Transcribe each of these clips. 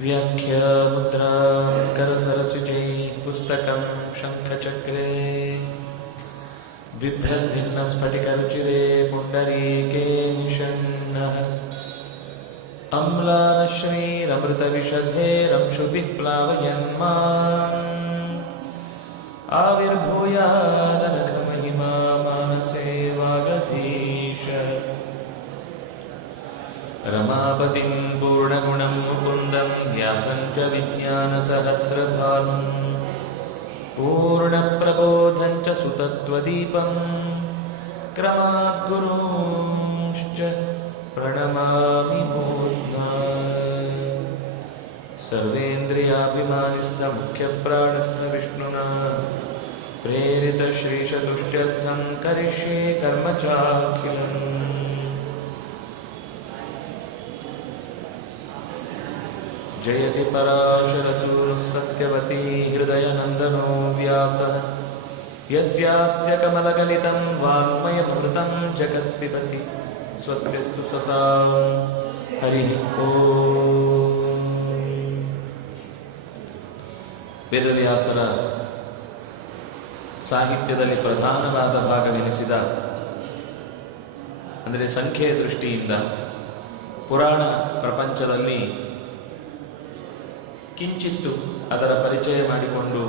व्याख्यामुद्रा करसरसिजै पुस्तकं शङ्खचक्रे बिभ्रद्भिन्नस्फटिकरुचिरे पुण्डरीके निषण्णः अम्लानश्रीरमृतविशधेरंशुभिः प्लावयन्मान् आविर्भूयादनघमहिमा मानसे वागधीश रमापतिं पूर्णगुणं मुकुन्दं व्यासं च विज्ञानसहस्रभानुं पूर्णप्रबोधं च सुतत्वदीपं क्रमाद्गुरूंश्च प्रणमामि मूर्ध्ना सर्वेन्द्रियाभिमानिस्थमुख्यप्राणस्थविष्णुना प्रेरितश्रीशतुष्ट्यर्थं करिष्ये कर्म चाखिलम्। जयति पराशरसूरः सत्यवती हृदयनन्दनो व्यासः यस्यास्य कमलगलितं वाङ्मयमृतं जगत्पिबति स्वस्तिस्तु सतां हरिः ಓಂ। ವೇದವ್ಯಾಸರ ಸಾಹಿತ್ಯದಲ್ಲಿ ಪ್ರಧಾನವಾದ ಭಾಗವೆನಿಸಿದ ಅಂದರೆ ಸಂಖ್ಯೆಯ ದೃಷ್ಟಿಯಿಂದ ಪುರಾಣ ಪ್ರಪಂಚದಲ್ಲಿ ಕಿಂಚಿತ್ತು ಅದರ ಪರಿಚಯ ಮಾಡಿಕೊಂಡು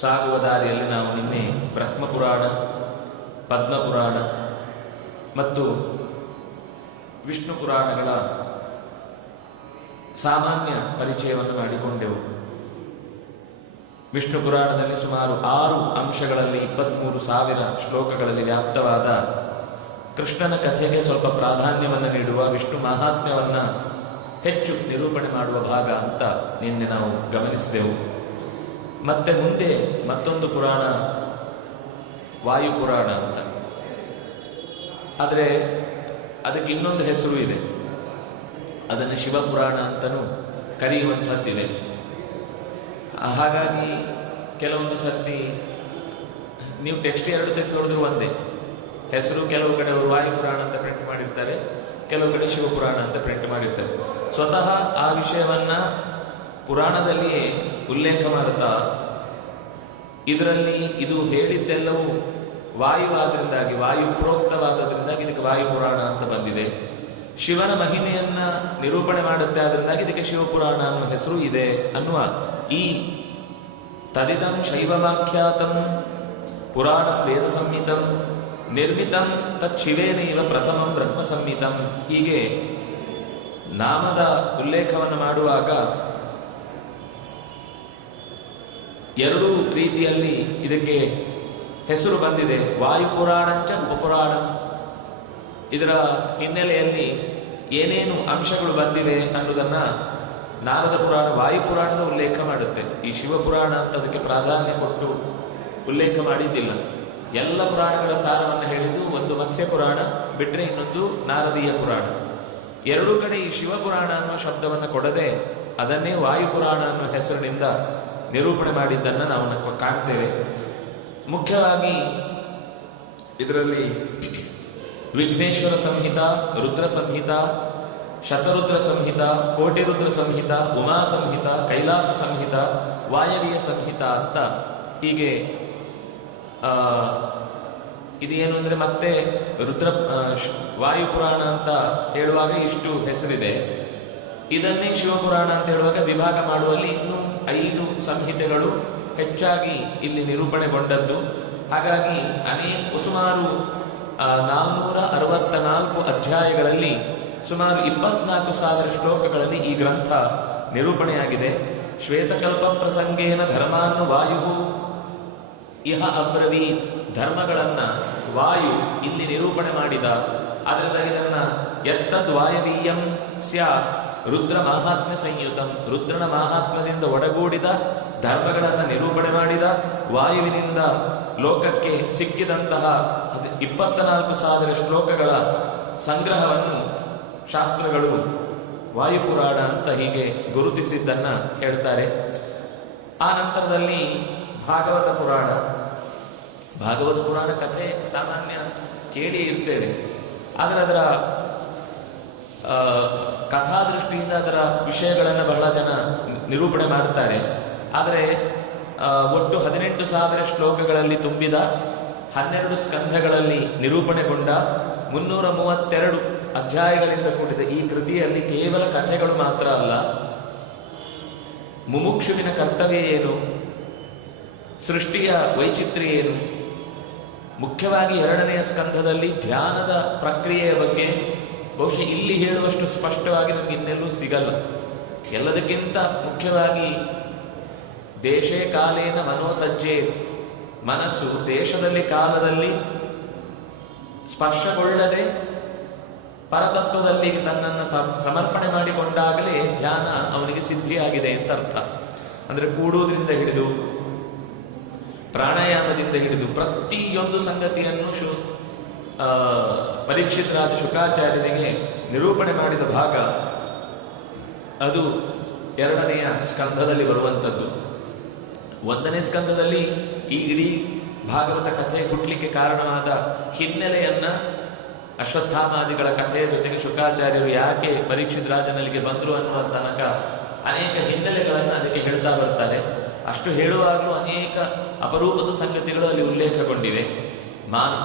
ಸಾಗುವ ದಾರಿಯಲ್ಲಿ ನಾವು ನಿನ್ನೆ ಬ್ರಹ್ಮಪುರಾಣ, ಪದ್ಮಪುರಾಣ ಮತ್ತು ವಿಷ್ಣು ಪುರಾಣಗಳ ಸಾಮಾನ್ಯ ಪರಿಚಯವನ್ನು ಮಾಡಿಕೊಂಡೆವು. ವಿಷ್ಣು ಪುರಾಣದಲ್ಲಿ ಸುಮಾರು 6 ಅಂಶಗಳಲ್ಲಿ 23,000 ಶ್ಲೋಕಗಳಲ್ಲಿ ವ್ಯಾಪ್ತವಾದ ಕೃಷ್ಣನ ಕಥೆಗೆ ಸ್ವಲ್ಪ ಪ್ರಾಧಾನ್ಯವನ್ನು ನೀಡುವ ವಿಷ್ಣು ಮಹಾತ್ಮ್ಯವನ್ನು ಹೆಚ್ಚು ನಿರೂಪಣೆ ಮಾಡುವ ಭಾಗ ಅಂತ ನಿನ್ನೆ ನಾವು ಗಮನಿಸಿದೆವು. ಮತ್ತೆ ಮುಂದೆ ಮತ್ತೊಂದು ಪುರಾಣ ವಾಯುಪುರಾಣ ಅಂತ, ಆದರೆ ಅದಕ್ಕೆ ಇನ್ನೊಂದು ಹೆಸರು ಇದೆ, ಅದನ್ನು ಶಿವಪುರಾಣ ಅಂತಲೂ ಕರೆಯುವಂಥದ್ದಿದೆ. ಹಾಗಾಗಿ ಕೆಲವೊಂದು ಸರ್ತಿ ನೀವು ಟೆಕ್ಸ್ಟ್ ಎರಡು ತೆಗೆದು ನೋಡಿದ್ರು ಒಂದೇ ಹೆಸರು. ಕೆಲವು ಕಡೆ ಅವರು ವಾಯುಪುರಾಣ ಅಂತ ಪ್ರಿಂಟ್ ಮಾಡಿರ್ತಾರೆ, ಕೆಲವು ಕಡೆ ಶಿವಪುರಾಣ ಅಂತ ಪ್ರಿಂಟ್ ಮಾಡಿರ್ತಾರೆ. ಸ್ವತಃ ಆ ವಿಷಯವನ್ನ ಪುರಾಣದಲ್ಲಿಯೇ ಉಲ್ಲೇಖ ಮಾಡುತ್ತಾ ಇದರಲ್ಲಿ ಇದು ಹೇಳಿದ್ದೆಲ್ಲವೂ ವಾಯುವಾದ್ರಿಂದಾಗಿ, ವಾಯು ಪ್ರೋಕ್ತವಾದದ್ರಿಂದಾಗಿ ಇದಕ್ಕೆ ವಾಯುಪುರಾಣ ಅಂತ ಬಂದಿದೆ. ಶಿವನ ಮಹಿಮೆಯನ್ನ ನಿರೂಪಣೆ ಮಾಡುತ್ತೆ, ಆದ್ರಿಂದಾಗಿ ಇದಕ್ಕೆ ಶಿವಪುರಾಣ ಅನ್ನುವ ಹೆಸರು ಇದೆ ಅನ್ನುವ ಈ ತದಿದಂ ಶೈವವಾಖ್ಯಾತಂ ಪುರಾಣ ವೇದ ಸಂಹಿತಂ ನಿರ್ಮಿತಂ ತಚ್ಚಿವೇನೈವ ಪ್ರಥಮಂ ಬ್ರಹ್ಮ ಸಂಹಿತಂ, ಹೀಗೆ ನಾಮದ ಉಲ್ಲೇಖವನ್ನು ಮಾಡುವಾಗ ಎರಡೂ ರೀತಿಯಲ್ಲಿ ಇದಕ್ಕೆ ಹೆಸರು ಬಂದಿದೆ. ವಾಯುಪುರಾಣಂಚ ಉಪಪುರಾಣ, ಇದರ ಹಿನ್ನೆಲೆಯಲ್ಲಿ ಏನೇನು ಅಂಶಗಳು ಬಂದಿವೆ ಅನ್ನೋದನ್ನ ನಾರದ ಪುರಾಣ ವಾಯುಪುರಾಣದ ಉಲ್ಲೇಖ ಮಾಡುತ್ತೆ. ಈ ಶಿವಪುರಾಣ ಅಂತ ಅದಕ್ಕೆ ಪ್ರಾಧಾನ್ಯ ಕೊಟ್ಟು ಉಲ್ಲೇಖ ಮಾಡಿದ್ದಿಲ್ಲ. ಎಲ್ಲ ಪುರಾಣಗಳ ಸಾರವನ್ನು ಹೇಳಿದ್ದು ಒಂದು ಮತ್ಸ್ಯ ಪುರಾಣ ಬಿಟ್ಟರೆ ಇನ್ನೊಂದು ನಾರದೀಯ ಪುರಾಣ. ಎರಡೂ ಕಡೆ ಈ ಶಿವಪುರಾಣ ಅನ್ನುವ ಶಬ್ದವನ್ನು ಕೊಡದೆ ಅದನ್ನೇ ವಾಯುಪುರಾಣ ಅನ್ನುವ ಹೆಸರಿನಿಂದ ನಿರೂಪಣೆ ಮಾಡಿದ್ದನ್ನು ನಾವು ಕಾಣ್ತೇವೆ. ಮುಖ್ಯವಾಗಿ ಇದರಲ್ಲಿ ವಿಘ್ನೇಶ್ವರ ಸಂಹಿತ, ರುದ್ರ ಸಂಹಿತ, ಶತರುದ್ರ ಸಂಹಿತ, ಕೋಟಿರುದ್ರ ಸಂಹಿತ, ಉಮಾ ಸಂಹಿತ, ಕೈಲಾಸ ಸಂಹಿತ, ವಾಯವ್ಯ ಸಂಹಿತ ಅಂತ ಹೀಗೆ ಇದೇನು ಅಂದರೆ ಮತ್ತೆ ರುದ್ರ ವಾಯುಪುರಾಣ ಅಂತ ಹೇಳುವಾಗ ಇಷ್ಟು ಹೆಸರಿದೆ, ಇದನ್ನೇ ಶಿವಪುರಾಣ ಅಂತ ಹೇಳುವಾಗ ವಿಭಾಗ ಮಾಡುವಲ್ಲಿ ಇನ್ನೂ 5 ಸಂಹಿತೆಗಳು ಹೆಚ್ಚಾಗಿ ಇಲ್ಲಿ ನಿರೂಪಣೆಗೊಂಡದ್ದು. ಹಾಗಾಗಿ ಸುಮಾರು 464 ಅಧ್ಯಾಯಗಳಲ್ಲಿ ಸುಮಾರು 24,000 ಶ್ಲೋಕಗಳಲ್ಲಿ ಈ ಗ್ರಂಥ ನಿರೂಪಣೆಯಾಗಿದೆ. ಶ್ವೇತಕಲ್ಪ ಪ್ರಸಂಗೇನ ಧರ್ಮಾನ್ನು ವಾಯು ಇಹ ಅಬ್ರವೀತ್, ಧರ್ಮಗಳನ್ನ ವಾಯು ಇಲ್ಲಿ ನಿರೂಪಣೆ ಮಾಡಿದ. ಆದ್ರಿಂದ ಇದನ್ನ ಎತ್ತದ್ ವಾಯವೀಯಂ ಸ್ಯಾತ್ ರುದ್ರ ಮಾಹಾತ್ಮ್ಯ ಸಂಯುತಂ, ರುದ್ರನ ಮಾಹಾತ್ಮ್ಯದಿಂದ ಒಡಗೂಡಿದ ಧರ್ಮಗಳನ್ನು ನಿರೂಪಣೆ ಮಾಡಿದ ವಾಯುವಿನಿಂದ ಲೋಕಕ್ಕೆ ಸಿಕ್ಕಿದಂತಹ 24,000 ಶ್ಲೋಕಗಳ ಸಂಗ್ರಹವನ್ನು ಶಾಸ್ತ್ರಗಳು ವಾಯುಪುರಾಣ ಅಂತ ಹೀಗೆ ಗುರುತಿಸಿದ್ದನ್ನ ಹೇಳ್ತಾರೆ. ಆ ನಂತರದಲ್ಲಿ ಭಾಗವತ ಪುರಾಣ, ಭಾಗವತ ಪುರಾಣ ಕಥೆ ಸಾಮಾನ್ಯ ಕೇಳಿ ಇರ್ತೇವೆ, ಆದರೆ ಅದರ ಕಥಾದೃಷ್ಟಿಯಿಂದ ಅದರ ವಿಷಯಗಳನ್ನು ಬಹಳ ಜನ ನಿರೂಪಣೆ ಮಾಡುತ್ತಾರೆ. ಆದರೆ ಒಟ್ಟು 18,000 ಶ್ಲೋಕಗಳಲ್ಲಿ ತುಂಬಿದ 12 ಸ್ಕಂಧಗಳಲ್ಲಿ ನಿರೂಪಣೆಗೊಂಡ 332 ಅಧ್ಯಾಯಗಳಿಂದ ಕೂಡಿದ ಈ ಕೃತಿಯಲ್ಲಿ ಕೇವಲ ಕಥೆಗಳು ಮಾತ್ರ ಅಲ್ಲ, ಮುಮುಕ್ಷುವಿನ ಕರ್ತವ್ಯ ಏನು, ಸೃಷ್ಟಿಯ ವೈಚಿತ್ರ್ಯ ಏನು, ಮುಖ್ಯವಾಗಿ 2ನೆಯ ಸ್ಕಂಧದಲ್ಲಿ ಧ್ಯಾನದ ಪ್ರಕ್ರಿಯೆಯ ಬಗ್ಗೆ ಬಹುಶಃ ಇಲ್ಲಿ ಹೇಳುವಷ್ಟು ಸ್ಪಷ್ಟವಾಗಿ ನಮಗೆ ಇನ್ನೆಲ್ಲೂ ಸಿಗಲ್ಲ. ಎಲ್ಲದಕ್ಕಿಂತ ಮುಖ್ಯವಾಗಿ ದೇಶೇ ಕಾಲೇನ ಮನೋಸಜ್ಜೇತ್, ಮನಸ್ಸು ದೇಶದಲ್ಲಿ ಕಾಲದಲ್ಲಿ ಸ್ಪರ್ಶಗೊಳ್ಳದೆ ಪರತತ್ವದಲ್ಲಿ ತನ್ನನ್ನು ಸಮರ್ಪಣೆ ಮಾಡಿಕೊಂಡಾಗಲೇ ಧ್ಯಾನ ಅವನಿಗೆ ಸಿದ್ಧಿಯಾಗಿದೆ ಅಂತ ಅರ್ಥ. ಅಂದರೆ ಕೂಡುವುದರಿಂದ ಹಿಡಿದು ಪ್ರಾಣಾಯಾಮದಿಂದ ಹಿಡಿದು ಪ್ರತಿಯೊಂದು ಸಂಗತಿಯನ್ನು ಪರೀಕ್ಷಿತ್ ರಾಜ ಶುಕಾಚಾರ್ಯನಿಗೆ ನಿರೂಪಣೆ ಮಾಡಿದ ಭಾಗ ಅದು 2ನೆಯ ಸ್ಕಂಧದಲ್ಲಿ ಬರುವಂಥದ್ದು. 1ನೇ ಸ್ಕಂಧದಲ್ಲಿ ಈ ಇಡೀ ಭಾಗವತ ಕಥೆ ಹುಟ್ಟಲಿಕ್ಕೆ ಕಾರಣವಾದ ಹಿನ್ನೆಲೆಯನ್ನ, ಅಶ್ವತ್ಥಾಮಾದಿಗಳ ಕಥೆಯ ಜೊತೆಗೆ ಶುಕಾಚಾರ್ಯರು ಯಾಕೆ ಪರೀಕ್ಷಿತ್ ರಾಜನಲ್ಲಿಗೆ ಬಂದರು ಅನ್ನುವ ತನಕ ಅನೇಕ ಹಿನ್ನೆಲೆಗಳನ್ನು ಅದಕ್ಕೆ ಹೇಳ್ತಾ ಬರ್ತಾರೆ. ಅಷ್ಟು ಹೇಳುವಾಗಲೂ ಅನೇಕ ಅಪರೂಪದ ಸಂಗತಿಗಳು ಅಲ್ಲಿ ಉಲ್ಲೇಖಗೊಂಡಿವೆ.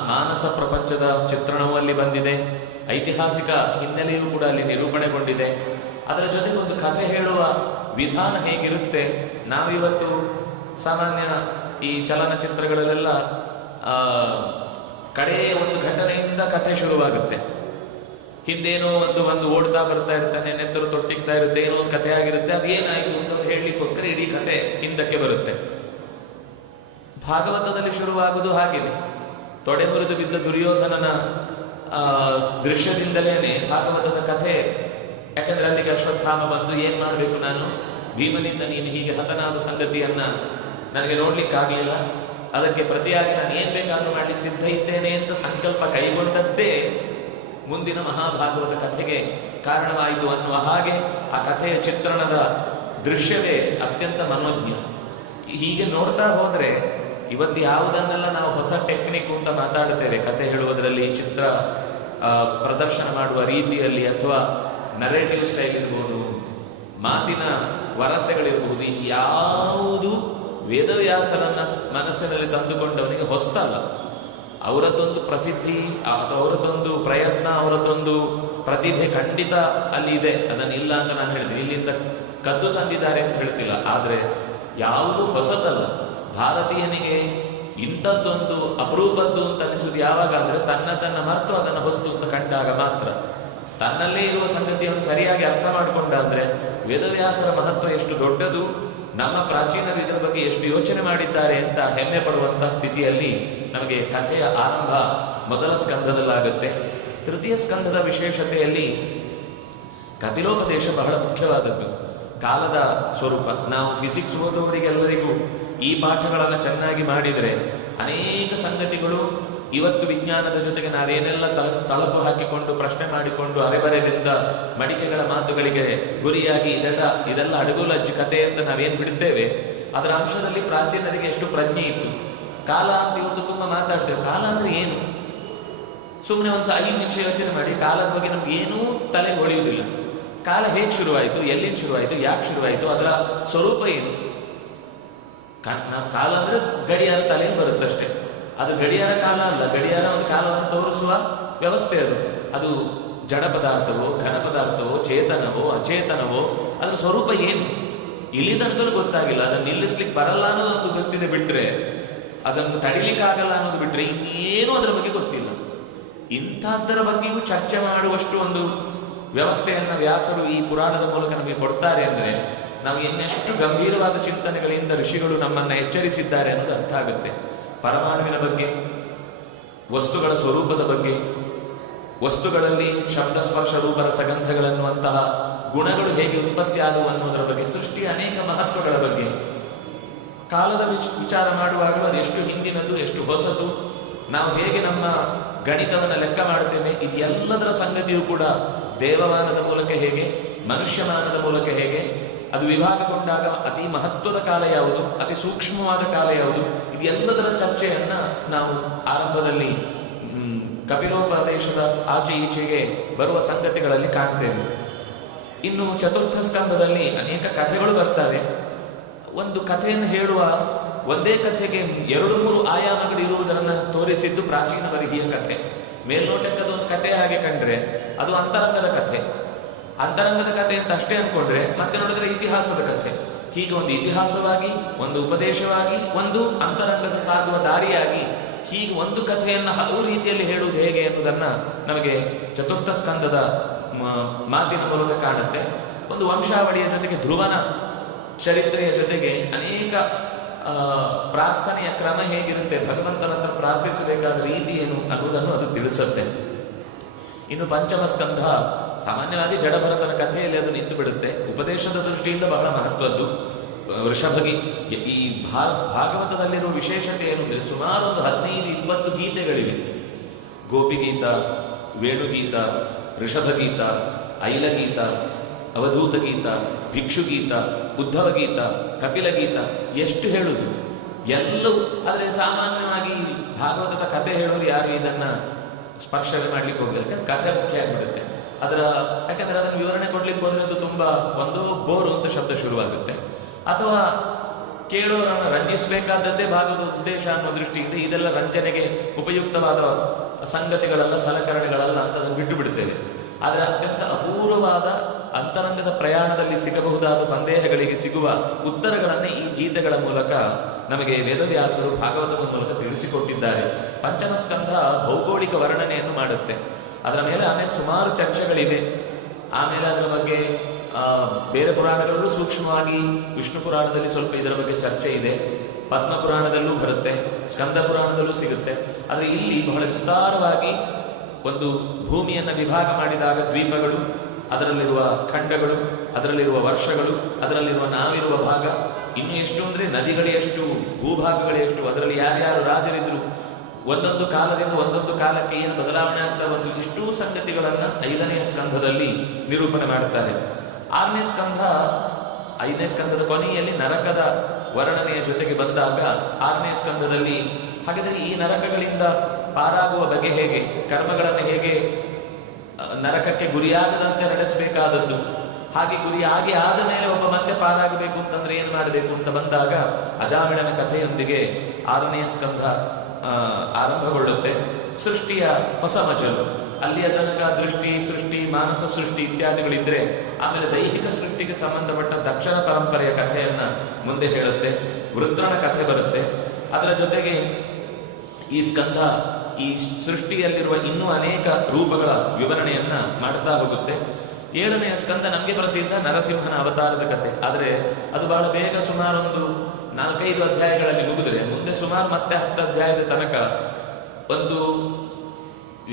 ಮಾನಸ ಪ್ರಪಂಚದ ಚಿತ್ರಣವೂ ಅಲ್ಲಿ ಬಂದಿದೆ, ಐತಿಹಾಸಿಕ ಹಿನ್ನೆಲೆಯೂ ಕೂಡ ಅಲ್ಲಿ ನಿರೂಪಣೆಗೊಂಡಿದೆ. ಅದರ ಜೊತೆಗೆ ಒಂದು ಕಥೆ ಹೇಳುವ ವಿಧಾನ ಹೇಗಿರುತ್ತೆ, ನಾವಿವತ್ತು ಸಾಮಾನ್ಯ ಈ ಚಲನಚಿತ್ರಗಳಲ್ಲೆಲ್ಲ ಕಡೆ ಒಂದು ಘಟನೆಯಿಂದ ಕಥೆ ಶುರುವಾಗುತ್ತೆ. ಹಿಂದೇನೋ ಒಂದು ಓಡ್ತಾ ಬರ್ತಾ ಇರ್ತಾನೆ, ನೆತ್ತರು ತೊಟ್ಟಿಗ್ತಾ ಇರುತ್ತೆ, ಏನೋ ಒಂದು ಕಥೆ ಆಗಿರುತ್ತೆ, ಅದೇನಾಯಿತು ಅಂತ ಹೇಳಲಿಕ್ಕೋಸ್ಕರ ಇಡೀ ಕಥೆ ಹಿಂದಕ್ಕೆ ಬರುತ್ತೆ. ಭಾಗವತದಲ್ಲಿ ಶುರುವಾಗುವುದು ಹಾಗೇನೆ. ತೊಡೆ ಮುರಿದು ಬಿದ್ದ ದುರ್ಯೋಧನನ ದೃಶ್ಯದಿಂದಲೇನೆ ಭಾಗವತದ ಕಥೆ. ಯಾಕಂದ್ರೆ ಅಲ್ಲಿಗೆ ಅಶ್ವತ್ಥಾಮ ಬಂದು ಏನ್ ಮಾಡಬೇಕು, ನಾನು ಭೀಮನಿಂದ ನೀನು ಹೀಗೆ ಹತನಾದ ಸಂಗತಿಯನ್ನ ನನಗೆ ನೋಡ್ಲಿಕ್ಕಾಗಲಿಲ್ಲ, ಅದಕ್ಕೆ ಪ್ರತಿಯಾಗಿ ನಾನು ಏನ್ ಬೇಕಾದ್ರೂ ಮಾಡ್ಲಿಕ್ಕೆ ಸಿದ್ಧ ಇದ್ದೇನೆ ಅಂತ ಸಂಕಲ್ಪ ಕೈಗೊಂಡದ್ದೇ ಮುಂದಿನ ಮಹಾಭಾಗವತ ಕಥೆಗೆ ಕಾರಣವಾಯಿತು ಅನ್ನುವ ಹಾಗೆ ಆ ಕಥೆಯ ಚಿತ್ರಣದ ದೃಶ್ಯವೇ ಅತ್ಯಂತ ಮನೋಜ್ಞ. ಹೀಗೆ ನೋಡ್ತಾ ಹೋದ್ರೆ ಇವತ್ತು ಯಾವುದನ್ನೆಲ್ಲ ನಾವು ಹೊಸ ಟೆಕ್ನಿಕ್ ಅಂತ ಮಾತಾಡ್ತೇವೆ ಕಥೆ ಹೇಳುವುದರಲ್ಲಿ, ಚಿತ್ರ ಪ್ರದರ್ಶನ ಮಾಡುವ ರೀತಿಯಲ್ಲಿ, ಅಥವಾ ನರೇಟಿವ್ ಸ್ಟೈಲ್ ಇರ್ಬೋದು, ಮಾತಿನ ವರಸೆಗಳಿರ್ಬಹುದು, ಇದು ಯಾವುದು ವೇದವ್ಯಾಸರನ್ನ ಮನಸ್ಸಿನಲ್ಲಿ ತಂದುಕೊಂಡವನಿಗೆ ಹೊಸ್ತಲ್ಲ. ಅವರದ್ದೊಂದು ಪ್ರಸಿದ್ಧಿ ಅಥವಾ ಅವರದ್ದೊಂದು ಪ್ರಯತ್ನ, ಅವರದ್ದೊಂದು ಪ್ರತಿಭೆ ಖಂಡಿತ ಅಲ್ಲಿ ಇದೆ, ಅದನ್ನಿಲ್ಲ ಅಂತ ನಾನು ಹೇಳ್ತೀನಿ. ಇಲ್ಲಿಂದ ಕದ್ದು ತಂದಿದ್ದಾರೆ ಅಂತ ಹೇಳ್ತಿಲ್ಲ, ಆದರೆ ಯಾವುದು ಹೊಸತಲ್ಲ. ಭಾರತೀಯನಿಗೆ ಇಂಥದ್ದೊಂದು ಅಪರೂಪದ್ದು ಅಂತ ಅನಿಸುವುದು ಯಾವಾಗ ಅಂದ್ರೆ ತನ್ನದನ್ನು ಮರೆತು ಅದನ್ನು ಹೊಸ್ತು ಅಂತ ಕಂಡಾಗ ಮಾತ್ರ. ತನ್ನಲ್ಲೇ ಇರುವ ಸಂಗತಿಯನ್ನು ಸರಿಯಾಗಿ ಅರ್ಥ ಮಾಡಿಕೊಂಡ ಅಂದ್ರೆ ವೇದವ್ಯಾಸರ ಮಹತ್ವ ಎಷ್ಟು ದೊಡ್ಡದು, ನಮ್ಮ ಪ್ರಾಚೀನರು ಇದರ ಬಗ್ಗೆ ಎಷ್ಟು ಯೋಚನೆ ಮಾಡಿದ್ದಾರೆ ಅಂತ ಹೆಮ್ಮೆ ಪಡುವಂತಹ ಸ್ಥಿತಿಯಲ್ಲಿ ನಮಗೆ ಕಥೆಯ ಆರಂಭ ಮೊದಲ ಸ್ಕಂಧದಲ್ಲಾಗುತ್ತೆ. ತೃತೀಯ ಸ್ಕಂಧದ ವಿಶೇಷತೆಯಲ್ಲಿ ಕಪಿಲೋಪದೇಶ ಬಹಳ ಮುಖ್ಯವಾದದ್ದು. ಕಾಲದ ಸ್ವರೂಪ. ನಾವು ಫಿಸಿಕ್ಸ್ ಓದುವವರಿಗೆಲ್ಲರಿಗೂ ಈ ಪಾಠಗಳನ್ನು ಚೆನ್ನಾಗಿ ಮಾಡಿದರೆ ಅನೇಕ ಸಂಗತಿಗಳು ಇವತ್ತು ವಿಜ್ಞಾನದ ಜೊತೆಗೆ ನಾವೇನೆಲ್ಲ ತಳಕು ಹಾಕಿಕೊಂಡು ಪ್ರಶ್ನೆ ಮಾಡಿಕೊಂಡು ಅರೆಬರೆದಿಂದ ಮಡಿಕೆಗಳ ಮಾತುಗಳಿಗೆ ಗುರಿಯಾಗಿ ಇದೆಲ್ಲ ಅಡಗುಲಜ್ಜಿ ಕಥೆ ಅಂತ ನಾವೇನು ಬಿಡ್ತೇವೆ, ಅದರ ಅಂಶದಲ್ಲಿ ಪ್ರಾಚೀನರಿಗೆ ಎಷ್ಟು ಪ್ರಜ್ಞೆ ಇತ್ತು. ಕಾಲ ಅಂತ ಇವತ್ತು ತುಂಬ ಮಾತಾಡ್ತೇವೆ. ಕಾಲ ಅಂದ್ರೆ ಏನು? ಸುಮ್ಮನೆ ಒಂದು 5 ನಿಮಿಷ ಯೋಚನೆ ಮಾಡಿ, ಕಾಲದ ಬಗ್ಗೆ ನಮ್ಗೆ ಏನೂ ತಲೆಗೆ ಹೊಳೆಯುವುದಿಲ್ಲ. ಕಾಲ ಹೇಗೆ ಶುರುವಾಯಿತು, ಎಲ್ಲಿಂದ ಶುರುವಾಯಿತು, ಯಾಕೆ ಶುರುವಾಯಿತು, ಅದರ ಸ್ವರೂಪ ಏನು? ನಾವು ಕಾಲ ಅಂದ್ರೆ ಗಡಿಯಾರ ತಲೆಗೆ ಬರುತ್ತಷ್ಟೇ. ಅದು ಗಡಿಯಾರ ಕಾಲ ಅಲ್ಲ. ಗಡಿಯಾರ ಒಂದು ಕಾಲವನ್ನು ತೋರಿಸುವ ವ್ಯವಸ್ಥೆ. ಅದು ಜಡ ಪದಾರ್ಥವೋ, ಘನ ಪದಾರ್ಥವೋ, ಚೇತನವೋ, ಅಚೇತನವೋ, ಅದರ ಸ್ವರೂಪ ಏನು ಇಲ್ಲಿ ತನಕಲೂ ಗೊತ್ತಾಗಿಲ್ಲ. ಅದನ್ನು ನಿಲ್ಲಿಸ್ಲಿಕ್ಕೆ ಬರಲ್ಲ ಅನ್ನೋದು ಗೊತ್ತಿದೆ ಬಿಟ್ರೆ, ಅದನ್ನು ತಡಿಲಿಕ್ಕಾಗಲ್ಲ ಅನ್ನೋದು ಬಿಟ್ರೆ ಇನ್ನೇನು ಅದರ ಬಗ್ಗೆ ಗೊತ್ತಿಲ್ಲ. ಇಂಥದ್ದರ ಬಗ್ಗೆಯೂ ಚರ್ಚೆ ಮಾಡುವಷ್ಟು ಒಂದು ವ್ಯವಸ್ಥೆಯನ್ನು ವ್ಯಾಸರು ಈ ಪುರಾಣದ ಮೂಲಕ ನಮಗೆ ಕೊಡ್ತಾರೆ ಅಂದ್ರೆ ನಾವು ಇನ್ನೆಷ್ಟು ಗಂಭೀರವಾದ ಚಿಂತನೆಗಳಿಂದ ಋಷಿಗಳು ನಮ್ಮನ್ನ ಎಚ್ಚರಿಸಿದ್ದಾರೆ ಅನ್ನೋದು ಅರ್ಥ ಆಗುತ್ತೆ. ಪರಮಾಣುವಿನ ಬಗ್ಗೆ, ವಸ್ತುಗಳ ಸ್ವರೂಪದ ಬಗ್ಗೆ, ವಸ್ತುಗಳಲ್ಲಿ ಶಬ್ದ ಸ್ಪರ್ಶ ರೂಪ ರಸಗಂಧಗಳನ್ನುವಂತಹ ಗುಣಗಳು ಹೇಗೆ ಉತ್ಪತ್ತಿ ಆದವು ಅನ್ನೋದರ ಬಗ್ಗೆ, ಸೃಷ್ಟಿಯ ಅನೇಕ ಮಹತ್ವಗಳ ಬಗ್ಗೆ, ಕಾಲದ ವಿಚಾರ ಮಾಡುವಾಗಲೂ ಅದು ಎಷ್ಟು ಹಿಂದಿನದು, ಎಷ್ಟು ಹೊಸತು, ನಾವು ಹೇಗೆ ನಮ್ಮ ಗಣಿತವನ್ನು ಲೆಕ್ಕ ಮಾಡುತ್ತೇವೆ, ಇದು ಎಲ್ಲದರ ಸಂಗತಿಯೂ ಕೂಡ ದೇವಮಾನದ ಮೂಲಕ ಹೇಗೆ, ಮನುಷ್ಯಮಾನದ ಮೂಲಕ ಹೇಗೆ, ಅದು ವಿಭಾಗಗೊಂಡಾಗ ಅತಿ ಮಹತ್ವದ ಕಾಲ ಯಾವುದು, ಅತಿ ಸೂಕ್ಷ್ಮವಾದ ಕಾಲ ಯಾವುದು, ಇದೆಲ್ಲದರ ಚರ್ಚೆಯನ್ನ ನಾವು ಆರಂಭದಲ್ಲಿ ಕಪಿಲೋಪದೇಶದ ಆಚೆ ಈಚೆಗೆ ಬರುವ ಸಂಗತಿಗಳಲ್ಲಿ ಕಾಣ್ತೇವೆ. ಇನ್ನು ಚತುರ್ಥ ಸ್ಕಂದದಲ್ಲಿ ಅನೇಕ ಕಥೆಗಳು ಬರ್ತವೆ. ಒಂದು ಕಥೆಯನ್ನು ಹೇಳುವ ಒಂದೇ ಕಥೆಗೆ 2-3 ಆಯಾಮಗಳು ಇರುವುದನ್ನು ತೋರಿಸಿದ್ದು ಪ್ರಾಚೀನ ವರ್ಗೀಯ ಕಥೆ. ಮೇಲ್ನೋಟಕ್ಕೆ ಅದೊಂದು ಕಥೆ ಹಾಗೆ ಕಂಡ್ರೆ ಅದು ಅಂತರಂಗದ ಕಥೆ. ಅಂತರಂಗದ ಕಥೆ ಅಂತ ಅಷ್ಟೇ ಅನ್ಕೊಂಡ್ರೆ ಮತ್ತೆ ನೋಡಿದ್ರೆ ಇತಿಹಾಸದ ಕಥೆ. ಹೀಗೆ ಒಂದು ಇತಿಹಾಸವಾಗಿ, ಒಂದು ಉಪದೇಶವಾಗಿ, ಒಂದು ಅಂತರಂಗದ ಸಾಗುವ ದಾರಿಯಾಗಿ, ಹೀಗೆ ಒಂದು ಕಥೆಯನ್ನು ಹಲವು ರೀತಿಯಲ್ಲಿ ಹೇಳುವುದು ಹೇಗೆ ಎನ್ನುವುದನ್ನ ನಮಗೆ ಚತುರ್ಥ ಸ್ಕಂದದ ಮಾತಿನ ಮೂಲಕ ಕಾಣುತ್ತೆ. ಒಂದು ವಂಶಾವಳಿಯ ಜೊತೆಗೆ ಧ್ರುವನ ಚರಿತ್ರೆಯ ಜೊತೆಗೆ ಅನೇಕ ಪ್ರಾರ್ಥನೆಯ ಕ್ರಮ ಹೇಗಿರುತ್ತೆ, ಭಗವಂತನ ಹತ್ರ ಪ್ರಾರ್ಥಿಸಬೇಕಾದ ರೀತಿ ಏನು ಅನ್ನುವುದನ್ನು ಅದು ತಿಳಿಸುತ್ತೆ. ಇನ್ನು ಪಂಚಮ ಸ್ಕಂಧ ಸಾಮಾನ್ಯವಾಗಿ ಜಡಭರತನ ಕಥೆಯಲ್ಲಿ ಅದು ನಿಂತು ಬಿಡುತ್ತೆ. ಉಪದೇಶದ ದೃಷ್ಟಿಯಿಂದ ಬಹಳ ಮಹತ್ವದ್ದು. ವೃಷಭಗಿ ಈ ಭಾಗವತದಲ್ಲಿರುವ ವಿಶೇಷತೆ ಏನು ಅಂದರೆ ಸುಮಾರು ಒಂದು 15-20 ಗೀತೆಗಳಿವೆ. ಗೋಪಿಗೀತ, ವೇಣುಗೀತ, ಋಷಭಗೀತ, ಐಲಗೀತ, ಅವಧೂತ ಗೀತ, ಭಿಕ್ಷುಗೀತ, ಉದ್ಧವ ಗೀತ, ಕಪಿಲ ಗೀತ, ಎಷ್ಟು ಹೇಳುದು ಎಲ್ಲವೂ. ಆದರೆ ಸಾಮಾನ್ಯವಾಗಿ ಭಾಗವತದ ಕಥೆ ಹೇಳೋರು ಯಾರು ಇದನ್ನ ಸ್ಪರ್ಶವೇ ಮಾಡ್ಲಿಕ್ಕೆ ಹೋಗ್ತಾರೆ. ಯಾಕಂದ್ರೆ ಕಥೆ ಮುಖ್ಯ ಆಗಿಬಿಡುತ್ತೆ ಯಾಕಂದ್ರೆ ಅದನ್ನು ವಿವರಣೆ ಕೊಡ್ಲಿಕ್ಕೆ ಹೋದ್ರೆ ಅದು ತುಂಬಾ ಒಂದು ಬೋರು ಅಂತ ಶಬ್ದ ಶುರುವಾಗುತ್ತೆ. ಅಥವಾ ಕೇಳೋರನ್ನು ರಂಜಿಸಬೇಕಾದದ್ದೇ ಭಾಗವತ ಉದ್ದೇಶ ಅನ್ನೋ ದೃಷ್ಟಿಯಿಂದ ಇದೆಲ್ಲ ರಂಜನೆಗೆ ಉಪಯುಕ್ತವಾದ ಸಂಗತಿಗಳಲ್ಲ, ಸಲಕರಣೆಗಳಲ್ಲ ಅಂತ ಅದನ್ನು ಬಿಟ್ಟು ಬಿಡ್ತೇವೆ. ಆದರೆ ಅತ್ಯಂತ ಅಪೂರ್ವವಾದ ಅಂತರಂಗದ ಪ್ರಯಾಣದಲ್ಲಿ ಸಿಗಬಹುದಾದ ಸಂದೇಹಗಳಿಗೆ ಸಿಗುವ ಉತ್ತರಗಳನ್ನು ಈ ಗೀತೆಗಳ ಮೂಲಕ ನಮಗೆ ವೇದವ್ಯಾಸರು ಭಾಗವತದ ಮೂಲಕ ತಿಳಿಸಿಕೊಟ್ಟಿದ್ದಾರೆ. ಪಂಚಮ ಸ್ಕಂಧ ಭೌಗೋಳಿಕ ವರ್ಣನೆಯನ್ನು ಮಾಡುತ್ತೆ. ಅದರ ಮೇಲೆ ಆಮೇಲೆ ಸುಮಾರು ಚರ್ಚೆಗಳಿವೆ. ಆಮೇಲೆ ಅದರ ಬಗ್ಗೆ ಬೇರೆ ಪುರಾಣಗಳಲ್ಲೂ ಸೂಕ್ಷ್ಮವಾಗಿ, ವಿಷ್ಣು ಪುರಾಣದಲ್ಲಿ ಸ್ವಲ್ಪ ಇದರ ಬಗ್ಗೆ ಚರ್ಚೆ ಇದೆ, ಪದ್ಮ ಪುರಾಣದಲ್ಲೂ ಬರುತ್ತೆ, ಸ್ಕಂದ ಪುರಾಣದಲ್ಲೂ ಸಿಗುತ್ತೆ. ಆದರೆ ಇಲ್ಲಿ ಬಹಳ ವಿಸ್ತಾರವಾಗಿ ಒಂದು ಭೂಮಿಯನ್ನು ವಿಭಾಗ ಮಾಡಿದಾಗ ದ್ವೀಪಗಳು, ಅದರಲ್ಲಿರುವ ಖಂಡಗಳು, ಅದರಲ್ಲಿರುವ ವರ್ಷಗಳು, ಅದರಲ್ಲಿರುವ ನಾವಿರುವ ಭಾಗ, ಇನ್ನು ಎಷ್ಟು ಅಂದರೆ ನದಿಗಳೇ ಎಷ್ಟು, ಭೂಭಾಗಗಳೇ ಎಷ್ಟು, ಅದರಲ್ಲಿ ಯಾರ್ಯಾರು ರಾಜರಿದ್ರು, ಒಂದೊಂದು ಕಾಲದಿಂದ ಒಂದೊಂದು ಕಾಲಕ್ಕೆ ಏನು ಬದಲಾವಣೆ ಆಗ್ತಾ ಬಂದು, ಇಷ್ಟೂ ಸಂಗತಿಗಳನ್ನು 5ನೇ ಸ್ಕಂಧದಲ್ಲಿ ನಿರೂಪಣೆ ಮಾಡುತ್ತಾರೆ. 6ನೇ ಸ್ಕಂಧ, 5ನೇ ಸ್ಕಂಧದ ಕೊನೆಯಲ್ಲಿ ನರಕದ ವರ್ಣನೆಯ ಜೊತೆಗೆ ಬಂದಾಗ 6ನೇ ಸ್ಕಂಧದಲ್ಲಿ ಹಾಗಾದರೆ ಈ ನರಕಗಳಿಂದ ಪಾರಾಗುವ ಬಗೆ ಹೇಗೆ, ಕರ್ಮಗಳನ್ನು ಹೇಗೆ ನರಕಕ್ಕೆ ಗುರಿಯಾಗದಂತೆ ನಡೆಸಬೇಕಾದದ್ದು, ಹಾಗೆ ಗುರಿಯಾಗಿ ಆದ ಮೇಲೆ ಒಬ್ಬ ಮತ್ತೆ ಪಾರಾಗಬೇಕು ಅಂತಂದ್ರೆ ಏನು ಮಾಡಬೇಕು ಅಂತ ಬಂದಾಗ ಅಜಾಮಿಳನ ಕಥೆಯೊಂದಿಗೆ 6ನೇ ಸ್ಕಂಧ ಆರಂಭಗೊಳ್ಳುತ್ತೆ. ಸೃಷ್ಟಿಯ ಹೊಸ ಮಜಲು, ಅಲ್ಲಿಯ ತನಕ ದೃಷ್ಟಿ, ಸೃಷ್ಟಿ, ಮಾನಸ ಸೃಷ್ಟಿ ಇತ್ಯಾದಿಗಳಿದ್ರೆ ಆಮೇಲೆ ದೈಹಿಕ ಸೃಷ್ಟಿಗೆ ಸಂಬಂಧಪಟ್ಟ ದಕ್ಷಿಣ ಪರಂಪರೆಯ ಕಥೆಯನ್ನ ಮುಂದೆ ಹೇಳುತ್ತೆ. ವೃತ್ರನ ಕಥೆ ಬರುತ್ತೆ. ಅದರ ಜೊತೆಗೆ ಈ ಸ್ಕಂಧ ಈ ಸೃಷ್ಟಿಯಲ್ಲಿರುವ ಇನ್ನೂ ಅನೇಕ ರೂಪಗಳ ವಿವರಣೆಯನ್ನ ಮಾಡ್ತಾ ಹೋಗುತ್ತೆ. 7ನೆಯ ಸ್ಕಂದ ನಮಗೆ ಪ್ರಸಿದ್ಧ ನರಸಿಂಹನ ಅವತಾರದ ಕಥೆ. ಆದರೆ ಅದು ಬಹಳ ಬೇಗ ಸುಮಾರೊಂದು 4-5 ಅಧ್ಯಾಯಗಳಲ್ಲಿ ಮುಗಿದರೆ ಮುಂದೆ ಸುಮಾರು ಮತ್ತೆ 10 ಅಧ್ಯಾಯದ ತನಕ ಒಂದು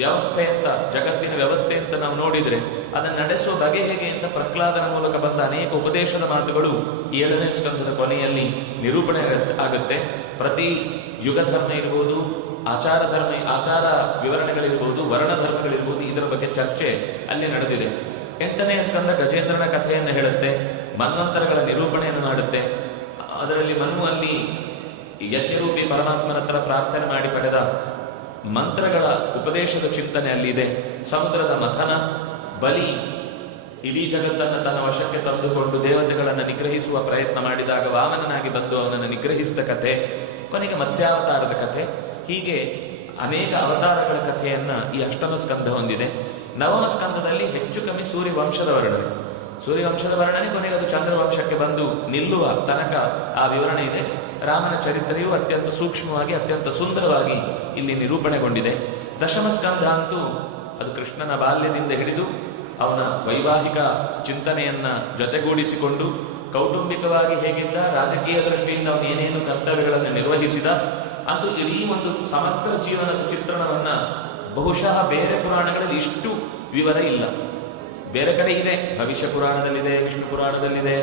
ವ್ಯವಸ್ಥೆ ಅಂತ, ಜಗತ್ತಿನ ವ್ಯವಸ್ಥೆ ಅಂತ ನಾವು ನೋಡಿದ್ರೆ ಅದನ್ನು ನಡೆಸುವ ಬಗೆ ಹೇಗೆ ಅಂತ ಪ್ರಹ್ಲಾದನ ಮೂಲಕ ಬಂದ ಅನೇಕ ಉಪದೇಶದ ಮಾತುಗಳು 7ನೇ ಸ್ಕಂದದ ಕೊನೆಯಲ್ಲಿ ನಿರೂಪಣೆ ಆಗುತ್ತೆ. ಪ್ರತಿ ಯುಗ ಧರ್ಮ ಇರ್ಬೋದು, ಆಚಾರ ವಿವರಣೆಗಳಿರ್ಬೋದು, ವರ್ಣ ಧರ್ಮಗಳಿರ್ಬೋದು, ಇದರ ಬಗ್ಗೆ ಚರ್ಚೆ ಅಲ್ಲಿ ನಡೆದಿದೆ. 8ನೇ ಸ್ಕಂದ ಗಜೇಂದ್ರನ ಕಥೆಯನ್ನು ಹೇಳುತ್ತೆ, ಮನ್ವಂತರಗಳ ನಿರೂಪಣೆಯನ್ನು ಮಾಡುತ್ತೆ. ಅದರಲ್ಲಿ ಮನುವಲ್ಲಿ ಯಜ್ಞರೂಪಿ ಪರಮಾತ್ಮನ ಹತ್ರ ಪ್ರಾರ್ಥನೆ ಮಾಡಿ ಪಡೆದ ಮಂತ್ರಗಳ ಉಪದೇಶದ ಚಿಂತನೆ ಅಲ್ಲಿದೆ. ಸಮುದ್ರದ ಮಥನ, ಬಲಿ ಇಡೀ ಜಗತ್ತನ್ನು ತನ್ನ ವಶಕ್ಕೆ ತಂದುಕೊಂಡು ದೇವತೆಗಳನ್ನು ನಿಗ್ರಹಿಸುವ ಪ್ರಯತ್ನ ಮಾಡಿದಾಗ ವಾಮನನಾಗಿ ಬಂದು ಅವನನ್ನು ನಿಗ್ರಹಿಸಿದ ಕಥೆ, ಕೊನೆಗೆ ಮತ್ಸ್ಯಾವತಾರದ ಕಥೆ, ಹೀಗೆ ಅನೇಕ ಅವತಾರಗಳ ಕಥೆಯನ್ನ ಈ 8ಮ ಸ್ಕಂಧ ಹೊಂದಿದೆ. 9ಮ ಸ್ಕಂಧದಲ್ಲಿ ಹೆಚ್ಚು ಕಮ್ಮಿ ಸೂರ್ಯವಂಶದ ವರ್ಣನೆ, ಕೊನೆಗೆ ಅದು ಚಂದ್ರವಂಶಕ್ಕೆ ಬಂದು ನಿಲ್ಲುವ ತನಕ ಆ ವಿವರಣೆ ಇದೆ. ರಾಮನ ಚರಿತ್ರೆಯು ಅತ್ಯಂತ ಸೂಕ್ಷ್ಮವಾಗಿ, ಅತ್ಯಂತ ಸುಂದರವಾಗಿ ಇಲ್ಲಿ ನಿರೂಪಣೆಗೊಂಡಿದೆ. 10ಮ ಸ್ಕಂಧ ಅಂತೂ ಅದು ಕೃಷ್ಣನ ಬಾಲ್ಯದಿಂದ ಹಿಡಿದು ಅವನ ವೈವಾಹಿಕ ಚಿಂತನೆಯನ್ನ ಜೊತೆಗೂಡಿಸಿಕೊಂಡು ಕೌಟುಂಬಿಕವಾಗಿ ಹೇಗಿದ್ದ, ರಾಜಕೀಯ ದೃಷ್ಟಿಯಿಂದ ಅವನು ಏನೇನು ಕರ್ತವ್ಯಗಳನ್ನು ನಿರ್ವಹಿಸಿದ, ಅದು ಇಡೀ ಒಂದು ಸಮಗ್ರ ಜೀವನದ ಚಿತ್ರಣವನ್ನ ಬಹುಶಃ ಬೇರೆ ಪುರಾಣಗಳಲ್ಲಿ ಇಷ್ಟು ವಿವರ ಇಲ್ಲ. ಬೇರೆ ಕಡೆ ಇದೆ, ಭವಿಷ್ಯ ಪುರಾಣದಲ್ಲಿದೆ, ವಿಷ್ಣು ಪುರಾಣದಲ್ಲಿದೆ,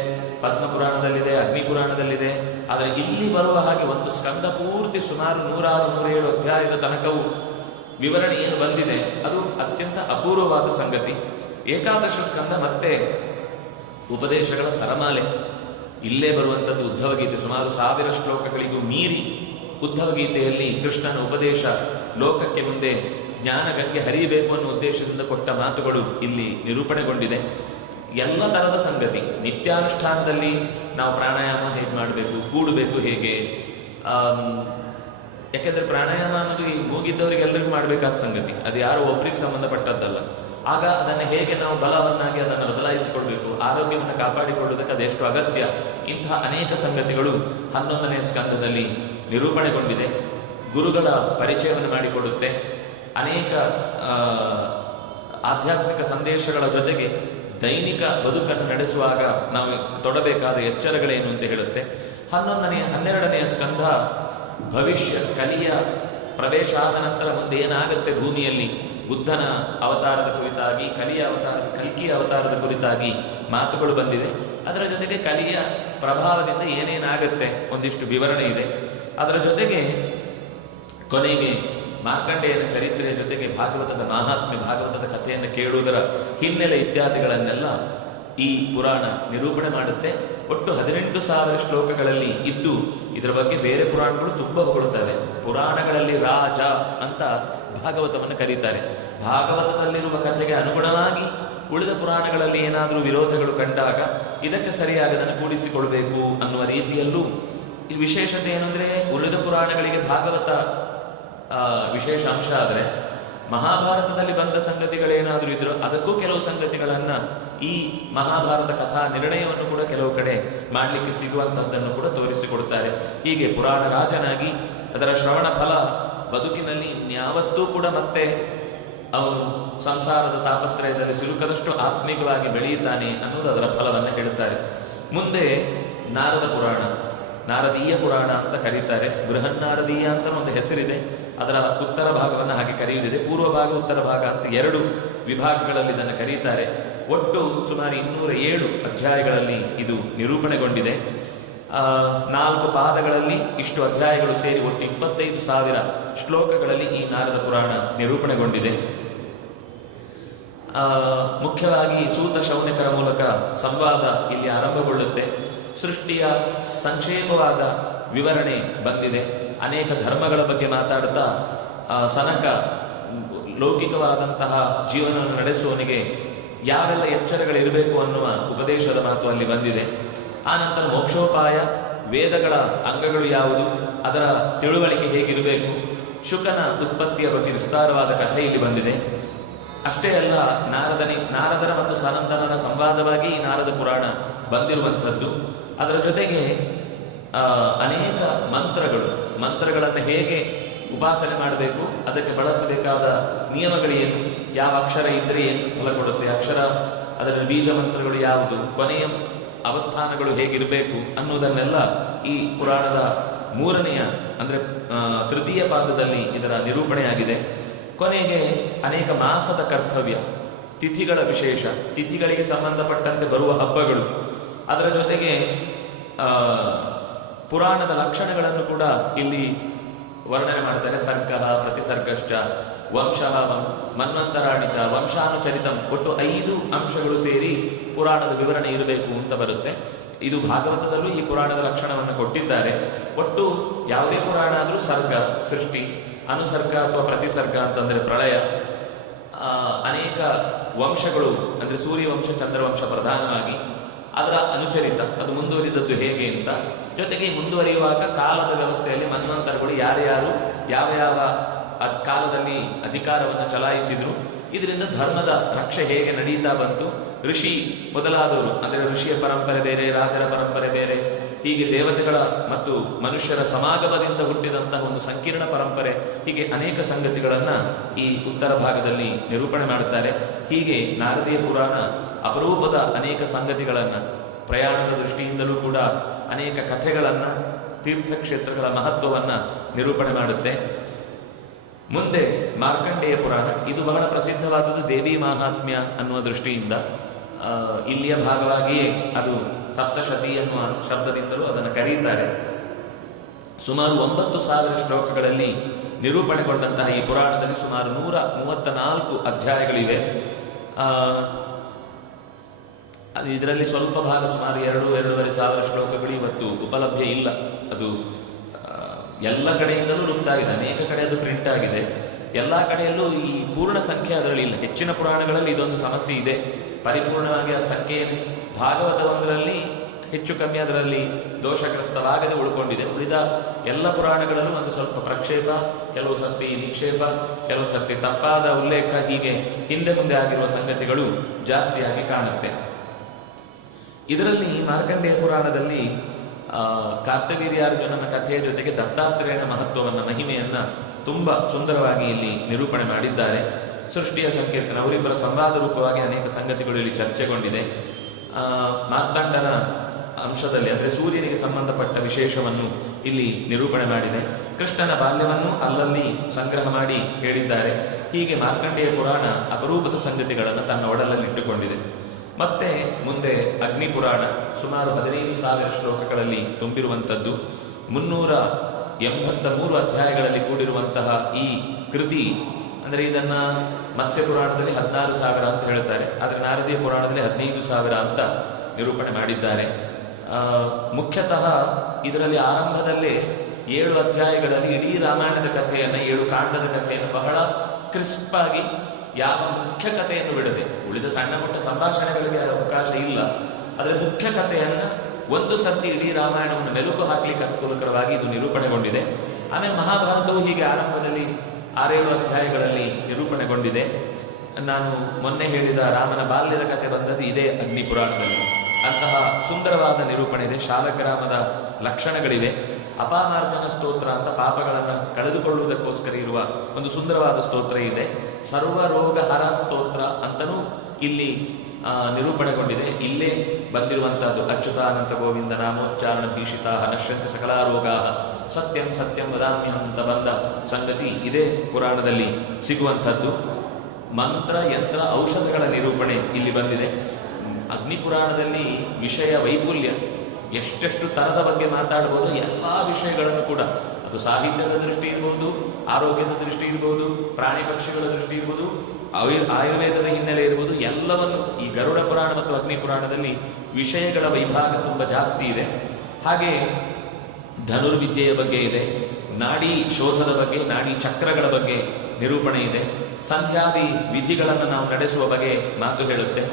ಪದ್ಮ ಪುರಾಣದಲ್ಲಿದೆ, ಅಗ್ನಿ ಪುರಾಣದಲ್ಲಿದೆ. ಆದರೆ ಇಲ್ಲಿ ಬರುವ ಹಾಗೆ ಒಂದು ಸ್ಕಂದ ಪೂರ್ತಿ ಸುಮಾರು 106-107 ಅಧ್ಯಾಯದ ತನಕವೂ ವಿವರಣೆ ಏನು ಬಂದಿದೆ ಅದು ಅತ್ಯಂತ ಅಪೂರ್ವವಾದ ಸಂಗತಿ. 11ಶ ಸ್ಕಂದ ಮತ್ತೆ ಉಪದೇಶಗಳ ಸರಮಾಲೆ. ಇಲ್ಲೇ ಬರುವಂಥದ್ದು ಉದ್ಧವ ಗೀತೆ, ಸುಮಾರು 1000 ಶ್ಲೋಕಗಳಿಗೂ ಮೀರಿ ಉದ್ಧವ ಗೀತೆಯಲ್ಲಿ ಕೃಷ್ಣನ ಉಪದೇಶ ಲೋಕಕ್ಕೆ ಮುಂದೆ ಜ್ಞಾನಗಂಗೆ ಹರಿಯಬೇಕು ಅನ್ನೋ ಉದ್ದೇಶದಿಂದ ಕೊಟ್ಟ ಮಾತುಗಳು ಇಲ್ಲಿ ನಿರೂಪಣೆಗೊಂಡಿದೆ. ಎಲ್ಲ ಥರದ ಸಂಗತಿ, ನಿತ್ಯಾನುಷ್ಠಾನದಲ್ಲಿ ನಾವು ಪ್ರಾಣಾಯಾಮ ಹೇಗೆ ಮಾಡಬೇಕು, ಕೂಡಬೇಕು ಹೇಗೆ, ಯಾಕೆಂದರೆ ಪ್ರಾಣಾಯಾಮ ಅನ್ನೋದು ಈ ಮೂಗಿದ್ದವರಿಗೆ ಎಲ್ಲರಿಗೂ ಮಾಡಬೇಕಾದ ಸಂಗತಿ, ಅದು ಯಾರೋ ಒಬ್ಬರಿಗೆ ಸಂಬಂಧಪಟ್ಟದ್ದಲ್ಲ. ಆಗ ಅದನ್ನು ಹೇಗೆ ನಾವು ಬಲವನ್ನಾಗಿ ಅದನ್ನು ಬದಲಾಯಿಸಿಕೊಳ್ಬೇಕು, ಆರೋಗ್ಯವನ್ನು ಕಾಪಾಡಿಕೊಳ್ಳುವುದಕ್ಕೆ ಅದೆಷ್ಟು ಅಗತ್ಯ, ಇಂತಹ ಅನೇಕ ಸಂಗತಿಗಳು 11ನೇ ಸ್ಕಂದದಲ್ಲಿ ನಿರೂಪಣೆಗೊಂಡಿದೆ. ಗುರುಗಳ ಪರಿಚಯವನ್ನು ಮಾಡಿಕೊಡುತ್ತೆ. ಅನೇಕ ಆಧ್ಯಾತ್ಮಿಕ ಸಂದೇಶಗಳ ಜೊತೆಗೆ ದೈನಿಕ ಬದುಕನ್ನು ನಡೆಸುವಾಗ ನಾವು ತೊಡಬೇಕಾದ ಎಚ್ಚರಗಳೇನು ಅಂತ ಹೇಳುತ್ತೆ. 12ನೇ ಸ್ಕಂಧ ಭವಿಷ್ಯ ಕಲಿಯ ಪ್ರವೇಶ ಆದ ನಂತರ ಮುಂದೆ ಏನಾಗುತ್ತೆ ಭೂಮಿಯಲ್ಲಿ, ಬುದ್ಧನ ಅವತಾರದ ಕುರಿತಾಗಿ, ಕಲ್ಕಿಯ ಅವತಾರದ ಕುರಿತಾಗಿ ಮಾತುಗಳು ಬಂದಿದೆ. ಅದರ ಜೊತೆಗೆ ಕಲಿಯ ಪ್ರಭಾವದಿಂದ ಏನೇನಾಗತ್ತೆ ಒಂದಿಷ್ಟು ವಿವರಣೆ ಇದೆ. ಅದರ ಜೊತೆಗೆ ಕೊನೆಗೆ ಮಾರ್ಕಂಡೇಯನ ಚರಿತ್ರೆಯ ಜೊತೆಗೆ ಭಾಗವತದ ಮಹಾತ್ಮೆ, ಭಾಗವತದ ಕಥೆಯನ್ನು ಕೇಳುವುದರ ಹಿನ್ನೆಲೆ ಇತ್ಯಾದಿಗಳನ್ನೆಲ್ಲ ಈ ಪುರಾಣ ನಿರೂಪಣೆ ಮಾಡುತ್ತೆ. ಒಟ್ಟು 18,000 ಶ್ಲೋಕಗಳಲ್ಲಿ ಇದ್ದು ಇದರ ಬಗ್ಗೆ ಬೇರೆ ಪುರಾಣಗಳು ತುಂಬ ಹೊಗಳುತ್ತವೆ. ಪುರಾಣಗಳಲ್ಲಿ ರಾಜ ಅಂತ ಭಾಗವತವನ್ನು ಕರೀತಾರೆ. ಭಾಗವತದಲ್ಲಿರುವ ಕಥೆಗೆ ಅನುಗುಣವಾಗಿ ಉಳಿದ ಪುರಾಣಗಳಲ್ಲಿ ಏನಾದರೂ ವಿರೋಧಗಳು ಕಂಡಾಗ ಇದಕ್ಕೆ ಸರಿಯಾಗದನ್ನು ಕೂಡಿಸಿಕೊಳ್ಬೇಕು ಅನ್ನುವ ರೀತಿಯಲ್ಲೂ ಈ ವಿಶೇಷತೆ ಏನಂದ್ರೆ, ಉಳಿದ ಪುರಾಣಗಳಿಗೆ ಭಾಗವತ ವಿಶೇಷ ಅಂಶ ಆದರೆ ಮಹಾಭಾರತದಲ್ಲಿ ಬಂದ ಸಂಗತಿಗಳೇನಾದರೂ ಇದ್ರು ಅದಕ್ಕೂ ಕೆಲವು ಸಂಗತಿಗಳನ್ನ ಈ ಮಹಾಭಾರತ ಕಥಾ ನಿರ್ಣಯವನ್ನು ಕೂಡ ಕೆಲವು ಕಡೆ ಮಾಡಲಿಕ್ಕೆ ಸಿಗುವಂಥದ್ದನ್ನು ಕೂಡ ತೋರಿಸಿಕೊಡ್ತಾರೆ. ಹೀಗೆ ಪುರಾಣ ರಾಜನಾಗಿ ಅದರ ಶ್ರವಣ ಫಲ ಬದುಕಿನಲ್ಲಿ ಇನ್ಯಾವತ್ತೂ ಕೂಡ ಮತ್ತೆ ಅವನು ಸಂಸಾರದ ತಾಪತ್ರಯದಲ್ಲಿ ಸಿಲುಕದಷ್ಟು ಆತ್ಮಿಕವಾಗಿ ಬೆಳೆಯುತ್ತಾನೆ ಅನ್ನೋದು ಅದರ ಫಲವನ್ನು ಹೇಳುತ್ತಾರೆ. ಮುಂದೆ ನಾರದ ಪುರಾಣ, ನಾರದೀಯ ಪುರಾಣ ಅಂತ ಕರೀತಾರೆ. ಬೃಹನ್ನಾರದೀಯ ಅಂತ ಒಂದು ಹೆಸರಿದೆ. ಅದರ ಉತ್ತರ ಭಾಗವನ್ನು ಹಾಗೆ ಕರೆಯುವುದಿದೆ. ಪೂರ್ವ ಭಾಗ, ಉತ್ತರ ಭಾಗ ಅಂತ 2 ವಿಭಾಗಗಳಲ್ಲಿ ಇದನ್ನು ಕರೀತಾರೆ. ಒಟ್ಟು ಸುಮಾರು 207 ಅಧ್ಯಾಯಗಳಲ್ಲಿ ಇದು ನಿರೂಪಣೆಗೊಂಡಿದೆ. 4 ಪಾದಗಳಲ್ಲಿ ಇಷ್ಟು ಅಧ್ಯಾಯಗಳು ಸೇರಿ ಒಟ್ಟು 25,000 ಶ್ಲೋಕಗಳಲ್ಲಿ ಈ ನಾರದ ಪುರಾಣ ನಿರೂಪಣೆಗೊಂಡಿದೆ. ಮುಖ್ಯವಾಗಿ ಸೂತ ಶೌನಕರ ಮೂಲಕ ಸಂವಾದ ಇಲ್ಲಿ ಆರಂಭಗೊಳ್ಳುತ್ತೆ. ಸೃಷ್ಟಿಯ ಸಂಕ್ಷೇಪವಾದ ವಿವರಣೆ ಬಂದಿದೆ. ಅನೇಕ ಧರ್ಮಗಳ ಬಗ್ಗೆ ಮಾತಾಡುತ್ತಾ ಸನಕ ಲೌಕಿಕವಾದಂತಹ ಜೀವನವನ್ನು ನಡೆಸುವವನಿಗೆ ಯಾವೆಲ್ಲ ಎಚ್ಚರಗಳಿರಬೇಕು ಅನ್ನುವ ಉಪದೇಶದ ಮಾತು ಅಲ್ಲಿ ಬಂದಿದೆ. ಆನಂತರ ಮೋಕ್ಷೋಪಾಯ, ವೇದಗಳ ಅಂಗಗಳು ಯಾವುದು, ಅದರ ತಿಳುವಳಿಕೆ ಹೇಗಿರಬೇಕು, ಶುಕನ ಉತ್ಪತ್ತಿಯ ಬಗ್ಗೆ ವಿಸ್ತಾರವಾದ ಕಥೆ ಇಲ್ಲಿ ಬಂದಿದೆ. ಅಷ್ಟೇ ಅಲ್ಲ, ನಾರದರ ಮತ್ತು ಸನಂದನನ ಸಂವಾದವಾಗಿ ಈ ನಾರದ ಪುರಾಣ ಬಂದಿರುವಂಥದ್ದು. ಅದರ ಜೊತೆಗೆ ಅನೇಕ ಮಂತ್ರಗಳನ್ನು ಹೇಗೆ ಉಪಾಸನೆ ಮಾಡಬೇಕು, ಅದಕ್ಕೆ ಬಳಸಬೇಕಾದ ನಿಯಮಗಳೇನು, ಯಾವ ಅಕ್ಷರ ಇದ್ರೆ ಏನು ಫಲ ಕೊಡುತ್ತೆ, ಅಕ್ಷರ ಅದರ ಬೀಜ ಮಂತ್ರಗಳು ಯಾವುದು, ಕೊನೆಯ ಅವಸ್ಥಾನಗಳು ಹೇಗಿರಬೇಕು ಅನ್ನುವುದನ್ನೆಲ್ಲ ಈ ಪುರಾಣದ 3ನೆಯ ಅಂದರೆ ತೃತೀಯ ಪಾದದಲ್ಲಿ ಇದರ ನಿರೂಪಣೆಯಾಗಿದೆ. ಕೊನೆಗೆ ಅನೇಕ ಮಾಸದ ಕರ್ತವ್ಯ, ತಿಥಿಗಳ ವಿಶೇಷ, ತಿಥಿಗಳಿಗೆ ಸಂಬಂಧಪಟ್ಟಂತೆ ಬರುವ ಹಬ್ಬಗಳು, ಅದರ ಜೊತೆಗೆ ಪುರಾಣದ ಲಕ್ಷಣಗಳನ್ನು ಕೂಡ ಇಲ್ಲಿ ವರ್ಣನೆ ಮಾಡ್ತಾರೆ. ಸರ್ಗಃ, ಪ್ರತಿಸರ್ಗಶ್ಚ, ವಂಶಃ, ಮನ್ವಂತರಾಣಿಚ, ವಂಶಾನುಚರಿತಂ. ಒಟ್ಟು 5 ಅಂಶಗಳು ಸೇರಿ ಪುರಾಣದ ವಿವರಣೆ ಇರಬೇಕು ಅಂತ ಬರುತ್ತೆ. ಇದು ಭಾಗವತದಲ್ಲೂ ಈ ಪುರಾಣದ ಲಕ್ಷಣವನ್ನು ಕೊಟ್ಟಿದ್ದಾರೆ. ಒಟ್ಟು ಯಾವುದೇ ಪುರಾಣ ಆದರೂ ಸರ್ಗ ಸೃಷ್ಟಿ, ಅನುಸರ್ಗ ಅಥವಾ ಪ್ರತಿಸರ್ಗ ಅಂತಂದ್ರೆ ಪ್ರಳಯ, ಅನೇಕ ವಂಶಗಳು ಅಂದರೆ ಸೂರ್ಯವಂಶ, ಚಂದ್ರವಂಶ ಪ್ರಧಾನವಾಗಿ, ಅದರ ಅನುಚರಿತ, ಅದು ಮುಂದುವರಿದದ್ದು ಹೇಗೆ ಅಂತ, ಜೊತೆಗೆ ಮುಂದುವರಿಯುವಾಗ ಕಾಲದ ವ್ಯವಸ್ಥೆಯಲ್ಲಿ ಮನ್ವಂತರಗಳು ಯಾರ್ಯಾರು ಯಾವ ಕಾಲದಲ್ಲಿ ಅಧಿಕಾರವನ್ನು ಚಲಾಯಿಸಿದ್ರು, ಇದರಿಂದ ಧರ್ಮದ ರಕ್ಷೆ ಹೇಗೆ ನಡೀತಾ ಬಂತು, ಋಷಿ ಮೊದಲಾದವರು ಅಂದರೆ ಋಷಿಯ ಪರಂಪರೆ ಬೇರೆ, ರಾಜರ ಪರಂಪರೆ ಬೇರೆ, ಹೀಗೆ ದೇವತೆಗಳ ಮತ್ತು ಮನುಷ್ಯರ ಸಮಾಗಮದಿಂದ ಹುಟ್ಟಿದಂತಹ ಒಂದು ಸಂಕೀರ್ಣ ಪರಂಪರೆ, ಹೀಗೆ ಅನೇಕ ಸಂಗತಿಗಳನ್ನ ಈ ಉತ್ತರ ಭಾಗದಲ್ಲಿ ನಿರೂಪಣೆ ಮಾಡುತ್ತಾರೆ. ಹೀಗೆ ನಾರದೀಯ ಪುರಾಣ ಅಪರೂಪದ ಅನೇಕ ಸಂಗತಿಗಳನ್ನು, ಪ್ರಯಾಣದ ದೃಷ್ಟಿಯಿಂದಲೂ ಕೂಡ ಅನೇಕ ಕಥೆಗಳನ್ನು, ತೀರ್ಥಕ್ಷೇತ್ರಗಳ ಮಹತ್ವವನ್ನು ನಿರೂಪಣೆ ಮಾಡುತ್ತೆ. ಮುಂದೆ ಮಾರ್ಕಂಡೇಯ ಪುರಾಣ, ಇದು ಬಹಳ ಪ್ರಸಿದ್ಧವಾದದ್ದು ದೇವಿ ಮಾಹಾತ್ಮ್ಯ ಅನ್ನುವ ದೃಷ್ಟಿಯಿಂದ. ಇಲ್ಲಿಯ ಭಾಗವಾಗಿಯೇ ಅದು ಸಪ್ತಶತಿ ಎನ್ನುವ ಶಬ್ದದಿಂದಲೂ ಅದನ್ನು ಕರೀತಾರೆ. ಸುಮಾರು 9,000 ಶ್ಲೋಕಗಳಲ್ಲಿ ನಿರೂಪಣೆಗೊಂಡಂತಹ ಈ ಪುರಾಣದಲ್ಲಿ ಸುಮಾರು 134 ಅಧ್ಯಾಯಗಳಿವೆ. ಅದು ಇದರಲ್ಲಿ ಸ್ವಲ್ಪ ಭಾಗ ಸುಮಾರು 2-2.5 ಸಾವಿರ ಶ್ಲೋಕಗಳು ಇವತ್ತು ಉಪಲಭ್ಯ ಇಲ್ಲ. ಅದು ಎಲ್ಲ ಕಡೆಯಿಂದಲೂ ಲುಪ್ತಾಗಿದೆ. ಅನೇಕ ಕಡೆ ಅದು ಪ್ರಿಂಟ್ ಆಗಿದೆ. ಎಲ್ಲ ಕಡೆಯಲ್ಲೂ ಈ ಪೂರ್ಣ ಸಂಖ್ಯೆ ಅದರಲ್ಲಿ ಇಲ್ಲ. ಹೆಚ್ಚಿನ ಪುರಾಣಗಳಲ್ಲಿ ಇದೊಂದು ಸಮಸ್ಯೆ ಇದೆ. ಪರಿಪೂರ್ಣವಾಗಿ ಅದರ ಸಂಖ್ಯೆ ಭಾಗವತ ಒಂದರಲ್ಲಿ ಹೆಚ್ಚು ಕಮ್ಮಿ ಅದರಲ್ಲಿ ದೋಷಗ್ರಸ್ತವಾಗದೆ ಉಳ್ಕೊಂಡಿದೆ. ಉಳಿದ ಎಲ್ಲ ಪುರಾಣಗಳಲ್ಲೂ ಒಂದು ಸ್ವಲ್ಪ ಪ್ರಕ್ಷೇಪ, ಕೆಲವು ಸರ್ತಿ ನಿಕ್ಷೇಪ, ಕೆಲವು ಸರ್ತಿ ತಪ್ಪಾದ ಉಲ್ಲೇಖ, ಹೀಗೆ ಹಿಂದೆ ಮುಂದೆ ಆಗಿರುವ ಸಂಗತಿಗಳು ಜಾಸ್ತಿಯಾಗಿ ಕಾಣುತ್ತೆ. ಇದರಲ್ಲಿ ಮಾರ್ಕಂಡೇಯ ಪುರಾಣದಲ್ಲಿ ಕಾರ್ತವೀರ್ಯಾರ್ಜುನನ ಕಥೆಯ ಜೊತೆಗೆ ದತ್ತಾತ್ರೇಯನ ಮಹತ್ವವನ್ನ, ಮಹಿಮೆಯನ್ನ ತುಂಬಾ ಸುಂದರವಾಗಿ ಇಲ್ಲಿ ನಿರೂಪಣೆ ಮಾಡಿದ್ದಾರೆ. ಸೃಷ್ಟಿಯ ಸಂಕೀರ್ತನ, ಅವರಿಬ್ಬರ ಸಂವಾದ ರೂಪವಾಗಿ ಅನೇಕ ಸಂಗತಿಗಳು ಇಲ್ಲಿ ಚರ್ಚೆಗೊಂಡಿದೆ. ಮಾರ್ತಾಂಡನ ಅಂಶದಲ್ಲಿ ಅಂದರೆ ಸೂರ್ಯನಿಗೆ ಸಂಬಂಧಪಟ್ಟ ವಿಶೇಷವನ್ನು ಇಲ್ಲಿ ನಿರೂಪಣೆ ಮಾಡಿದೆ. ಕೃಷ್ಣನ ಬಾಲ್ಯವನ್ನು ಅಲ್ಲಲ್ಲಿ ಸಂಗ್ರಹ ಮಾಡಿ ಹೇಳಿದ್ದಾರೆ. ಹೀಗೆ ಮಾರ್ಕಂಡೇಯ ಪುರಾಣ ಅಪರೂಪದ ಸಂಗತಿಗಳನ್ನು ತನ್ನ ಒಡಲಲ್ಲಿಟ್ಟುಕೊಂಡಿದೆ. ಮತ್ತೆ ಮುಂದೆ ಅಗ್ನಿ ಪುರಾಣ ಸುಮಾರು 15,000 ಶ್ಲೋಕಗಳಲ್ಲಿ ತುಂಬಿರುವಂಥದ್ದು. 383 ಅಧ್ಯಾಯಗಳಲ್ಲಿ ಕೂಡಿರುವಂತಹ ಈ ಕೃತಿ, ಅಂದರೆ ಇದನ್ನ ಮತ್ಸ್ಯ ಪುರಾಣದಲ್ಲಿ 16,000 ಅಂತ ಹೇಳ್ತಾರೆ, ಆದರೆ ನಾರದೀಯ ಪುರಾಣದಲ್ಲಿ 15,000 ಅಂತ ನಿರೂಪಣೆ ಮಾಡಿದ್ದಾರೆ. ಮುಖ್ಯತಃ ಇದರಲ್ಲಿ ಆರಂಭದಲ್ಲೇ 7 ಅಧ್ಯಾಯಗಳಲ್ಲಿ ಇಡೀ ರಾಮಾಯಣದ ಕಥೆಯನ್ನು, 7 ಕಾಂಡದ ಕಥೆಯನ್ನು ಬಹಳ ಕ್ರಿಸ್ಪ್ ಆಗಿ, ಯಾವ ಮುಖ್ಯ ಕಥೆಯನ್ನು ಬಿಡದೆ, ಉಳಿದ ಸಣ್ಣ ಪುಟ್ಟ ಸಂಭಾಷಣೆಗಳಿಗೆ ಅವಕಾಶ ಇಲ್ಲ, ಆದರೆ ಮುಖ್ಯ ಕಥೆಯನ್ನ ಒಂದು ಸರ್ತಿ ಇಡೀ ರಾಮಾಯಣವನ್ನು ಮೆಲುಕು ಹಾಕಲಿಕ್ಕೆ ಅನುಕೂಲಕರವಾಗಿ ಇದು ನಿರೂಪಣೆಗೊಂಡಿದೆ. ಆಮೇಲೆ ಮಹಾಭಾರತವು ಹೀಗೆ ಆರಂಭದಲ್ಲಿ 6-7 ಅಧ್ಯಾಯಗಳಲ್ಲಿ ನಿರೂಪಣೆಗೊಂಡಿದೆ. ನಾನು ಮೊನ್ನೆ ಹೇಳಿದ ರಾಮನ ಬಾಲ್ಯದ ಕಥೆ ಬಂದದ್ದು ಇದೇ ಅಗ್ನಿ ಪುರಾಣದಲ್ಲಿ. ಅಂತಹ ಸುಂದರವಾದ ನಿರೂಪಣೆ ಇದೆ. ಶಾಲಗ್ರಾಮದ ಲಕ್ಷಣಗಳಿವೆ. ಅಪಾಮಾರ್ಜನ ಸ್ತೋತ್ರ ಅಂತ ಪಾಪಗಳನ್ನು ಕಳೆದುಕೊಳ್ಳುವುದಕ್ಕೋಸ್ಕರ ಇರುವ ಒಂದು ಸುಂದರವಾದ ಸ್ತೋತ್ರ ಇದೆ. ಸರ್ವರೋಗಹರ ಸ್ತೋತ್ರ ಅಂತನೂ ಇಲ್ಲಿ ನಿರೂಪಣೆಗೊಂಡಿದೆ. ಇಲ್ಲೇ ಬಂದಿರುವಂತಹದ್ದು ಅಚ್ಯುತಾನಂತ ಗೋವಿಂದ ನಾಮೋಚ್ಚಾರಣ ಭೀಷಿತ ನಶ್ಯಂತ ಸಕಲಾರೋಗ ಸತ್ಯಂ ಸತ್ಯಂ ವದಾಮ್ಯಹಂ ಅಂತ ಬಂದ ಸಂಗತಿ ಇದೇ ಪುರಾಣದಲ್ಲಿ ಸಿಗುವಂಥದ್ದು. ಮಂತ್ರ, ಯಂತ್ರ, ಔಷಧಗಳ ನಿರೂಪಣೆ ಇಲ್ಲಿ ಬಂದಿದೆ. ಅಗ್ನಿ ಪುರಾಣದಲ್ಲಿ ವಿಷಯ ವೈಪುಲ್ಯ, ಎಷ್ಟೆಷ್ಟು ತರದ ಬಗ್ಗೆ ಮಾತಾಡಬಹುದು, ಎಲ್ಲ ವಿಷಯಗಳನ್ನು ಕೂಡ, ಅದು ಸಾಹಿತ್ಯದ ದೃಷ್ಟಿ ಇರ್ಬೋದು, ಆರೋಗ್ಯದ ದೃಷ್ಟಿ ಇರ್ಬೋದು, ಪ್ರಾಣಿ ಪಕ್ಷಿಗಳ ದೃಷ್ಟಿ ಇರ್ಬೋದು, ಆಯುರ್ವೇದದ ಹಿನ್ನೆಲೆ ಇರ್ಬೋದು, ಎಲ್ಲವನ್ನು ಈ ಗರುಡ ಪುರಾಣ ಮತ್ತು ಅಗ್ನಿ ಪುರಾಣದಲ್ಲಿ ವಿಷಯಗಳ ವೈಭಾಗ ತುಂಬ ಜಾಸ್ತಿ ಇದೆ. ಹಾಗೆ ಧನುರ್ವಿದ್ಯೆಯ ಬಗ್ಗೆ ಇದೆ, ನಾಡಿ ಶೋಧದ ಬಗ್ಗೆ, ನಾಡಿ ಚಕ್ರಗಳ ಬಗ್ಗೆ ನಿರೂಪಣೆ ಇದೆ. ಸಂಧ್ಯಾದಿ ವಿಧಿಗಳನ್ನು ನಾವು ನಡೆಸುವ ಬಗ್ಗೆ ಮಾತು ಹೇಳುತ್ತೆ.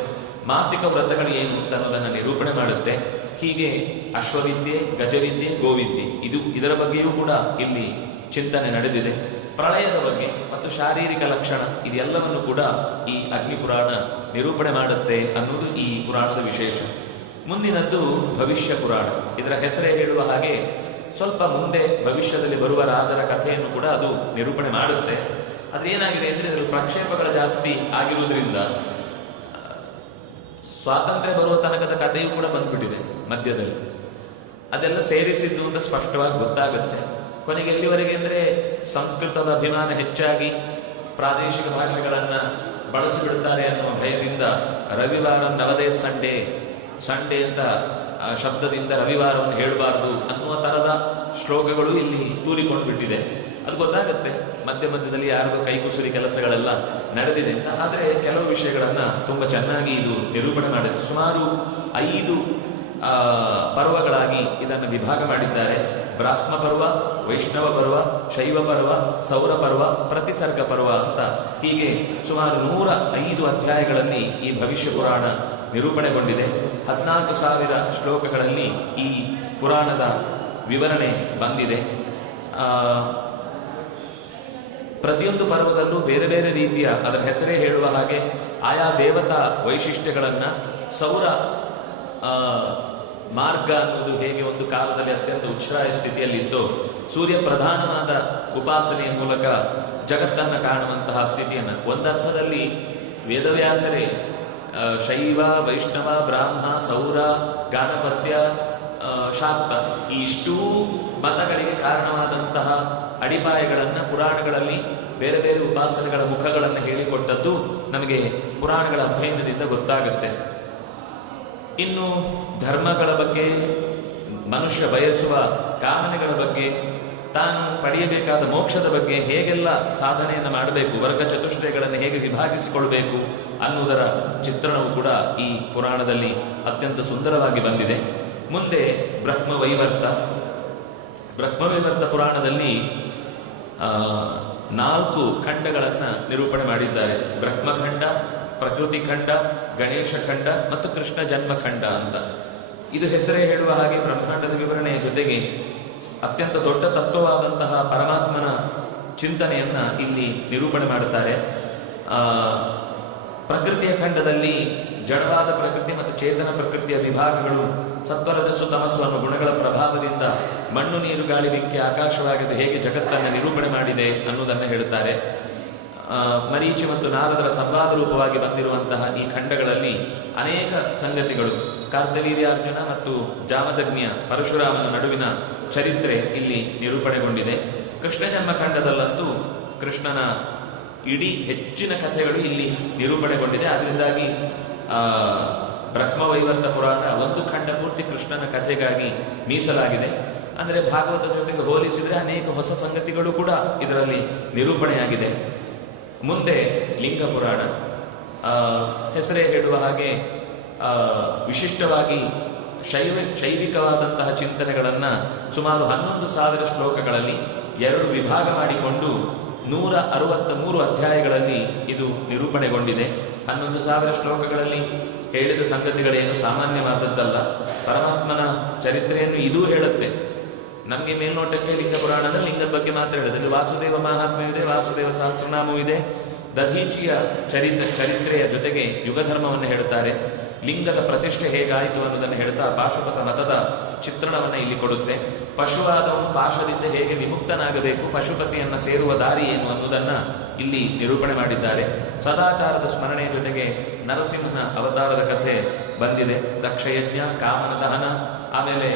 ಮಾಸಿಕ ವ್ರತಗಳು ಏನು ಅಂತ ಅನ್ನೋದನ್ನು ನಿರೂಪಣೆ ಮಾಡುತ್ತೆ. ಹೀಗೆ ಅಶ್ವವಿದ್ಯೆ, ಗಜವಿದ್ಯೆ, ಗೋವಿದ್ಯೆ ಇದರ ಬಗ್ಗೆಯೂ ಕೂಡ ಇಲ್ಲಿ ಚಿಂತನೆ ನಡೆದಿದೆ. ಪ್ರಳಯದ ಬಗ್ಗೆ ಮತ್ತು ಶಾರೀರಿಕ ಲಕ್ಷಣ ಇದೆಲ್ಲವನ್ನು ಕೂಡ ಈ ಅಗ್ನಿ ಪುರಾಣ ನಿರೂಪಣೆ ಮಾಡುತ್ತೆ ಅನ್ನೋದು ಈ ಪುರಾಣದ ವಿಶೇಷ. ಮುಂದಿನದ್ದು ಭವಿಷ್ಯ ಪುರಾಣ. ಇದರ ಹೆಸರೇ ಹೇಳುವ ಹಾಗೆ ಸ್ವಲ್ಪ ಮುಂದೆ ಭವಿಷ್ಯದಲ್ಲಿ ಬರುವ ರಾಜರ ಕಥೆಯನ್ನು ಕೂಡ ಅದು ನಿರೂಪಣೆ ಮಾಡುತ್ತೆ. ಆದ್ರೆ ಏನಾಗಿದೆ ಅಂದ್ರೆ ಇದರಲ್ಲಿ ಪ್ರಕ್ಷೇಪಗಳು ಜಾಸ್ತಿ ಆಗಿರುವುದರಿಂದ ಸ್ವಾತಂತ್ರ್ಯ ಬರುವ ತನಕದ ಕಥೆಯೂ ಕೂಡ ಬಂದ್ಬಿಟ್ಟಿದೆ ಮಧ್ಯದಲ್ಲಿ. ಅದೆಲ್ಲ ಸೇರಿಸಿದ್ದು ಅಂತ ಸ್ಪಷ್ಟವಾಗಿ ಗೊತ್ತಾಗುತ್ತೆ. ಕೊನೆಗೆ ಎಲ್ಲಿವರೆಗೆ ಅಂದ್ರೆ ಸಂಸ್ಕೃತದ ಅಭಿಮಾನ ಹೆಚ್ಚಾಗಿ ಪ್ರಾದೇಶಿಕ ಭಾಷೆಗಳನ್ನ ಬಳಸಿಬಿಡ್ತಾರೆ ಅನ್ನುವ ಭಯದಿಂದ ರವಿವಾರ ನವದೇತ್ ಸಂಡೇ ಅಂತ ಶಬ್ದದಿಂದ ರವಿವಾರವನ್ನು ಹೇಳಬಾರದು ಅನ್ನುವ ತರದ ಶ್ಲೋಕಗಳು ಇಲ್ಲಿ ತೂರಿಕೊಂಡು ಬಿಟ್ಟಿದೆ. ಅದು ಗೊತ್ತಾಗುತ್ತೆ ಮಧ್ಯ ಮಧ್ಯದಲ್ಲಿ ಯಾರದು ಕೈಕುಸುರಿ ಕೆಲಸಗಳೆಲ್ಲ ನಡೆದಿದೆ ಅಂತ. ಆದರೆ ಕೆಲವು ವಿಷಯಗಳನ್ನ ತುಂಬಾ ಚೆನ್ನಾಗಿ ಇದು ನಿರೂಪಣೆ ಮಾಡುತ್ತೆ. ಸುಮಾರು 5 ಪರ್ವಗಳಾಗಿ ಇದನ್ನು ವಿಭಾಗ ಮಾಡಿದ್ದಾರೆ. ಬ್ರಾಹ್ಮ ಪರ್ವ, ವೈಷ್ಣವ ಪರ್ವ, ಶೈವ ಪರ್ವ, ಸೌರ ಪರ್ವ, ಪ್ರತಿಸರ್ಗ ಪರ್ವ ಅಂತ ಹೀಗೆ ಸುಮಾರು 105 ಅಧ್ಯಾಯಗಳಲ್ಲಿ ಈ ಭವಿಷ್ಯ ಪುರಾಣ ನಿರೂಪಣೆಗೊಂಡಿದೆ. 14,000 ಶ್ಲೋಕಗಳಲ್ಲಿ ಈ ಪುರಾಣದ ವಿವರಣೆ ಬಂದಿದೆ. ಪ್ರತಿಯೊಂದು ಪರ್ವದಲ್ಲೂ ಬೇರೆ ಬೇರೆ ರೀತಿಯ, ಅದರ ಹೆಸರೇ ಹೇಳುವ ಹಾಗೆ ಆಯಾ ದೇವತಾ ವೈಶಿಷ್ಟ್ಯಗಳನ್ನ, ಸೌರ ಮಾರ್ಗ ಅನ್ನೋದು ಹೇಗೆ ಒಂದು ಕಾಲದಲ್ಲಿ ಅತ್ಯಂತ ಉಚ್ಛ್ರಾಯ ಸ್ಥಿತಿಯಲ್ಲಿತ್ತು, ಸೂರ್ಯ ಪ್ರಧಾನವಾದ ಉಪಾಸನೆಯ ಮೂಲಕ ಜಗತ್ತನ್ನು ಕಾಣುವಂತಹ ಸ್ಥಿತಿಯನ್ನು, ಒಂದರ್ಥದಲ್ಲಿ ವೇದವ್ಯಾಸರೇ ಶೈವ, ವೈಷ್ಣವ, ಬ್ರಾಹ್ಮ, ಸೌರ, ಗಾಣಪತ್ಯ, ಶಾಕ್ತ ಈ ಇಷ್ಟೂ ಮತಗಳಿಗೆ ಕಾರಣವಾದಂತಹ ಅಡಿಪಾಯಗಳನ್ನು ಪುರಾಣಗಳಲ್ಲಿ ಬೇರೆ ಬೇರೆ ಉಪಾಸನೆಗಳ ಮುಖಗಳನ್ನು ಹೇಳಿಕೊಟ್ಟದ್ದು ನಮಗೆ ಪುರಾಣಗಳ ಅಧ್ಯಯನದಿಂದ ಗೊತ್ತಾಗುತ್ತೆ. ಇನ್ನು ಧರ್ಮಗಳ ಬಗ್ಗೆ, ಮನುಷ್ಯ ಬಯಸುವ ಕಾಮನೆಗಳ ಬಗ್ಗೆ, ತಾನು ಪಡೆಯಬೇಕಾದ ಮೋಕ್ಷದ ಬಗ್ಗೆ ಹೇಗೆಲ್ಲ ಸಾಧನೆಯನ್ನು ಮಾಡಬೇಕು, ವರ್ಗ ಚತುಷ್ಟಯಗಳನ್ನು ಹೇಗೆ ವಿಭಾಗಿಸಿಕೊಳ್ಬೇಕು ಅನ್ನುವುದರ ಚಿತ್ರಣವು ಕೂಡ ಈ ಪುರಾಣದಲ್ಲಿ ಅತ್ಯಂತ ಸುಂದರವಾಗಿ ಬಂದಿದೆ. ಮುಂದೆ ಬ್ರಹ್ಮವೈವರ್ತ ಪುರಾಣದಲ್ಲಿ 4 ಖಂಡಗಳನ್ನು ನಿರೂಪಣೆ ಮಾಡಿದ್ದಾರೆ. ಬ್ರಹ್ಮಖಂಡ, ಪ್ರಕೃತಿ ಖಂಡ, ಗಣೇಶ ಖಂಡ ಮತ್ತು ಕೃಷ್ಣ ಜನ್ಮಖಂಡ ಅಂತ. ಇದು ಹೆಸರೇ ಹೇಳುವ ಹಾಗೆ ಬ್ರಹ್ಮಾಂಡದ ವಿವರಣೆಯ ಜೊತೆಗೆ ಅತ್ಯಂತ ದೊಡ್ಡ ತತ್ವವಾದಂತಹ ಪರಮಾತ್ಮನ ಚಿಂತನೆಯನ್ನ ಇಲ್ಲಿ ನಿರೂಪಣೆ ಮಾಡುತ್ತಾರೆ. ಪ್ರಕೃತಿಯ ಖಂಡದಲ್ಲಿ ಜಡವಾದ ಪ್ರಕೃತಿ ಮತ್ತು ಚೇತನ ಪ್ರಕೃತಿಯ ವಿಭಾಗಗಳು ಸತ್ವರಜಸ್ಸು ತಮಸ್ಸು ಅನ್ನೋ ಗುಣಗಳ ಪ್ರಭಾವದಿಂದ ಮಣ್ಣು ನೀರು ಗಾಳಿ ಬೆಂಕಿ ಆಕಾಶವಾಗಿದೆ ಹೇಗೆ ಜಗತ್ತನ್ನು ನಿರೂಪಣೆ ಮಾಡಿದೆ ಅನ್ನುವುದನ್ನು ಹೇಳುತ್ತಾರೆ. ಮರೀಚಿ ಮತ್ತು ನಾರದರ ಸಂವಾದ ರೂಪವಾಗಿ ಬಂದಿರುವಂತಹ ಈ ಖಂಡಗಳಲ್ಲಿ ಅನೇಕ ಸಂಗತಿಗಳು, ಕಾರ್ತವೀರ್ಯಾರ್ಜುನ ಮತ್ತು ಜಾಮದಗ್ನಿಯ ಪರಶುರಾಮನ ನಡುವಿನ ಚರಿತ್ರೆ ಇಲ್ಲಿ ನಿರೂಪಣೆಗೊಂಡಿದೆ. ಕೃಷ್ಣ ಜನ್ಮಖಂಡದಲ್ಲಂತೂ ಕೃಷ್ಣನ ಇಡೀ ಹೆಚ್ಚಿನ ಕಥೆಗಳು ಇಲ್ಲಿ ನಿರೂಪಣೆಗೊಂಡಿದೆ. ಅದರಿಂದಾಗಿ ಬ್ರಹ್ಮವೈವರ್ತ ಪುರಾಣ 1 ಖಂಡ ಪೂರ್ತಿ ಕೃಷ್ಣನ ಕಥೆಗಾಗಿ ಮೀಸಲಾಗಿದೆ. ಅಂದರೆ ಭಾಗವತ ಜೊತೆಗೆ ಹೋಲಿಸಿದರೆ ಅನೇಕ ಹೊಸ ಸಂಗತಿಗಳು ಕೂಡ ಇದರಲ್ಲಿ ನಿರೂಪಣೆಯಾಗಿದೆ. ಮುಂದೆ ಲಿಂಗ ಪುರಾಣ ಹೆಸರೇ ಹೇಳುವ ಹಾಗೆ ವಿಶಿಷ್ಟವಾಗಿ ಶೈವಿಕವಾದಂತಹ ಚಿಂತನೆಗಳನ್ನು ಸುಮಾರು 11,000 ಶ್ಲೋಕಗಳಲ್ಲಿ 2 ವಿಭಾಗ ಮಾಡಿಕೊಂಡು 163 ಅಧ್ಯಾಯಗಳಲ್ಲಿ ಇದು ನಿರೂಪಣೆಗೊಂಡಿದೆ. 11,000 ಶ್ಲೋಕಗಳಲ್ಲಿ ಹೇಳಿದ ಸಂಗತಿಗಳೇನು ಸಾಮಾನ್ಯವಾದದ್ದಲ್ಲ. ಪರಮಾತ್ಮನ ಚರಿತ್ರೆಯನ್ನು ಇದೂ ಹೇಳುತ್ತೆ. ನಮಗೆ ಮೇಲ್ನೋಟಕ್ಕೆ ಲಿಂಗ ಪುರಾಣದ ಲಿಂಗದ ಬಗ್ಗೆ ಮಾತ್ರ ಹೇಳಿದೆ. ವಾಸುದೇವ ಮಹಾತ್ಮ್ಯ ಇದೆ, ವಾಸುದೇವ ಸಹಸ್ರನಾಮವೂ ಇದೆ. ದಧೀಚಿಯ ಚರಿತ್ರೆಯ ಜೊತೆಗೆ ಯುಗಧರ್ಮವನ್ನು ಹೇಳುತ್ತಾರೆ. ಲಿಂಗದ ಪ್ರತಿಷ್ಠೆ ಹೇಗಾಯಿತು ಅನ್ನೋದನ್ನು ಹೇಳ್ತಾ ಪಾಶುಪತ ಮತದ ಚಿತ್ರಣವನ್ನು ಇಲ್ಲಿ ಕೊಡುತ್ತೆ. ಪಶುವಾದವನು ಪಾಶದಿಂದ ಹೇಗೆ ವಿಮುಕ್ತನಾಗಬೇಕು, ಪಶುಪತಿಯನ್ನು ಸೇರುವ ದಾರಿ ಏನು ಅನ್ನೋದನ್ನು ಇಲ್ಲಿ ನಿರೂಪಣೆ ಮಾಡಿದ್ದಾರೆ. ಸದಾಚಾರದ ಸ್ಮರಣೆಯ ಜೊತೆಗೆ ನರಸಿಂಹನ ಅವತಾರದ ಕಥೆ ಬಂದಿದೆ. ದಕ್ಷಯಜ್ಞ, ಕಾಮನ ದಹನ, ಆಮೇಲೆ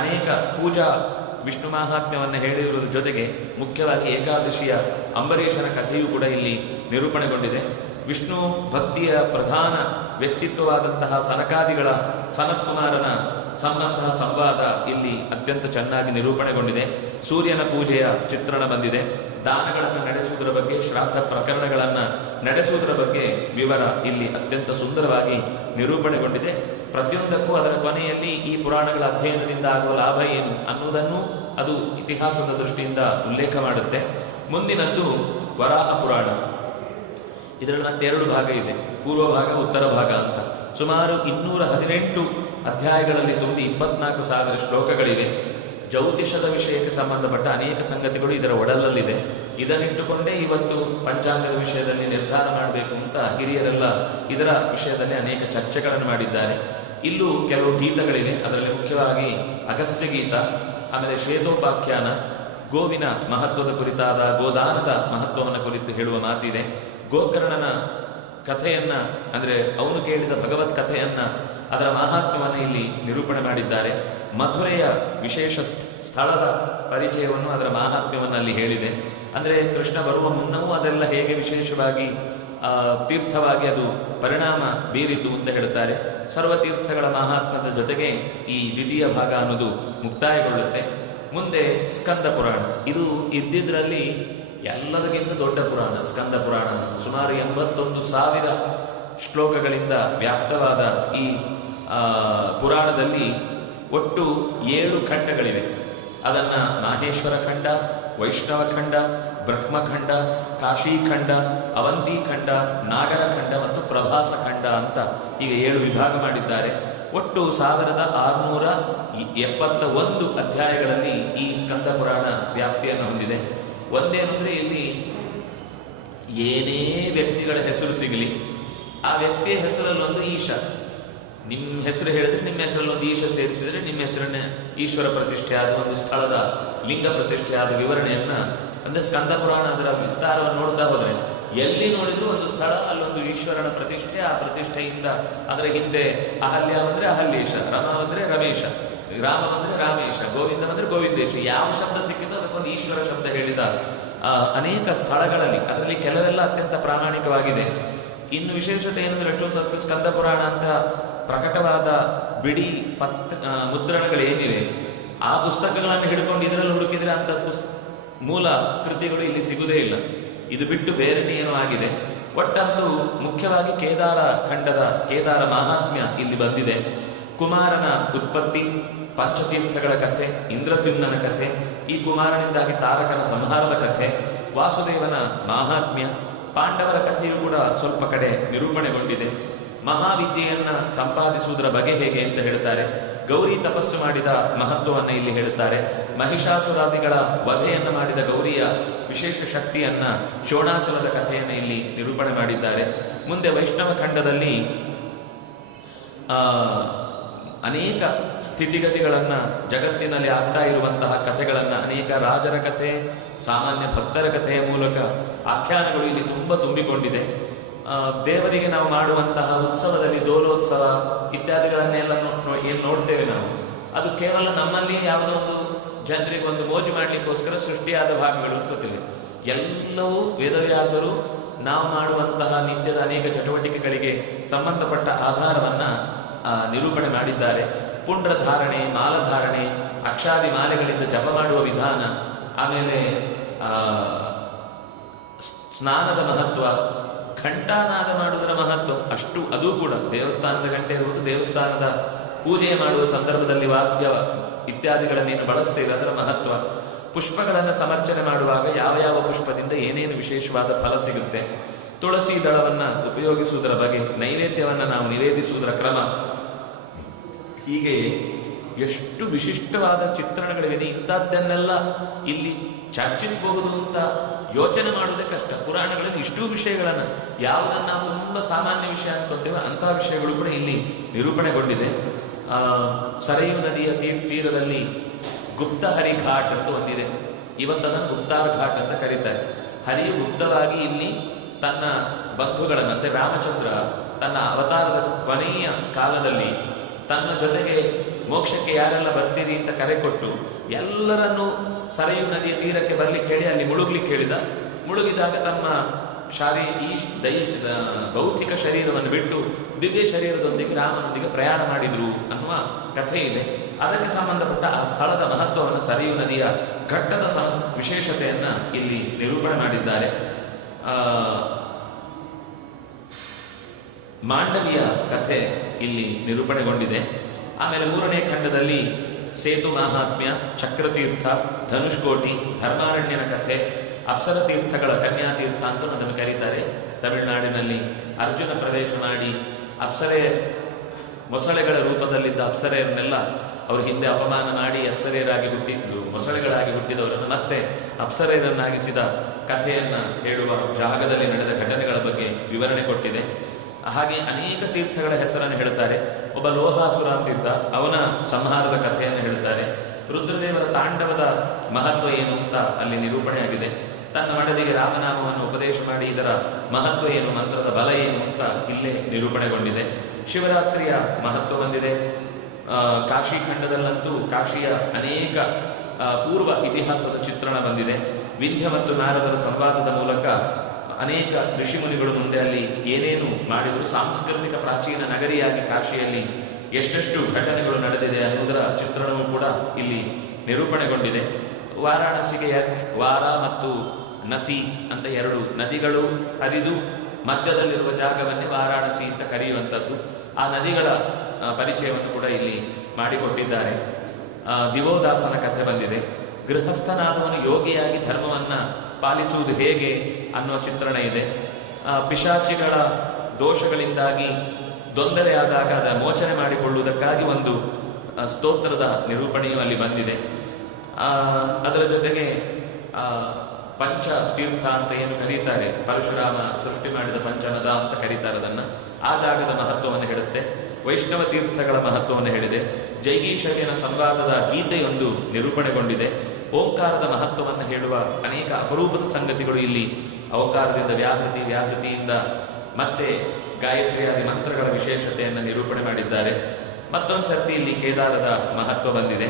ಅನೇಕ ಪೂಜಾ ವಿಷ್ಣು ಮಹಾತ್ಮ್ಯವನ್ನು ಹೇಳಿರುವುದರ ಜೊತೆಗೆ ಮುಖ್ಯವಾಗಿ ಏಕಾದಶಿಯ ಅಂಬರೀಷನ ಕಥೆಯೂ ಕೂಡ ಇಲ್ಲಿ ನಿರೂಪಣೆಗೊಂಡಿದೆ. ವಿಷ್ಣು ಭಕ್ತಿಯ ಪ್ರಧಾನ ವ್ಯಕ್ತಿತ್ವವಾದಂತಹ ಸನಕಾದಿಗಳ ಸನತ್ಕುಮಾರನ ಸಂಬಂಧ ಸಂವಾದ ಇಲ್ಲಿ ಅತ್ಯಂತ ಚೆನ್ನಾಗಿ ನಿರೂಪಣೆಗೊಂಡಿದೆ. ಸೂರ್ಯನ ಪೂಜೆಯ ಚಿತ್ರಣ ಬಂದಿದೆ. ದಾನಗಳನ್ನು ನಡೆಸುವುದರ ಬಗ್ಗೆ, ಶ್ರಾದ್ದ ಪ್ರಕರಣಗಳನ್ನು ನಡೆಸುವುದರ ಬಗ್ಗೆ ವಿವರ ಇಲ್ಲಿ ಅತ್ಯಂತ ಸುಂದರವಾಗಿ ನಿರೂಪಣೆಗೊಂಡಿದೆ. ಪ್ರತಿಯೊಂದಕ್ಕೂ ಅದರ ಕೊನೆಯಲ್ಲಿ ಈ ಪುರಾಣಗಳ ಅಧ್ಯಯನದಿಂದ ಆಗುವ ಲಾಭ ಏನು ಅನ್ನುವುದನ್ನು ಅದು ಇತಿಹಾಸದ ದೃಷ್ಟಿಯಿಂದ ಉಲ್ಲೇಖ ಮಾಡುತ್ತೆ. ಮುಂದಿನದ್ದು ವರಾಹ ಪುರಾಣ. ಇದರಲ್ಲಿ ಮತ್ತೆ 2 ಭಾಗ ಇದೆ, ಪೂರ್ವ ಭಾಗ, ಉತ್ತರ ಭಾಗ ಅಂತ. ಸುಮಾರು 218 ಅಧ್ಯಾಯಗಳಲ್ಲಿ ತುಂಬಿ 24,000 ಶ್ಲೋಕಗಳಿವೆ. ಜ್ಯೋತಿಷದ ವಿಷಯಕ್ಕೆ ಸಂಬಂಧಪಟ್ಟ ಅನೇಕ ಸಂಗತಿಗಳು ಇದರ ಒಡಲಲ್ಲಿದೆ. ಇದನ್ನಿಟ್ಟುಕೊಂಡೇ ಇವತ್ತು ಪಂಚಾಂಗದ ವಿಷಯದಲ್ಲಿ ನಿರ್ಧಾರ ಮಾಡಬೇಕು ಅಂತ ಹಿರಿಯರೆಲ್ಲ ಇದರ ವಿಷಯದಲ್ಲಿ ಅನೇಕ ಚರ್ಚೆಗಳನ್ನು ಮಾಡಿದ್ದಾರೆ. ಇಲ್ಲೂ ಕೆಲವು ಗೀತಗಳಿವೆ. ಅದರಲ್ಲಿ ಮುಖ್ಯವಾಗಿ ಅಗಸ್ತ್ಯ ಗೀತ, ಆಮೇಲೆ ಶ್ವೇತೋಪಾಖ್ಯಾನ, ಗೋವಿನ ಮಹತ್ವದ ಕುರಿತಾದ ಗೋದಾನದ ಮಹತ್ವವನ್ನು ಕುರಿತು ಹೇಳುವ ಮಾತಿದೆ. ಗೋಕರ್ಣನ ಕಥೆಯನ್ನ, ಅಂದರೆ ಅವನು ಕೇಳಿದ ಭಗವತ್ ಕಥೆಯನ್ನ, ಅದರ ಮಹಾತ್ಮ್ಯವನ್ನು ಇಲ್ಲಿ ನಿರೂಪಣೆ ಮಾಡಿದ್ದಾರೆ. ಮಥುರೆಯ ವಿಶೇಷ ಸ್ಥಳದ ಪರಿಚಯವನ್ನು, ಅದರ ಮಹಾತ್ಮ್ಯವನ್ನು ಅಲ್ಲಿ ಹೇಳಿದೆ. ಅಂದರೆ ಕೃಷ್ಣ ಬರುವ ಮುನ್ನವೂ ಅದೆಲ್ಲ ಹೇಗೆ ವಿಶೇಷವಾಗಿ ತೀರ್ಥವಾಗಿ ಅದು ಪರಿಣಾಮ ಬೀರಿತು ಅಂತ ಹೇಳುತ್ತಾರೆ. ಸರ್ವತೀರ್ಥಗಳ ಮಹಾತ್ಮದ ಜೊತೆಗೆ ಈ ದ್ವಿತೀಯ ಭಾಗ ಅನ್ನೋದು ಮುಕ್ತಾಯಗೊಳ್ಳುತ್ತೆ. ಮುಂದೆ ಸ್ಕಂದ ಪುರಾಣ. ಇದು ಇದ್ದಿದ್ರಲ್ಲಿ ಎಲ್ಲದಕ್ಕಿಂತ ದೊಡ್ಡ ಪುರಾಣ ಸ್ಕಂದ ಪುರಾಣ. ಸುಮಾರು 81,000 ಶ್ಲೋಕಗಳಿಂದ ವ್ಯಾಪ್ತವಾದ ಈ ಪುರಾಣದಲ್ಲಿ ಒಟ್ಟು 7 ಖಂಡಗಳಿವೆ. ಅದನ್ನ ಮಾಹೇಶ್ವರ ಖಂಡ, ವೈಷ್ಣವ ಖಂಡ, ಬ್ರಹ್ಮಖಂಡ, ಕಾಶೀಖಂಡ, ಅವಂತಿ ಖಂಡ, ನಾಗರ ಖಂಡ ಮತ್ತು ಪ್ರಭಾಸ ಖಂಡ ಅಂತ ಈಗ 7 ವಿಭಾಗ ಮಾಡಿದ್ದಾರೆ. ಒಟ್ಟು 1671 ಅಧ್ಯಾಯಗಳಲ್ಲಿ ಈ ಸ್ಕಂದ ಪುರಾಣ ವ್ಯಾಪ್ತಿಯನ್ನು ಹೊಂದಿದೆ. ಒಂದೇನು ಅಂದರೆ ಇಲ್ಲಿ ಏನೇ ವ್ಯಕ್ತಿಗಳ ಹೆಸರು ಸಿಗಲಿ, ಆ ವ್ಯಕ್ತಿಯ ಹೆಸರಲ್ಲೊಂದು ಈಶ. ನಿಮ್ಮ ಹೆಸರು ಹೇಳಿದ್ರೆ ನಿಮ್ಮ ಹೆಸರಲ್ಲೊಂದು ಈಶ ಸೇರಿಸಿದರೆ ನಿಮ್ಮ ಹೆಸರನ್ನ ಈಶ್ವರ ಪ್ರತಿಷ್ಠೆ ಆದ ಒಂದು ಸ್ಥಳದ ಲಿಂಗ ಪ್ರತಿಷ್ಠೆ ಆದ ವಿವರಣೆಯನ್ನ, ಅಂದ್ರೆ ಸ್ಕಂದ ಪುರಾಣ ಅದರ ವಿಸ್ತಾರವನ್ನು ನೋಡ್ತಾ ಹೋದ್ರೆ ಎಲ್ಲಿ ನೋಡಿದ್ರು ಒಂದು ಸ್ಥಳ, ಅಲ್ಲೊಂದು ಈಶ್ವರನ ಪ್ರತಿಷ್ಠೆ. ಆ ಪ್ರತಿಷ್ಠೆಯಿಂದ ಅದರ ಹಿಂದೆ ಅಹಲ್ಯ ಬಂದ್ರೆ ಅಹಲ್ಯೇಶ, ರಮ ಬಂದ್ರೆ ರಮೇಶ, ರಾಮ ಬಂದ್ರೆ ರಾಮೇಶ, ಗೋವಿಂದ ಬಂದ್ರೆ ಗೋವಿಂದೇಶ. ಯಾವ ಶಬ್ದ ಸಿಕ್ಕಿದ್ದು ಅದಕ್ಕೊಂದು ಈಶ್ವರ ಶಬ್ದ ಹೇಳಿದ ಅನೇಕ ಸ್ಥಳಗಳಲ್ಲಿ, ಅದರಲ್ಲಿ ಕೆಲವೆಲ್ಲ ಅತ್ಯಂತ ಪ್ರಾಮಾಣಿಕವಾಗಿದೆ. ಇನ್ನು ವಿಶೇಷತೆ ಏನಂದ್ರೆ ಎಷ್ಟೋ ಸತ್ತು ಸ್ಕಂದ ಪುರಾಣ ಅಂತ ಪ್ರಕಟವಾದ ಬಿಡಿ ಮುದ್ರಣಗಳೇನಿವೆ ಆ ಪುಸ್ತಕಗಳನ್ನು ಹಿಡ್ಕೊಂಡು ಇದರಲ್ಲಿ ಹುಡುಕಿದ್ರೆ ಅಂತ ಮೂಲ ಕೃತಿಗಳು ಇಲ್ಲಿ ಸಿಗುವುದೇ ಇಲ್ಲ. ಇದು ಬಿಟ್ಟು ಬೇರೆನೇ ಏನೋ ಆಗಿದೆ. ಒಟ್ಟಂತೂ ಮುಖ್ಯವಾಗಿ ಕೇದಾರ ಖಂಡದ ಕೇದಾರ ಮಹಾತ್ಮ್ಯ ಇಲ್ಲಿ ಬಂದಿದೆ. ಕುಮಾರನ ಉತ್ಪತ್ತಿ, ಪಂಚತೀರ್ಥಗಳ ಕಥೆ, ಇಂದ್ರದ್ಯುಮ್ನನ ಕಥೆ, ಈ ಕುಮಾರನಿಂದಾಗಿ ತಾರಕನ ಸಂಹಾರದ ಕಥೆ, ವಾಸುದೇವನ ಮಾಹಾತ್ಮ್ಯ, ಪಾಂಡವರ ಕಥೆಯೂ ಕೂಡ ಸ್ವಲ್ಪ ಕಡೆ ನಿರೂಪಣೆಗೊಂಡಿದೆ. ಮಹಾವಿದ್ಯೆಯನ್ನ ಸಂಪಾದಿಸುವುದರ ಬಗೆ ಹೇಗೆ ಅಂತ ಹೇಳ್ತಾರೆ. ಗೌರಿ ತಪಸ್ಸು ಮಾಡಿದ ಮಹತ್ವವನ್ನು ಇಲ್ಲಿ ಹೇಳುತ್ತಾರೆ. ಮಹಿಷಾಸುರಾದಿಗಳ ವಧೆಯನ್ನು ಮಾಡಿದ ಗೌರಿಯ ವಿಶೇಷ ಶಕ್ತಿಯನ್ನ, ಶೋಣಾಚಲದ ಕಥೆಯನ್ನು ಇಲ್ಲಿ ನಿರೂಪಣೆ ಮಾಡಿದ್ದಾರೆ. ಮುಂದೆ ವೈಷ್ಣವ ಖಂಡದಲ್ಲಿ ಅನೇಕ ಸ್ಥಿತಿಗತಿಗಳನ್ನ, ಜಗತ್ತಿನಲ್ಲಿ ಆಗ್ತಾ ಇರುವಂತಹ ಕಥೆಗಳನ್ನ, ಅನೇಕ ರಾಜರ ಕಥೆ, ಸಾಮಾನ್ಯ ಭಕ್ತರ ಕಥೆಯ ಮೂಲಕ ಆಖ್ಯಾನಗಳು ಇಲ್ಲಿ ತುಂಬಿಕೊಂಡಿದೆ. ದೇವರಿಗೆ ನಾವು ಮಾಡುವಂತಹ ಉತ್ಸವದಲ್ಲಿ ದೋಲೋತ್ಸವ ಇತ್ಯಾದಿಗಳನ್ನೆಲ್ಲ ಏನು ನೋಡ್ತೇವೆ ನಾವು, ಅದು ಕೇವಲ ನಮ್ಮಲ್ಲಿ ಯಾವುದೋ ಒಂದು ಜನರಿಗೆ ಒಂದು ಮೋಜು ಮಾಡಲಿಕ್ಕೋಸ್ಕರ ಸೃಷ್ಟಿಯಾದ ಭಾಗಗಳು ಗೊತ್ತಿಲ್ಲ. ಎಲ್ಲವೂ ವೇದವ್ಯಾಸರು ನಾವು ಮಾಡುವಂತಹ ನಿತ್ಯದ ಅನೇಕ ಚಟುವಟಿಕೆಗಳಿಗೆ ಸಂಬಂಧಪಟ್ಟ ಆಧಾರವನ್ನ ನಿರೂಪಣೆ ಮಾಡಿದ್ದಾರೆ. ಪುಂಡ್ರಧಾರಣೆ, ಮಾಲಧಾರಣೆ, ಅಕ್ಷಾದಿ ಮಾಲೆಗಳಿಂದ ಜಪ ಮಾಡುವ ವಿಧಾನ, ಆಮೇಲೆ ಸ್ನಾನದ ಮಹತ್ವ, ಘಂಟಾನಾದ ಮಾಡುವುದರ ಮಹತ್ವ ಅಷ್ಟು, ಅದು ಕೂಡ ದೇವಸ್ಥಾನದ ಗಂಟೆ ಇರುವುದು, ದೇವಸ್ಥಾನದ ಪೂಜೆ ಮಾಡುವ ಸಂದರ್ಭದಲ್ಲಿ ವಾದ್ಯ ಇತ್ಯಾದಿಗಳನ್ನೇನು ಬಳಸ್ತೇವೆ ಅದರ ಮಹತ್ವ, ಪುಷ್ಪಗಳನ್ನು ಸಮರ್ಚನೆ ಮಾಡುವಾಗ ಯಾವ ಯಾವ ಪುಷ್ಪದಿಂದ ಏನೇನು ವಿಶೇಷವಾದ ಫಲ ಸಿಗುತ್ತೆ, ತುಳಸಿ ದಳವನ್ನು ಉಪಯೋಗಿಸುವುದರ ಬಗ್ಗೆ, ನೈವೇದ್ಯವನ್ನು ನಾವು ನಿವೇದಿಸುವುದರ ಕ್ರಮ, ಹೀಗೆ ಎಷ್ಟು ವಿಶಿಷ್ಟವಾದ ಚಿತ್ರಣಗಳಿವೆ. ಇಂಥದ್ದನ್ನೆಲ್ಲ ಇಲ್ಲಿ ಚರ್ಚಿಸಬಹುದು ಅಂತ ಯೋಚನೆ ಮಾಡುವುದೇ ಕಷ್ಟ. ಪುರಾಣಗಳಲ್ಲಿ ಇಷ್ಟೂ ವಿಷಯಗಳನ್ನು, ಯಾವುದನ್ನು ನಾವು ತುಂಬ ಸಾಮಾನ್ಯ ವಿಷಯ ಅನ್ಕೋತೇವೆ ಅಂತಹ ವಿಷಯಗಳು ಕೂಡ ಇಲ್ಲಿ ನಿರೂಪಣೆಗೊಂಡಿದೆ. ಸರಯೂ ನದಿಯ ತೀರದಲ್ಲಿ ಗುಪ್ತಹರಿ ಘಾಟ್ ಅಂತ ಒಂದಿದೆ. ಇವತ್ತದನ್ನು ಗುಪ್ತಾರ್ ಘಾಟ್ ಅಂತ ಕರೀತಾರೆ. ಹರಿಯು ಗುಪ್ತವಾಗಿ ಇಲ್ಲಿ ತನ್ನ ಬಂಧುಗಳನ್ನಂತೆ ರಾಮಚಂದ್ರ ತನ್ನ ಅವತಾರದ ಕೊನೆಯ ಕಾಲದಲ್ಲಿ ತನ್ನ ಜೊತೆಗೆ ಮೋಕ್ಷಕ್ಕೆ ಯಾರೆಲ್ಲ ಬರ್ತೀರಿ ಅಂತ ಕರೆ ಕೊಟ್ಟು ಎಲ್ಲರನ್ನೂ ಸರಯೂ ನದಿಯ ತೀರಕ್ಕೆ ಬರ್ಲಿಕ್ಕೆ ಹೇಳಿ ಅಲ್ಲಿ ಮುಳುಗ್ಲಿಕ್ಕೆ ಹೇಳಿದ. ಮುಳುಗಿದಾಗ ತಮ್ಮ ಭೌತಿಕ ಶರೀರವನ್ನು ಬಿಟ್ಟು ದಿವ್ಯ ಶರೀರದೊಂದಿಗೆ ರಾಮನೊಂದಿಗೆ ಪ್ರಯಾಣ ಮಾಡಿದ್ರು ಅನ್ನುವ ಕಥೆ ಇದೆ. ಅದಕ್ಕೆ ಸಂಬಂಧಪಟ್ಟ ಆ ಸ್ಥಳದ ಮಹತ್ವವನ್ನು, ಸರಯೂ ನದಿಯ ಘಟ್ಟದ ವಿಶೇಷತೆಯನ್ನ ಇಲ್ಲಿ ನಿರೂಪಣೆ ಮಾಡಿದ್ದಾರೆ. ಮಾಂಡವಿಯ ಕಥೆ ಇಲ್ಲಿ ನಿರೂಪಣೆಗೊಂಡಿದೆ. ಆಮೇಲೆ ಮೂರನೇ ಖಂಡದಲ್ಲಿ ಸೇತು ಮಹಾತ್ಮ್ಯ, ಚಕ್ರತೀರ್ಥ, ಧನುಷ್ಕೋಟಿ, ಧರ್ಮಾರಣ್ಯನ ಕಥೆ, ಅಪ್ಸರ ತೀರ್ಥಗಳ ಕನ್ಯಾತೀರ್ಥ ಅಂತ ಅದನ್ನು ಕರೀತಾರೆ. ತಮಿಳುನಾಡಿನಲ್ಲಿ ಅರ್ಜುನ ಪ್ರವೇಶ ಮಾಡಿ ಮೊಸಳೆಗಳ ರೂಪದಲ್ಲಿದ್ದ ಅಪ್ಸರೆಯನ್ನೆಲ್ಲ ಅವರು ಹಿಂದೆ ಅಪಮಾನ ಮಾಡಿ ಅಪ್ಸರೆಯರಾಗಿ ಹುಟ್ಟಿದ್ದು, ಮೊಸಳೆಗಳಾಗಿ ಹುಟ್ಟಿದವರನ್ನು ಮತ್ತೆ ಅಪ್ಸರೆಯರನ್ನಾಗಿಸಿದ ಕಥೆಯನ್ನ ಹೇಳುವ ಜಾಗದಲ್ಲಿ ನಡೆದ ಘಟನೆಗಳ ಬಗ್ಗೆ ವಿವರಣೆ ಕೊಟ್ಟಿದೆ. ಹಾಗೆ ಅನೇಕ ತೀರ್ಥಗಳ ಹೆಸರನ್ನು ಹೇಳ್ತಾರೆ. ಒಬ್ಬ ಲೋಹಾಸುರ ಅಂತಿದ್ದ, ಅವನ ಸಂಹಾರದ ಕಥೆಯನ್ನು ಹೇಳ್ತಾರೆ. ರುದ್ರದೇವರ ತಾಂಡವದ ಮಹತ್ವ ಏನು ಅಂತ ಅಲ್ಲಿ ನಿರೂಪಣೆಯಾಗಿದೆ. ತನ್ನ ಮಡದಿಗೆ ರಾಮನಾಮವನ್ನು ಉಪದೇಶ ಮಾಡಿ ಇದರ ಮಹತ್ವ ಏನು, ಮಂತ್ರದ ಬಲ ಏನು ಅಂತ ಇಲ್ಲೇ ನಿರೂಪಣೆಗೊಂಡಿದೆ. ಶಿವರಾತ್ರಿಯ ಮಹತ್ವ ಬಂದಿದೆ. ಕಾಶಿ ಖಂಡದಲ್ಲಂತೂ ಕಾಶಿಯ ಅನೇಕ ಪೂರ್ವ ಇತಿಹಾಸದ ಚಿತ್ರಣ ಬಂದಿದೆ. ವಿಂಧ್ಯ ಮತ್ತು ನಾರದರ ಸಂವಾದದ ಮೂಲಕ ಅನೇಕ ಋಷಿಮುನಿಗಳು ಮುಂದೆ ಅಲ್ಲಿ ಏನೇನು ಮಾಡಿದರು, ಸಾಂಸ್ಕೃತಿಕ ಪ್ರಾಚೀನ ನಗರಿಯಾಗಿ ಕಾಶಿಯಲ್ಲಿ ಎಷ್ಟೆಷ್ಟು ಘಟನೆಗಳು ನಡೆದಿದೆ ಅನ್ನುವುದರ ಚಿತ್ರಣವೂ ಕೂಡ ಇಲ್ಲಿ ನಿರೂಪಣೆಗೊಂಡಿದೆ. ವಾರಾಣಸಿಗೆ ವಾರ ಮತ್ತು ನಸಿ ಅಂತ ಎರಡು ನದಿಗಳು ಹರಿದು ಮಧ್ಯದಲ್ಲಿರುವ ಜಾಗವನ್ನೇ ವಾರಾಣಸಿ ಅಂತ ಕರೆಯುವಂಥದ್ದು. ಆ ನದಿಗಳ ಪರಿಚಯವನ್ನು ಕೂಡ ಇಲ್ಲಿ ಮಾಡಿಕೊಟ್ಟಿದ್ದಾರೆ. ದಿವೋದಾಸನ ಕಥೆ ಬಂದಿದೆ. ಗೃಹಸ್ಥನಾದವನು ಯೋಗಿಯಾಗಿ ಧರ್ಮವನ್ನ ಪಾಲಿಸುವುದು ಹೇಗೆ ಅನ್ನುವ ಚಿತ್ರಣ ಇದೆ. ಪಿಶಾಚಿಗಳ ದೋಷಗಳಿಂದಾಗಿ ತೊಂದರೆಯಾದಾಗ ಅದರ ಮೋಚನೆ ಮಾಡಿಕೊಳ್ಳುವುದಕ್ಕಾಗಿ ಒಂದು ಸ್ತೋತ್ರದ ನಿರೂಪಣೆಯು ಅಲ್ಲಿ ಬಂದಿದೆ. ಅದರ ಜೊತೆಗೆ ಪಂಚ ತೀರ್ಥ ಅಂತ ಏನು ಕರೀತಾರೆ, ಪರಶುರಾಮ ಸೃಷ್ಟಿ ಮಾಡಿದ ಪಂಚನದ ಅಂತ ಕರೀತಾರೆ ಅದನ್ನು, ಆ ಜಾಗದ ಮಹತ್ವವನ್ನು ಹೇಳುತ್ತೆ. ವೈಷ್ಣವ ತೀರ್ಥಗಳ ಮಹತ್ವವನ್ನು ಹೇಳಿದೆ. ಜೈಗೀಶರ್ಯನ ಸಂವಾದದ ಗೀತೆಯೊಂದು ನಿರೂಪಣೆಗೊಂಡಿದೆ. ಓಂಕಾರದ ಮಹತ್ವವನ್ನು ಹೇಳುವ ಅನೇಕ ಅಪರೂಪದ ಸಂಗತಿಗಳು ಇಲ್ಲಿ ಓಂಕಾರದಿಂದ ವ್ಯಾಹೃತಿಯಿಂದ ಮತ್ತೆ ಗಾಯತ್ರಿಯಾದಿ ಮಂತ್ರಗಳ ವಿಶೇಷತೆಯನ್ನು ನಿರೂಪಣೆ ಮಾಡಿದ್ದಾರೆ. ಮತ್ತೊಂದು ಸರ್ತಿ ಇಲ್ಲಿ ಕೇದಾರದ ಮಹತ್ವ ಬಂದಿದೆ.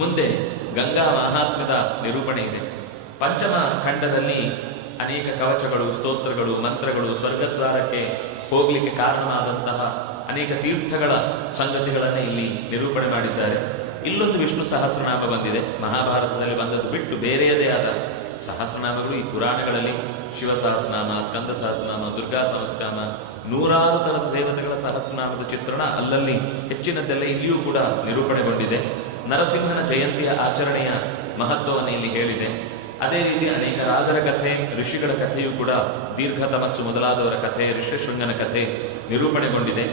ಮುಂದೆ ಗಂಗಾ ಮಹಾತ್ಮ್ಯದ ನಿರೂಪಣೆ ಇದೆ. ಪಂಚಮ ಖಂಡದಲ್ಲಿ ಅನೇಕ ಕವಚಗಳು, ಸ್ತೋತ್ರಗಳು, ಮಂತ್ರಗಳು, ಸ್ವರ್ಗದ್ವಾರಕ್ಕೆ ಹೋಗ್ಲಿಕ್ಕೆ ಕಾರಣವಾದಂತಹ ಅನೇಕ ತೀರ್ಥಗಳ ಸಂಗತಿಗಳನ್ನು ಇಲ್ಲಿ ನಿರೂಪಣೆ ಮಾಡಿದ್ದಾರೆ. ಇಲ್ಲೊಂದು ವಿಷ್ಣು ಸಹಸ್ರನಾಮ ಬಂದಿದೆ. ಮಹಾಭಾರತದಲ್ಲಿ ಬಂದದ್ದು ಬಿಟ್ಟು ಬೇರೆಯದೇ ಆದ ಸಹಸ್ರನಾಮಗಳು ಈ ಪುರಾಣಗಳಲ್ಲಿ ಶಿವ ಸಹಸ್ರನಾಮ, ಸ್ಕಂದ ಸಹಸ್ರನಾಮ, ದುರ್ಗಾ ಸಹಸ್ರನಾಮ, ನೂರಾರು ತರದ ದೇವತೆಗಳ ಸಹಸ್ರನಾಮದ ಚಿತ್ರಣ ಅಲ್ಲಲ್ಲಿ ಹೆಚ್ಚಿನದ್ದೆಲ್ಲ ಇಲ್ಲಿಯೂ ಕೂಡ ನಿರೂಪಣೆಗೊಂಡಿದೆ. ನರಸಿಂಹನ ಜಯಂತಿಯ ಆಚರಣೆಯ ಮಹತ್ವವನ್ನು ಇಲ್ಲಿ ಹೇಳಿದೆ. ಅದೇ ರೀತಿ ಅನೇಕ ರಾಜರ ಕಥೆ, ಋಷಿಗಳ ಕಥೆಯೂ ಕೂಡ ದೀರ್ಘ ತಮಸ್ಸು ಮೊದಲಾದವರ ಕಥೆ, ಋಷ್ಯಶೃಂಗನ ಕಥೆ ನಿರೂಪಣೆಗೊಂಡಿದೆ.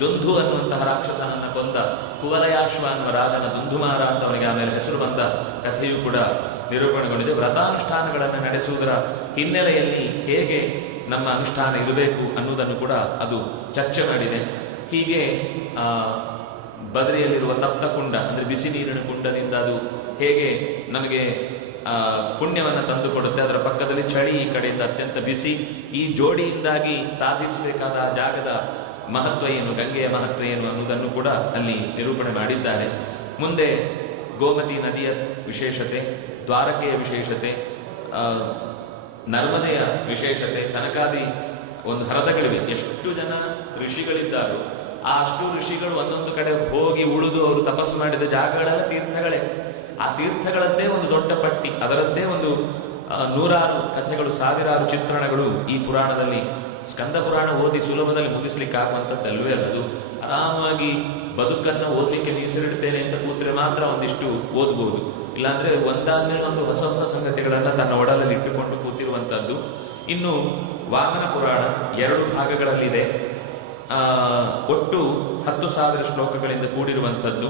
ದುಂಧು ಅನ್ನುವಂತಹ ರಾಕ್ಷಸನನ್ನ ಕೊಂದ ಕುವಲಯಾಶ್ವ ಅನ್ನುವ ರಾಜನ ದುಂಧುಮಾರ ಅಂತ ಅವನಿಗೆ ಆಮೇಲೆ ಹೆಸರು ಬಂದ ಕಥೆಯೂ ಕೂಡ ನಿರೂಪಣೆಗೊಂಡಿದೆ. ವ್ರತಾನುಷ್ಠಾನಗಳನ್ನು ನಡೆಸುವುದರ ಹಿನ್ನೆಲೆಯಲ್ಲಿ ಹೇಗೆ ನಮ್ಮ ಅನುಷ್ಠಾನ ಇರಬೇಕು ಅನ್ನುವುದನ್ನು ಕೂಡ ಅದು ಚರ್ಚೆ ಮಾಡಿದೆ. ಹೀಗೆ ಬದರಿಯಲ್ಲಿರುವ ತಪ್ತ ಕುಂಡ ಅಂದರೆ ಬಿಸಿ ನೀರಿನ ಕುಂಡದಿಂದ ಅದು ಹೇಗೆ ನಮಗೆ ಪುಣ್ಯವನ್ನು ತಂದುಕೊಡುತ್ತೆ, ಅದರ ಪಕ್ಕದಲ್ಲಿ ಚಳಿ, ಈ ಕಡೆಯಿಂದ ಅತ್ಯಂತ ಬಿಸಿ, ಈ ಜೋಡಿಯಿಂದಾಗಿ ಸಾಧಿಸಬೇಕಾದ ಆ ಜಾಗದ ಮಹತ್ವ ಏನು, ಗಂಗೆಯ ಮಹತ್ವ ಏನು ಅನ್ನುವುದನ್ನು ಕೂಡ ಅಲ್ಲಿ ನಿರೂಪಣೆ ಮಾಡಿದ್ದಾರೆ. ಮುಂದೆ ಗೋಮತಿ ನದಿಯ ವಿಶೇಷತೆ, ದ್ವಾರಕೆಯ ವಿಶೇಷತೆ, ನರ್ಮದೆಯ ವಿಶೇಷತೆ, ಸನಕಾದಿ ಒಂದು ಹರದಗಳಿವೆ. ಎಷ್ಟು ಜನ ಋಷಿಗಳಿದ್ದಾರೋ ಆ ಅಷ್ಟು ಋಷಿಗಳು ಒಂದೊಂದು ಕಡೆ ಹೋಗಿ ಉಳಿದು ಅವರು ತಪಸ್ಸು ಮಾಡಿದ ಜಾಗಗಳೆಲ್ಲ ತೀರ್ಥಗಳೇ. ಆ ತೀರ್ಥಗಳದ್ದೇ ಒಂದು ದೊಡ್ಡ ಪಟ್ಟಿ, ಅದರದ್ದೇ ಒಂದು ನೂರಾರು ಕಥೆಗಳು, ಸಾವಿರಾರು ಚಿತ್ರಣಗಳು ಈ ಪುರಾಣದಲ್ಲಿ. ಸ್ಕಂದ ಪುರಾಣ ಓದಿ ಸುಲಭದಲ್ಲಿ ಮುಗಿಸ್ಲಿಕ್ಕೆ ಆಗುವಂಥದ್ದಲ್ವೇ ಅಲ್ಲದು. ಆರಾಮಾಗಿ ಬದುಕನ್ನು ಓದಲಿಕ್ಕೆ ಮೀಸಲಿಡ್ತೇನೆ ಅಂತ ಕೂತ್ರೆ ಮಾತ್ರ ಒಂದಿಷ್ಟು ಓದ್ಬೋದು. ಇಲ್ಲಾಂದ್ರೆ ಒಂದಾದ್ಮೇಲೆ ಒಂದು ಹೊಸ ಹೊಸ ಸಂಗತಿಗಳನ್ನ ತನ್ನ ಒಡಲಲ್ಲಿ ಇಟ್ಟುಕೊಂಡು ಕೂತಿರುವಂಥದ್ದು. ಇನ್ನು ವಾಮನ ಪುರಾಣ 2 ಭಾಗಗಳಲ್ಲಿದೆ. ಒಟ್ಟು 10,000 ಶ್ಲೋಕಗಳಿಂದ ಕೂಡಿರುವಂಥದ್ದು.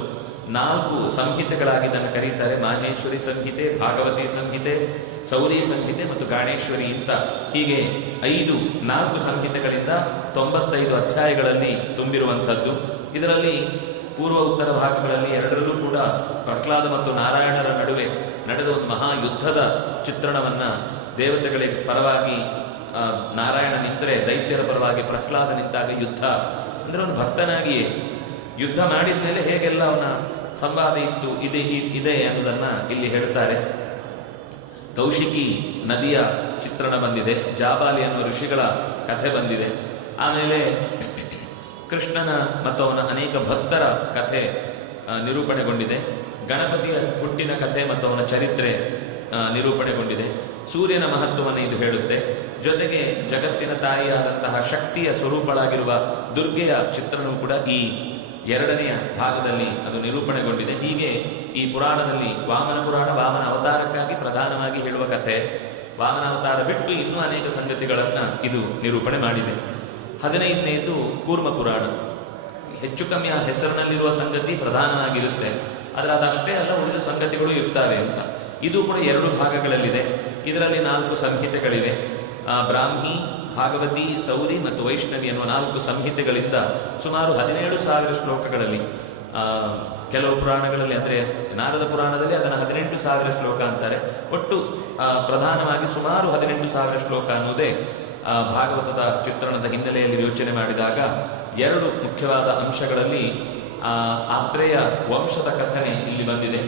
4 ಸಂಹಿತೆಗಳಾಗಿ ಇದನ್ನು ಕರೀತಾರೆ. ಮಾಹೇಶ್ವರಿ ಸಂಹಿತೆ, ಭಾಗವತಿ ಸಂಹಿತೆ, ಸೌರಿ ಸಂಹಿತೆ ಮತ್ತು ಗಾಣೇಶ್ವರಿ ಅಂತ ಹೀಗೆ 4 ಸಂಹಿತೆಗಳಿಂದ 95 ಅಧ್ಯಾಯಗಳಲ್ಲಿ ತುಂಬಿರುವಂಥದ್ದು. ಇದರಲ್ಲಿ ಪೂರ್ವ ಉತ್ತರ ಭಾಗಗಳಲ್ಲಿ ಎರಡರಲ್ಲೂ ಕೂಡ ಪ್ರಹ್ಲಾದ ಮತ್ತು ನಾರಾಯಣರ ನಡುವೆ ನಡೆದ ಒಂದು ಮಹಾಯುದ್ಧದ ಚಿತ್ರಣವನ್ನ, ದೇವತೆಗಳಿಗೆ ಪರವಾಗಿ ನಾರಾಯಣ ನಿಂತರೆ ದೈತ್ಯರ ಪರವಾಗಿ ಪ್ರಹ್ಲಾದ ನಿಂತಾಗ ಯುದ್ಧ, ಅಂದ್ರೆ ಒಂದು ಭಕ್ತನಾಗಿಯೇ ಯುದ್ಧ ಮಾಡಿದ ಮೇಲೆ ಹೇಗೆಲ್ಲ ಅವನ ಸಂವಾದ ಇತ್ತು ಇದೆ ಅನ್ನೋದನ್ನ ಇಲ್ಲಿ ಹೇಳ್ತಾರೆ. ಕೌಶಿಕಿ ನದಿಯ ಚಿತ್ರಣ ಬಂದಿದೆ, ಜಾಬಾಲಿ ಅನ್ನುವ ಋಷಿಗಳ ಕಥೆ ಬಂದಿದೆ. ಆಮೇಲೆ ಕೃಷ್ಣನ ಮತ್ತು ಅವನ ಅನೇಕ ಭಕ್ತರ ಕಥೆ ನಿರೂಪಣೆಗೊಂಡಿದೆ. ಗಣಪತಿಯ ಹುಟ್ಟಿನ ಕಥೆ ಮತ್ತು ಅವನ ಚರಿತ್ರೆ ನಿರೂಪಣೆಗೊಂಡಿದೆ. ಸೂರ್ಯನ ಮಹತ್ವವನ್ನು ಇದು ಹೇಳುತ್ತೆ. ಜೊತೆಗೆ ಜಗತ್ತಿನ ತಾಯಿಯಾದಂತಹ ಶಕ್ತಿಯ ಸ್ವರೂಪಳಾಗಿರುವ ದುರ್ಗೆಯ ಚಿತ್ರಣವೂ ಕೂಡ ಈ 2ನೆಯ ಭಾಗದಲ್ಲಿ ಅದು ನಿರೂಪಣೆಗೊಂಡಿದೆ. ಹೀಗೆ ಈ ಪುರಾಣದಲ್ಲಿ ವಾಮನ ಪುರಾಣ ವಾಮನ ಅವತಾರಕ್ಕಾಗಿ ಪ್ರಧಾನವಾಗಿ ಹೇಳುವ ಕಥೆ. ವಾಮನ ಅವತಾರ ಬಿಟ್ಟು ಇನ್ನೂ ಅನೇಕ ಸಂಗತಿಗಳನ್ನ ಇದು ನಿರೂಪಣೆ ಮಾಡಿದೆ. 15ನೇದು ಕೂರ್ಮ ಪುರಾಣ. ಹೆಚ್ಚು ಕಮ್ಮಿ ಆ ಹೆಸರಿನಲ್ಲಿರುವ ಸಂಗತಿ ಪ್ರಧಾನವಾಗಿರುತ್ತೆ, ಆದರೆ ಅದಷ್ಟೇ ಅಲ್ಲ, ಉಳಿದ ಸಂಗತಿಗಳು ಇರ್ತವೆ ಅಂತ. ಇದು ಕೂಡ 2 ಭಾಗಗಳಲ್ಲಿದೆ. ಇದರಲ್ಲಿ 4 ಸಂಹಿತೆಗಳಿವೆ. ಬ್ರಾಹ್ಮಿ, ಭಾಗವತಿ, ಸೌರಿ ಮತ್ತು ವೈಷ್ಣವಿ ಅನ್ನುವ 4 ಸಂಹಿತೆಗಳಿಂದ ಸುಮಾರು 17,000 ಶ್ಲೋಕಗಳಲ್ಲಿ, ಕೆಲವು ಪುರಾಣಗಳಲ್ಲಿ ಅಂದರೆ ನಾರದ ಪುರಾಣದಲ್ಲಿ ಅದನ್ನು 18,000 ಶ್ಲೋಕ ಅಂತಾರೆ. ಒಟ್ಟು ಪ್ರಧಾನವಾಗಿ ಸುಮಾರು 18,000 ಶ್ಲೋಕ ಅನ್ನುವುದೇ ಭಾಗವತದ ಚಿತ್ರಣದ ಹಿನ್ನೆಲೆಯಲ್ಲಿ ಯೋಚನೆ ಮಾಡಿದಾಗ 2 ಮುಖ್ಯವಾದ ಅಂಶಗಳಲ್ಲಿ ಆತ್ರೇಯ ವಂಶದ ಕಥನೆ ಇಲ್ಲಿ ಬಂದಿದೆ.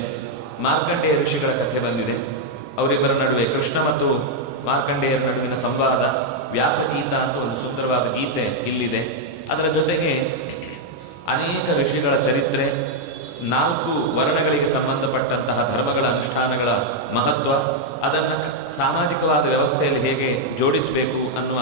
ಮಾರ್ಕಂಡೇಯ ಋಷಿಗಳ ಕಥೆ ಬಂದಿದೆ. ಅವರಿಬ್ಬರ ನಡುವೆ ಕೃಷ್ಣ ಮತ್ತು ಮಾರ್ಕಂಡೇಯರ ನಡುವಿನ ಸಂವಾದ, ವ್ಯಾಸಗೀತ ಅಂತ ಒಂದು ಸುಂದರವಾದ ಗೀತೆ ಇಲ್ಲಿದೆ. ಅದರ ಜೊತೆಗೆ ಅನೇಕ ಋಷಿಗಳ ಚರಿತ್ರೆ, 4 ವರ್ಣಗಳಿಗೆ ಸಂಬಂಧಪಟ್ಟಂತಹ ಧರ್ಮಗಳ ಅನುಷ್ಠಾನಗಳ ಮಹತ್ವ, ಅದನ್ನು ಸಾಮಾಜಿಕವಾದ ವ್ಯವಸ್ಥೆಯಲ್ಲಿ ಹೇಗೆ ಜೋಡಿಸಬೇಕು ಅನ್ನುವ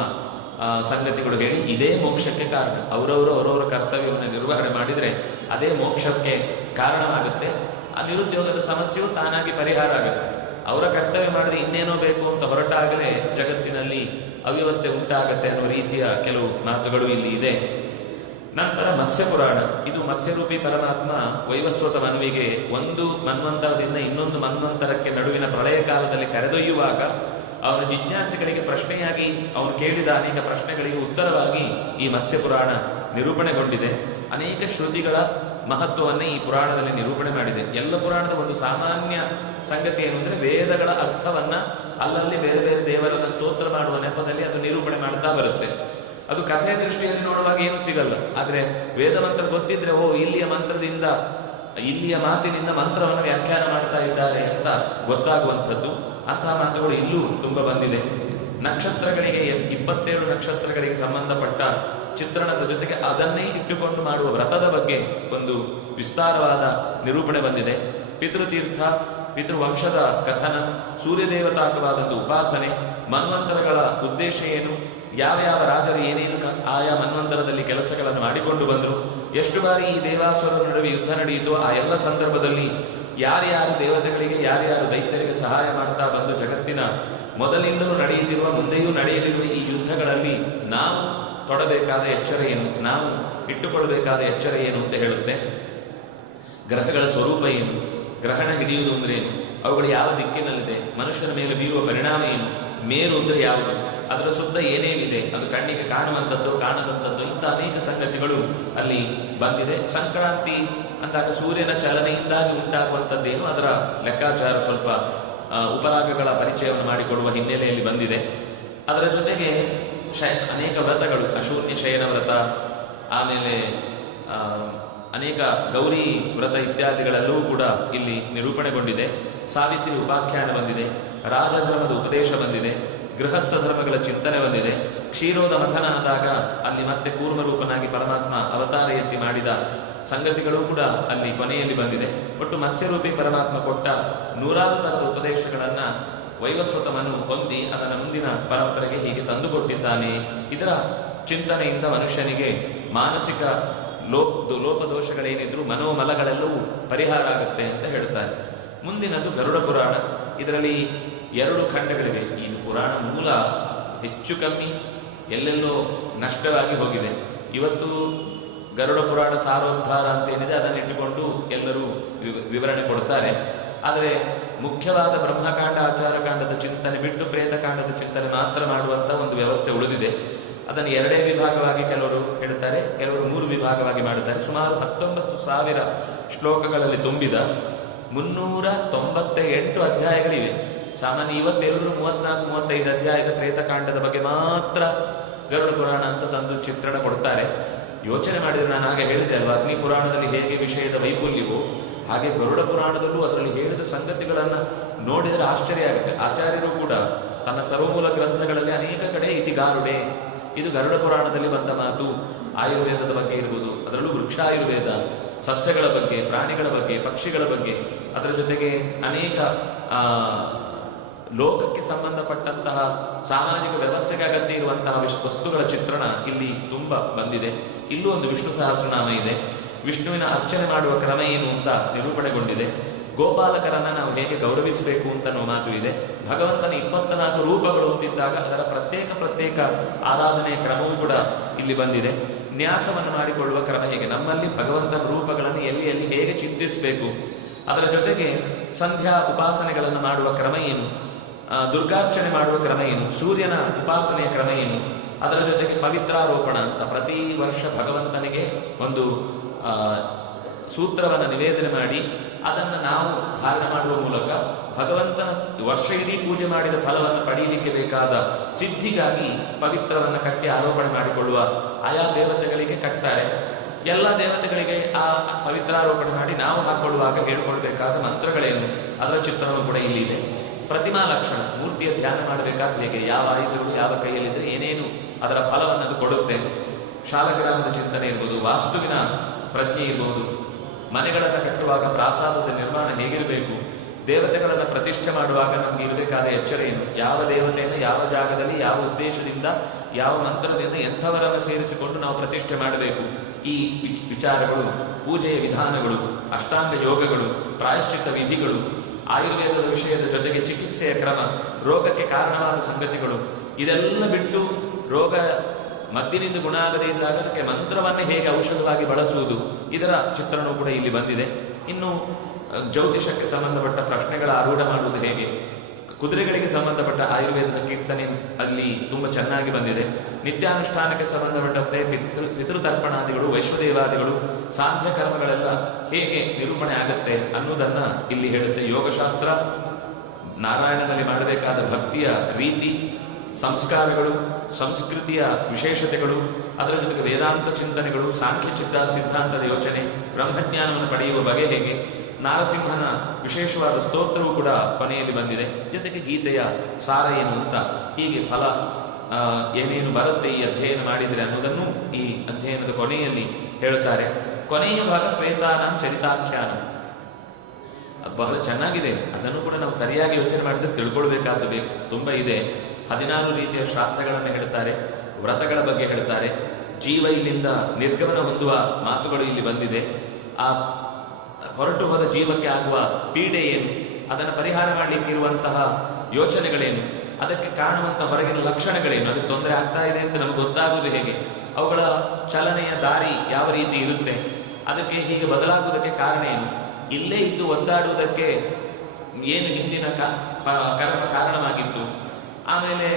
ಸಂಗತಿಗಳು ಹೇಳಿ ಇದೇ ಮೋಕ್ಷಕ್ಕೆ ಕಾರಣ. ಅವರವರ ಕರ್ತವ್ಯವನ್ನು ನಿರ್ವಹಣೆ ಮಾಡಿದರೆ ಅದೇ ಮೋಕ್ಷಕ್ಕೆ ಕಾರಣವಾಗುತ್ತೆ. ಆ ನಿರುದ್ಯೋಗದ ಸಮಸ್ಯೆಯು ತಾನಾಗಿ ಪರಿಹಾರ ಆಗುತ್ತೆ. ಅವರ ಕರ್ತವ್ಯ ಮಾಡಿದ್ರೆ ಇನ್ನೇನೋ ಬೇಕು ಅಂತ ಹೊರಟಾಗಲೇ ಜಗತ್ತಿನಲ್ಲಿ ಅವ್ಯವಸ್ಥೆ ಉಂಟಾಗತ್ತೆ ಅನ್ನೋ ರೀತಿಯ ಕೆಲವು ಮಾತುಗಳು ಇಲ್ಲಿ ಇದೆ. ನಂತರ ಮತ್ಸ್ಯ ಪುರಾಣ. ಇದು ಮತ್ಸ್ಯರೂಪಿ ಪರಮಾತ್ಮ ವೈವಸ್ವತ ಮನುವಿಗೆ ಒಂದು ಮನ್ವಂತರದಿಂದ ಇನ್ನೊಂದು ಮನ್ವಂತರಕ್ಕೆ ನಡುವಿನ ಪ್ರಳಯ ಕಾಲದಲ್ಲಿ ಕರೆದೊಯ್ಯುವಾಗ ಅವನ ಜಿಜ್ಞಾಸೆಗಳಿಗೆ ಪ್ರಶ್ನೆಯಾಗಿ ಅವನು ಕೇಳಿದ ಅನೇಕ ಪ್ರಶ್ನೆಗಳಿಗೆ ಉತ್ತರವಾಗಿ ಈ ಮತ್ಸ್ಯ ಪುರಾಣ ನಿರೂಪಣೆಗೊಂಡಿದೆ. ಅನೇಕ ಶ್ರುತಿಗಳ ಮಹತ್ವವನ್ನೇ ಈ ಪುರಾಣದಲ್ಲಿ ನಿರೂಪಣೆ ಮಾಡಿದೆ. ಎಲ್ಲ ಪುರಾಣದ ಒಂದು ಸಾಮಾನ್ಯ ಸಂಗತಿ ಏನು ಅಂದರೆ ವೇದಗಳ ಅರ್ಥವನ್ನ ಅಲ್ಲಲ್ಲಿ ಬೇರೆ ಬೇರೆ ದೇವರನ್ನ ಸ್ತೋತ್ರ ಮಾಡುವ ನೆಪದಲ್ಲಿ ಅದು ನಿರೂಪಣೆ ಮಾಡ್ತಾ ಬರುತ್ತೆ. ಅದು ಕಥೆಯ ದೃಷ್ಟಿಯಲ್ಲಿ ನೋಡುವಾಗ ಏನು ಸಿಗಲ್ಲ. ಆದ್ರೆ ವೇದ ಮಂತ್ರ ಗೊತ್ತಿದ್ರೆ ಇಲ್ಲಿಯ ಮಂತ್ರದಿಂದ, ಇಲ್ಲಿಯ ಮಾತಿನಿಂದ ಮಂತ್ರವನ್ನು ವ್ಯಾಖ್ಯಾನ ಮಾಡ್ತಾ ಇದ್ದಾರೆ ಅಂತ ಗೊತ್ತಾಗುವಂಥದ್ದು. ಅಂತಹ ಮಾತುಗಳು ಇಲ್ಲೂ ತುಂಬ ಬಂದಿದೆ. ನಕ್ಷತ್ರಗಳಿಗೆ 27 ನಕ್ಷತ್ರಗಳಿಗೆ ಸಂಬಂಧಪಟ್ಟ ಚಿತ್ರಣದ ಜೊತೆಗೆ ಅದನ್ನೇ ಇಟ್ಟುಕೊಂಡು ಮಾಡುವ ವ್ರತದ ಬಗ್ಗೆ ಒಂದು ವಿಸ್ತಾರವಾದ ನಿರೂಪಣೆ ಬಂದಿದೆ. ಪಿತೃತೀರ್ಥ, ಪಿತೃವಂಶದ ಕಥನ, ಸೂರ್ಯದೇವತಾಕವಾದಂಥ ಉಪಾಸನೆ, ಮನ್ವಂತರಗಳ ಉದ್ದೇಶ ಏನು, ಯಾವ ಯಾವ ರಾಜರು ಏನೇನು ಆಯಾ ಮನ್ವಂತರದಲ್ಲಿ ಕೆಲಸಗಳನ್ನು ಮಾಡಿಕೊಂಡು ಬಂದರು, ಎಷ್ಟು ಬಾರಿ ಈ ದೇವಾಸುರರ ನಡುವೆ ಯುದ್ಧ ನಡೆಯಿತು, ಆ ಎಲ್ಲ ಸಂದರ್ಭದಲ್ಲಿ ಯಾರ್ಯಾರು ದೇವತೆಗಳಿಗೆ ಯಾರ್ಯಾರು ದೈತ್ಯರಿಗೆ ಸಹಾಯ ಮಾಡ್ತಾ ಬಂದು ಜಗತ್ತಿನ ಮೊದಲಿಂದಲೂ ನಡೆಯುತ್ತಿರುವ ಮುಂದೆಯೂ ನಡೆಯಲಿರುವ ಈ ಯುದ್ಧಗಳಲ್ಲಿ ನಾವು ತೊಡಬೇಕಾದ ಎಚ್ಚರ ಏನು, ನಾವು ಇಟ್ಟುಕೊಳ್ಳಬೇಕಾದ ಎಚ್ಚರ ಏನು ಅಂತ ಹೇಳುತ್ತೆ. ಗ್ರಹಗಳ ಸ್ವರೂಪ ಏನು, ಗ್ರಹಣ ಹಿಡಿಯುವುದು ಅಂದ್ರೆ ಏನು, ಅವುಗಳು ಯಾವ ದಿಕ್ಕಿನಲ್ಲಿದೆ, ಮನುಷ್ಯನ ಮೇಲೆ ಬೀರುವ ಪರಿಣಾಮ ಏನು, ಮೇರು ಅಂದ್ರೆ ಯಾವುದು, ಅದರ ಸುತ್ತ ಏನೇನಿದೆ, ಅದು ಕಣ್ಣಿಗೆ ಕಾಣುವಂಥದ್ದು ಕಾಣದಂಥದ್ದು, ಇಂಥ ಅನೇಕ ಸಂಗತಿಗಳು ಅಲ್ಲಿ ಬಂದಿದೆ. ಸಂಕ್ರಾಂತಿ ಅಂದಾಗ ಸೂರ್ಯನ ಚಲನೆಯಿಂದಾಗಿ ಉಂಟಾಗುವಂಥದ್ದೇನು, ಅದರ ಲೆಕ್ಕಾಚಾರ ಸ್ವಲ್ಪ ಉಪರಾಗಗಳ ಪರಿಚಯವನ್ನು ಮಾಡಿಕೊಡುವ ಹಿನ್ನೆಲೆಯಲ್ಲಿ ಬಂದಿದೆ. ಅದರ ಜೊತೆಗೆ ಅನೇಕ ವ್ರತಗಳು, ಅಶೂನ್ಯ ಶಯನ ವ್ರತ, ಆಮೇಲೆ ಅನೇಕ ಗೌರಿ ವ್ರತ ಇತ್ಯಾದಿಗಳೆಲ್ಲವೂ ಕೂಡ ಇಲ್ಲಿ ನಿರೂಪಣೆಗೊಂಡಿದೆ. ಸಾವಿತ್ರಿ ಉಪಾಖ್ಯಾನ ಬಂದಿದೆ, ರಾಜಧರ್ಮದ ಉಪದೇಶ ಬಂದಿದೆ, ಗೃಹಸ್ಥ ಧರ್ಮಗಳ ಚಿಂತನೆ ಬಂದಿದೆ. ಕ್ಷೀರೋದ ಮಥನ ಆದಾಗ ಅಲ್ಲಿ ಮತ್ತೆ ಕೂರ್ಮರೂಪನಾಗಿ ಪರಮಾತ್ಮ ಅವತಾರ ಎತ್ತಿ ಮಾಡಿದ ಸಂಗತಿಗಳು ಕೂಡ ಅಲ್ಲಿ ಕೊನೆಯಲ್ಲಿ ಬಂದಿದೆ. ಒಟ್ಟು ಮತ್ಸ್ಯರೂಪಿ ಪರಮಾತ್ಮ ಕೊಟ್ಟ 100 ತರದ ಉಪದೇಶಗಳನ್ನ ವೈವಸ್ವತಮನು ಹೊಂದಿ ಅದನ್ನು ಮುಂದಿನ ಪರಂಪರೆಗೆ ಹೀಗೆ ತಂದುಕೊಟ್ಟಿದ್ದಾನೆ. ಇದರ ಚಿಂತನೆಯಿಂದ ಮನುಷ್ಯನಿಗೆ ಮಾನಸಿಕ ಲೋಪದೋಷಗಳೇನಿದ್ರು ಮನೋಮಲಗಳೆಲ್ಲವೂ ಪರಿಹಾರ ಆಗುತ್ತೆ ಅಂತ ಹೇಳ್ತಾರೆ. ಮುಂದಿನದು ಗರುಡ ಪುರಾಣ. ಇದರಲ್ಲಿ 2 ಖಂಡಗಳಿವೆ. ಇದು ಪುರಾಣ ಮೂಲ ಹೆಚ್ಚು ಕಮ್ಮಿ ಎಲ್ಲೆಲ್ಲೋ ನಷ್ಟವಾಗಿ ಹೋಗಿದೆ. ಇವತ್ತು ಗರುಡ ಪುರಾಣ ಸಾರೋದ್ಧಾರ ಅಂತೇನಿದೆ ಅದನ್ನು ಇಟ್ಟುಕೊಂಡು ಎಲ್ಲರೂ ವಿವರಣೆ ಕೊಡ್ತಾರೆ. ಆದರೆ ಮುಖ್ಯವಾದ ಬ್ರಹ್ಮಕಾಂಡ ಆಚಾರಕಾಂಡದ ಚಿಂತನೆ ಬಿಟ್ಟು ಪ್ರೇತಕಾಂಡದ ಚಿಂತನೆ ಮಾತ್ರ ಮಾಡುವಂತ ಒಂದು ವ್ಯವಸ್ಥೆ ಉಳಿದಿದೆ. ಅದನ್ನು 2 ವಿಭಾಗವಾಗಿ ಕೆಲವರು ಹೇಳ್ತಾರೆ, ಕೆಲವರು 3 ವಿಭಾಗವಾಗಿ ಮಾಡುತ್ತಾರೆ. ಸುಮಾರು 19,000 ಶ್ಲೋಕಗಳಲ್ಲಿ ತುಂಬಿದ 398 ಅಧ್ಯಾಯಗಳಿವೆ. ಸಾಮಾನ್ಯ ಇವತ್ತೆಲ್ಲರೂ 34-35 ಅಧ್ಯಾಯದ ಪ್ರೇತಕಾಂಡದ ಬಗ್ಗೆ ಮಾತ್ರ ಗರುಡ ಪುರಾಣ ಅಂತ ತಂದು ಚಿತ್ರಣ ಕೊಡ್ತಾರೆ. ಯೋಚನೆ ಮಾಡಿದರೆ ನಾನು ಹಾಗೆ ಹೇಳಿದೆ ಅಲ್ವಾ, ಅಗ್ನಿ ಪುರಾಣದಲ್ಲಿ ಹೇಗೆ ವಿಷಯದ ವೈಫಲ್ಯವೋ ಹಾಗೆ ಗರುಡ ಪುರಾಣದಲ್ಲೂ ಅದರಲ್ಲಿ ಹೇಳಿದ ಸಂಗತಿಗಳನ್ನು ನೋಡಿದರೆ ಆಶ್ಚರ್ಯ ಆಗುತ್ತೆ. ಆಚಾರ್ಯರು ಕೂಡ ತನ್ನ ಸರ್ವಮೂಲ ಗ್ರಂಥಗಳಲ್ಲಿ ಅನೇಕ ಕಡೆ ಇತಿಗಾರುಡೆ, ಇದು ಗರುಡ ಪುರಾಣದಲ್ಲಿ ಬಂದ ಮಾತು, ಆಯುರ್ವೇದದ ಬಗ್ಗೆ ಇರ್ಬೋದು, ಅದರಲ್ಲೂ ವೃಕ್ಷಾಯುರ್ವೇದ, ಸಸ್ಯಗಳ ಬಗ್ಗೆ, ಪ್ರಾಣಿಗಳ ಬಗ್ಗೆ, ಪಕ್ಷಿಗಳ ಬಗ್ಗೆ, ಅದರ ಜೊತೆಗೆ ಅನೇಕ ಲೋಕಕ್ಕೆ ಸಂಬಂಧಪಟ್ಟಂತಹ ಸಾಮಾಜಿಕ ವ್ಯವಸ್ಥೆಗೆ ಅಗತ್ಯ ಇರುವಂತಹ ವಸ್ತುಗಳ ಚಿತ್ರಣ ಇಲ್ಲಿ ತುಂಬ ಬಂದಿದೆ. ಇಲ್ಲೂ ಒಂದು ವಿಷ್ಣು ಸಹಸ್ರನಾಮ ಇದೆ. ವಿಷ್ಣುವಿನ ಅರ್ಚನೆ ಮಾಡುವ ಕ್ರಮ ಏನು ಅಂತ ನಿರೂಪಣೆಗೊಂಡಿದೆ. ಗೋಪಾಲಕರನ್ನ ನಾವು ಹೇಗೆ ಗೌರವಿಸಬೇಕು ಅಂತ ಅನ್ನೋ ಮಾತು ಇದೆ. ಭಗವಂತನ 24 ರೂಪಗಳು ಅಂತಿದ್ದಾಗ ಅದರ ಪ್ರತ್ಯೇಕ ಆರಾಧನೆಯ ಕ್ರಮವೂ ಕೂಡ ಇಲ್ಲಿ ಬಂದಿದೆ. ನ್ಯಾಸವನ್ನು ಮಾಡಿಕೊಳ್ಳುವ ಕ್ರಮ ಹೇಗೆ, ನಮ್ಮಲ್ಲಿ ಭಗವಂತನ ರೂಪಗಳನ್ನು ಎಲ್ಲಿ ಎಲ್ಲಿ ಹೇಗೆ ಚಿಂತಿಸಬೇಕು, ಅದರ ಜೊತೆಗೆ ಸಂಧ್ಯಾ ಉಪಾಸನೆಗಳನ್ನು ಮಾಡುವ ಕ್ರಮ ಏನು, ದುರ್ಗಾರ್ಚನೆ ಮಾಡುವ ಕ್ರಮ ಏನು, ಸೂರ್ಯನ ಉಪಾಸನೆಯ ಕ್ರಮ ಏನು, ಅದರ ಜೊತೆಗೆ ಪವಿತ್ರಾರೋಪಣ ಅಂತ ಪ್ರತಿ ವರ್ಷ ಭಗವಂತನಿಗೆ ಒಂದು ಸೂತ್ರವನ್ನು ನಿವೇದನೆ ಮಾಡಿ ಅದನ್ನು ನಾವು ಧಾರಣ ಮಾಡುವ ಮೂಲಕ ಭಗವಂತನ ವರ್ಷ ಇಡೀ ಪೂಜೆ ಮಾಡಿದ ಫಲವನ್ನು ಪಡೆಯಲಿಕ್ಕೆ ಬೇಕಾದ ಸಿದ್ಧಿಗಾಗಿ ಪವಿತ್ರವನ್ನು ಕಟ್ಟಿ ಆರೋಪಣೆ ಮಾಡಿಕೊಳ್ಳುವ ಆಯಾ ದೇವತೆಗಳಿಗೆ ಕಟ್ತಾರೆ. ಎಲ್ಲ ದೇವತೆಗಳಿಗೆ ಆ ಪವಿತ್ರಾರೋಪಣೆ ಮಾಡಿ ನಾವು ಹಾಕೊಳ್ಳುವಾಗ ಹೇಳಿಕೊಳ್ಬೇಕಾದ ಮಂತ್ರಗಳೇನು, ಅದರ ಚಿತ್ರಣವೂ ಕೂಡ ಇಲ್ಲಿದೆ. ಪ್ರತಿಮಾ ಲಕ್ಷಣ, ಮೂರ್ತಿಯ ಧ್ಯಾನ ಮಾಡಬೇಕಾದ ಹೇಗೆ, ಯಾವ ಆಯುಧಗಳು ಯಾವ ಕೈಯಲ್ಲಿದ್ದರೆ ಏನೇನು ಅದರ ಫಲವನ್ನು ಅದು ಕೊಡುತ್ತೆ. ಶಾಲಗ್ರಾಮದ ಚಿಂತನೆ ಇರ್ಬೋದು, ವಾಸ್ತುವಿನ ಪ್ರಜ್ಞೆ ಇರ್ಬೋದು, ಮನೆಗಳನ್ನು ಕಟ್ಟುವಾಗ ಪ್ರಾಸಾದದ ನಿರ್ಮಾಣ ಹೇಗಿರಬೇಕು, ದೇವತೆಗಳನ್ನು ಪ್ರತಿಷ್ಠೆ ಮಾಡುವಾಗ ನಮ್ಗೆ ಇರಬೇಕಾದ ಎಚ್ಚರ ಏನು, ಯಾವ ದೇವತೆಯನ್ನು ಯಾವ ಜಾಗದಲ್ಲಿ ಯಾವ ಉದ್ದೇಶದಿಂದ ಯಾವ ಮಂತ್ರದಿಂದ ಎಂಥವರನ್ನು ಸೇರಿಸಿಕೊಂಡು ನಾವು ಪ್ರತಿಷ್ಠೆ ಮಾಡಬೇಕು, ಈ ವಿಚಾರಗಳು, ಪೂಜೆಯ ವಿಧಾನಗಳು, ಅಷ್ಟಾಂಗ ಯೋಗಗಳು, ಪ್ರಾಯಶ್ಚಿತ್ತ ವಿಧಿಗಳು, ಆಯುರ್ವೇದದ ವಿಷಯದ ಜೊತೆಗೆ ಚಿಕಿತ್ಸೆಯ ಕ್ರಮ, ರೋಗಕ್ಕೆ ಕಾರಣವಾದ ಸಂಗತಿಗಳು, ಇದೆಲ್ಲ ಬಿಟ್ಟು ರೋಗ ಮದ್ದಿನಿಂದ ಗುಣ ಆಗದೇ ಇದ್ದಾಗ ಅದಕ್ಕೆ ಮಂತ್ರವನ್ನೇ ಹೇಗೆ ಔಷಧವಾಗಿ ಬಳಸುವುದು, ಇದರ ಚಿತ್ರಣವೂ ಕೂಡ ಇಲ್ಲಿ ಬಂದಿದೆ. ಇನ್ನು ಜ್ಯೋತಿಷಕ್ಕೆ ಸಂಬಂಧಪಟ್ಟ ಪ್ರಶ್ನೆಗಳ ಆರೂಢ ಮಾಡುವುದು ಹೇಗೆ, ಕುದುರೆಗಳಿಗೆ ಸಂಬಂಧಪಟ್ಟ ಆಯುರ್ವೇದದ ಕೀರ್ತನೆ ಅಲ್ಲಿ ತುಂಬ ಚೆನ್ನಾಗಿ ಬಂದಿದೆ. ನಿತ್ಯಾನುಷ್ಠಾನಕ್ಕೆ ಸಂಬಂಧಪಟ್ಟಂತೆ ಪಿತೃತರ್ಪಣಾದಿಗಳು, ವೈಶ್ವದೇವಾದಿಗಳು, ಸಾಂಧ್ಯ ಕರ್ಮಗಳೆಲ್ಲ ಹೇಗೆ ನಿರೂಪಣೆ ಆಗುತ್ತೆ ಅನ್ನೋದನ್ನ ಇಲ್ಲಿ ಹೇಳುತ್ತೆ. ಯೋಗಶಾಸ್ತ್ರ, ನಾರಾಯಣನಲ್ಲಿ ಮಾಡಬೇಕಾದ ಭಕ್ತಿಯ ರೀತಿ, ಸಂಸ್ಕಾರಗಳು, ಸಂಸ್ಕೃತಿಯ ವಿಶೇಷತೆಗಳು, ಅದರ ಜೊತೆಗೆ ವೇದಾಂತ ಚಿಂತನೆಗಳು, ಸಾಂಖ್ಯ ಸಿದ್ಧಾಂತದ ಯೋಚನೆ, ಬ್ರಹ್ಮಜ್ಞಾನವನ್ನು ಪಡೆಯುವ ಬಗೆ ಹೇಗೆ, ನಾರಸಿಂಹನ ವಿಶೇಷವಾದ ಸ್ತೋತ್ರವೂ ಕೂಡ ಕೊನೆಯಲ್ಲಿ ಬಂದಿದೆ. ಜೊತೆಗೆ ಗೀತೆಯ ಸಾರ ಏನು ಅಂತ ಹೀಗೆ ಫಲ ಏನೇನು ಬರುತ್ತೆ ಈ ಅಧ್ಯಯನ ಮಾಡಿದರೆ ಅನ್ನೋದನ್ನು ಈ ಅಧ್ಯಯನದ ಕೊನೆಯಲ್ಲಿ ಹೇಳುತ್ತಾರೆ. ಕೊನೆಯ ಭಾಗ ಪ್ರೇತಾನಾಂ ಚರಿತಾಖ್ಯಾನ. ಅದು ಬಹಳ ಚೆನ್ನಾಗಿದೆ. ಅದನ್ನು ಕೂಡ ನಾವು ಸರಿಯಾಗಿ ಯೋಚನೆ ಮಾಡಿದ್ರೆ ತಿಳ್ಕೊಳ್ಬೇಕಾದ್ದು ತುಂಬ ಇದೆ. 16 ರೀತಿಯ ಶ್ರಾದ್ದಗಳನ್ನು ಹೇಳ್ತಾರೆ, ವ್ರತಗಳ ಬಗ್ಗೆ ಹೇಳ್ತಾರೆ, ಜೀವ ಇಲ್ಲಿಂದ ನಿರ್ಗಮನ ಹೊಂದುವ ಮಾತುಗಳು ಇಲ್ಲಿ ಬಂದಿದೆ. ಆ ಹೊರಟು ಹೋದ ಜೀವಕ್ಕೆ ಆಗುವ ಪೀಡೆ ಏನು, ಅದನ್ನು ಪರಿಹಾರ ಮಾಡಲಿಕ್ಕಿರುವಂತಹ ಯೋಚನೆಗಳೇನು, ಅದಕ್ಕೆ ಕಾಣುವಂತಹ ಹೊರಗಿನ ಲಕ್ಷಣಗಳೇನು, ಅದಕ್ಕೆ ತೊಂದರೆ ಆಗ್ತಾ ಇದೆ ಅಂತ ನಮಗೆ ಗೊತ್ತಾಗುವುದು ಹೇಗೆ, ಅವುಗಳ ಚಲನೆಯ ದಾರಿ ಯಾವ ರೀತಿ ಇರುತ್ತೆ, ಅದಕ್ಕೆ ಹೀಗೆ ಬದಲಾಗುವುದಕ್ಕೆ ಕಾರಣ ಏನು, ಇಲ್ಲೇ ಇದ್ದು ಒದ್ದಾಡುವುದಕ್ಕೆ ಏನು ಹಿಂದಿನ ಕರ್ಮ ಕಾರಣವಾಗಿತ್ತು, ಆಮೇಲೆ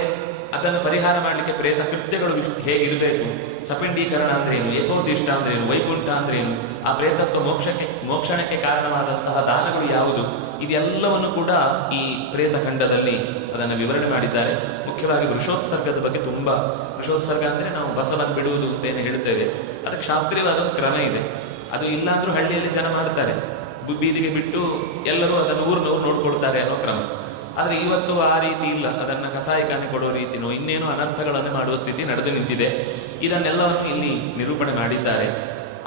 ಅದನ್ನು ಪರಿಹಾರ ಮಾಡಲಿಕ್ಕೆ ಪ್ರೇತ ಕೃತ್ಯಗಳು ಹೇಗಿರಬೇಕು, ಸಪಿಂಡೀಕರಣ ಅಂದ್ರೇನು, ಏಕೋದಿಷ್ಟ ಅಂದ್ರೇನು, ವೈಕುಂಠ ಅಂದ್ರೇನು, ಆ ಪ್ರೇತತ್ವ ಮೋಕ್ಷಣಕ್ಕೆ ಕಾರಣವಾದಂತಹ ದಾನಗಳು ಯಾವುದು, ಇದೆಲ್ಲವನ್ನು ಕೂಡ ಈ ಪ್ರೇತಖಂಡದಲ್ಲಿ ಅದನ್ನು ವಿವರಣೆ ಮಾಡಿದ್ದಾರೆ. ಮುಖ್ಯವಾಗಿ ವೃಷೋತ್ಸರ್ಗದ ಬಗ್ಗೆ ತುಂಬ, ವೃಷೋತ್ಸರ್ಗ ಅಂದರೆ ನಾವು ಬಸವನ್ನು ಬಿಡುವುದು ಅಂತ ಏನು ಹೇಳ್ತೇವೆ, ಅದಕ್ಕೆ ಶಾಸ್ತ್ರೀಯವಾದ ಒಂದು ಕ್ರಮ ಇದೆ. ಅದು ಇಲ್ಲಾಂದ್ರೂ ಹಳ್ಳಿಯಲ್ಲಿ ಜನ ಮಾಡ್ತಾರೆ, ಬೀದಿಗೆ ಬಿಟ್ಟು ಎಲ್ಲರೂ ಅದನ್ನು ಊರಿನವರು ನೋಡ್ಕೊಳ್ತಾರೆ ಅನ್ನೋ ಕ್ರಮ. ಆದರೆ ಇವತ್ತು ಆ ರೀತಿ ಇಲ್ಲ. ಅದನ್ನು ಕಸಾಯಿಖಾನೆ ಕೊಡೋ ರೀತಿನೋ ಇನ್ನೇನೋ ಅನರ್ಥಗಳನ್ನು ಮಾಡುವ ಸ್ಥಿತಿ ನಡೆದು ನಿಂತಿದೆ. ಇದನ್ನೆಲ್ಲವನ್ನು ಇಲ್ಲಿ ನಿರೂಪಣೆ ಮಾಡಿದ್ದಾರೆ.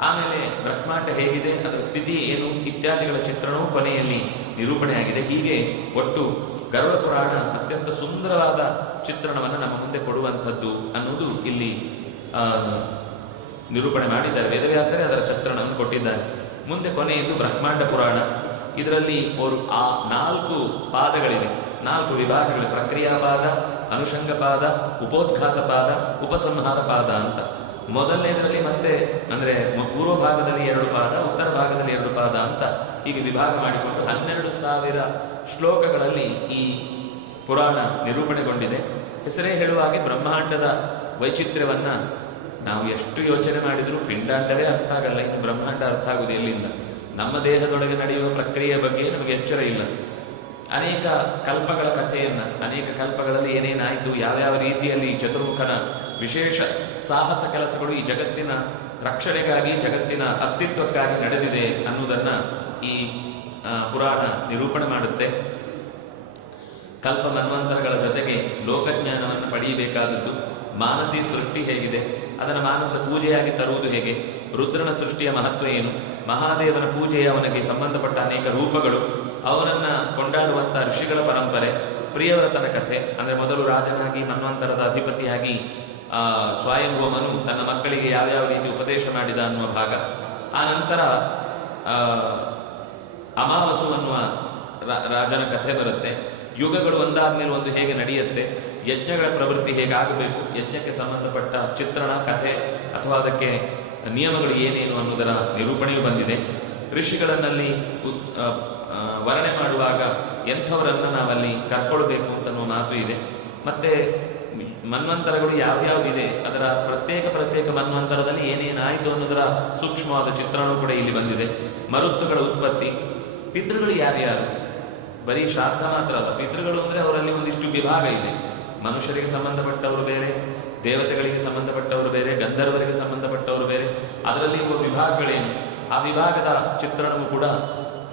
ಆಮೇಲೆ ಬ್ರಹ್ಮಾಂಡ ಹೇಗಿದೆ, ಅದರ ಸ್ಥಿತಿ ಏನು ಇತ್ಯಾದಿಗಳ ಚಿತ್ರಣವೂ ಕೊನೆಯಲ್ಲಿ ನಿರೂಪಣೆಯಾಗಿದೆ. ಹೀಗೆ ಒಟ್ಟು ಗರುಡ ಪುರಾಣ ಅತ್ಯಂತ ಸುಂದರವಾದ ಚಿತ್ರಣವನ್ನು ನಮ್ಮ ಮುಂದೆ ಕೊಡುವಂಥದ್ದು ಅನ್ನುವುದು ಇಲ್ಲಿ ನಿರೂಪಣೆ ಮಾಡಿದ್ದಾರೆ. ವೇದವ್ಯಾಸರೇ ಅದರ ಚಿತ್ರಣವನ್ನು ಕೊಟ್ಟಿದ್ದಾರೆ. ಮುಂದೆ ಕೊನೆಯದು ಬ್ರಹ್ಮಾಂಡ ಪುರಾಣ. ಇದರಲ್ಲಿ ಆ 4 ಪಾದಗಳಿವೆ, 4 ವಿಭಾಗಗಳು, ಪ್ರಕ್ರಿಯಾಪಾದ, ಅನುಷಂಗಪಾದ, ಉಪೋದ್ಘಾತ ಪಾದ, ಉಪಸಂಹಾರ ಪಾದ ಅಂತ. ಮೊದಲನೇದರಲ್ಲಿ ಮತ್ತೆ ಅಂದರೆ ಪೂರ್ವ ಭಾಗದಲ್ಲಿ 2 ಪಾದ, ಉತ್ತರ ಭಾಗದಲ್ಲಿ 2 ಪಾದ ಅಂತ ಹೀಗೆ ವಿಭಾಗ ಮಾಡಿಕೊಂಡು 12,000 ಶ್ಲೋಕಗಳಲ್ಲಿ ಈ ಪುರಾಣ ನಿರೂಪಣೆಗೊಂಡಿದೆ. ಹೆಸರೇ ಹೇಳುವಾಗೆ ಬ್ರಹ್ಮಾಂಡದ ವೈಚಿತ್ರ್ಯವನ್ನ ನಾವು ಎಷ್ಟು ಯೋಚನೆ ಮಾಡಿದರೂ ಪಿಂಡಾಂಡವೇ ಅರ್ಥ ಆಗಲ್ಲ, ಇನ್ನು ಬ್ರಹ್ಮಾಂಡ ಅರ್ಥ ಆಗುವುದು ಎಲ್ಲಿಂದ? ನಮ್ಮ ದೇಹದೊಳಗೆ ನಡೆಯುವ ಪ್ರಕ್ರಿಯೆ ಬಗ್ಗೆ ನಮಗೆ ಎಚ್ಚರ ಇಲ್ಲ. ಅನೇಕ ಕಲ್ಪಗಳ ಕಥೆಯನ್ನ, ಅನೇಕ ಕಲ್ಪಗಳಲ್ಲಿ ಏನೇನಾಯಿತು, ಯಾವ್ಯಾವ ರೀತಿಯಲ್ಲಿ ಚತುರ್ಮುಖನ ವಿಶೇಷ ಸಾಹಸ ಕೆಲಸಗಳು ಈ ಜಗತ್ತಿನ ರಕ್ಷಣೆಗಾಗಿ, ಜಗತ್ತಿನ ಅಸ್ತಿತ್ವಕ್ಕಾಗಿ ನಡೆದಿದೆ ಅನ್ನುವುದನ್ನ ಈ ಪುರಾಣ ನಿರೂಪಣೆ ಮಾಡುತ್ತೆ. ಕಲ್ಪ ಮನ್ವಂತರಗಳ ಜೊತೆಗೆ ಲೋಕಜ್ಞಾನವನ್ನು ಪಡೆಯಬೇಕಾದದ್ದು, ಮಾನಸಿ ಸೃಷ್ಟಿ ಹೇಗಿದೆ, ಅದನ್ನು ಮಾನಸ ಪೂಜೆಯಾಗಿ ತರುವುದು ಹೇಗೆ, ರುದ್ರನ ಸೃಷ್ಟಿಯ ಮಹತ್ವ ಏನು, ಮಹಾದೇವನ ಪೂಜೆಯ ಅವನಿಗೆ ಸಂಬಂಧಪಟ್ಟ ಅನೇಕ ರೂಪಗಳು, ಅವನನ್ನ ಕೊಂಡಾಡುವಂಥ ಋಷಿಗಳ ಪರಂಪರೆ, ಪ್ರಿಯವ್ರತನ ಕಥೆ, ಅಂದರೆ ಮೊದಲು ರಾಜನಾಗಿ ಮನ್ವಂತರದ ಅಧಿಪತಿಯಾಗಿ ಸ್ವಯಂಭೂಮನು ತನ್ನ ಮಕ್ಕಳಿಗೆ ಯಾವ್ಯಾವ ರೀತಿ ಉಪದೇಶ ಮಾಡಿದ ಅನ್ನುವ ಭಾಗ. ಆ ನಂತರ ಅಮಾವಸು ಅನ್ನುವ ರಾಜನ ಕಥೆ ಬರುತ್ತೆ. ಯುಗಗಳು ಒಂದಾದ್ಮೇಲೆ ಒಂದು ಹೇಗೆ ನಡೆಯುತ್ತೆ, ಯಜ್ಞಗಳ ಪ್ರವೃತ್ತಿ ಹೇಗಾಗಬೇಕು, ಯಜ್ಞಕ್ಕೆ ಸಂಬಂಧಪಟ್ಟ ಚಿತ್ರಣ, ಕಥೆ ಅಥವಾ ಅದಕ್ಕೆ ನಿಯಮಗಳು ಏನೇನು ಅನ್ನೋದರ ನಿರೂಪಣೆಯೂ ಬಂದಿದೆ. ಋಷಿಗಳನ್ನಲ್ಲಿ ವರ್ಣನೆ ಮಾಡುವಾಗ ಎಂಥವರನ್ನ ನಾವಲ್ಲಿ ಕರ್ಕೊಳ್ಬೇಕು ಅಂತನ್ನುವ ಮಾತು ಇದೆ. ಮತ್ತೆ ಮನ್ವಂತರಗಳು ಯಾವ್ಯಾವುದಿದೆ, ಅದರ ಪ್ರತ್ಯೇಕ ಮನ್ವಂತರದಲ್ಲಿ ಏನೇನಾಯಿತು ಅನ್ನೋದರ ಸೂಕ್ಷ್ಮವಾದ ಚಿತ್ರಣವೂ ಕೂಡ ಇಲ್ಲಿ ಬಂದಿದೆ. ಮರುತ್ತುಗಳ ಉತ್ಪತ್ತಿ, ಪಿತೃಗಳು ಯಾರ್ಯಾರು, ಬರೀ ಶ್ರಾದ್ದ ಮಾತ್ರ ಅಲ್ಲ, ಪಿತೃಗಳು ಅಂದರೆ ಅವರಲ್ಲಿ ಒಂದಿಷ್ಟು ವಿಭಾಗ ಇದೆ. ಮನುಷ್ಯರಿಗೆ ಸಂಬಂಧಪಟ್ಟವರು ಬೇರೆ, ದೇವತೆಗಳಿಗೆ ಸಂಬಂಧಪಟ್ಟವರು ಬೇರೆ, ಗಂಧರ್ವರಿಗೆ ಸಂಬಂಧಪಟ್ಟವರು ಬೇರೆ, ಅದರಲ್ಲಿ ಇರುವ ವಿಭಾಗಗಳೇನು, ಆ ವಿಭಾಗದ ಚಿತ್ರಣವೂ ಕೂಡ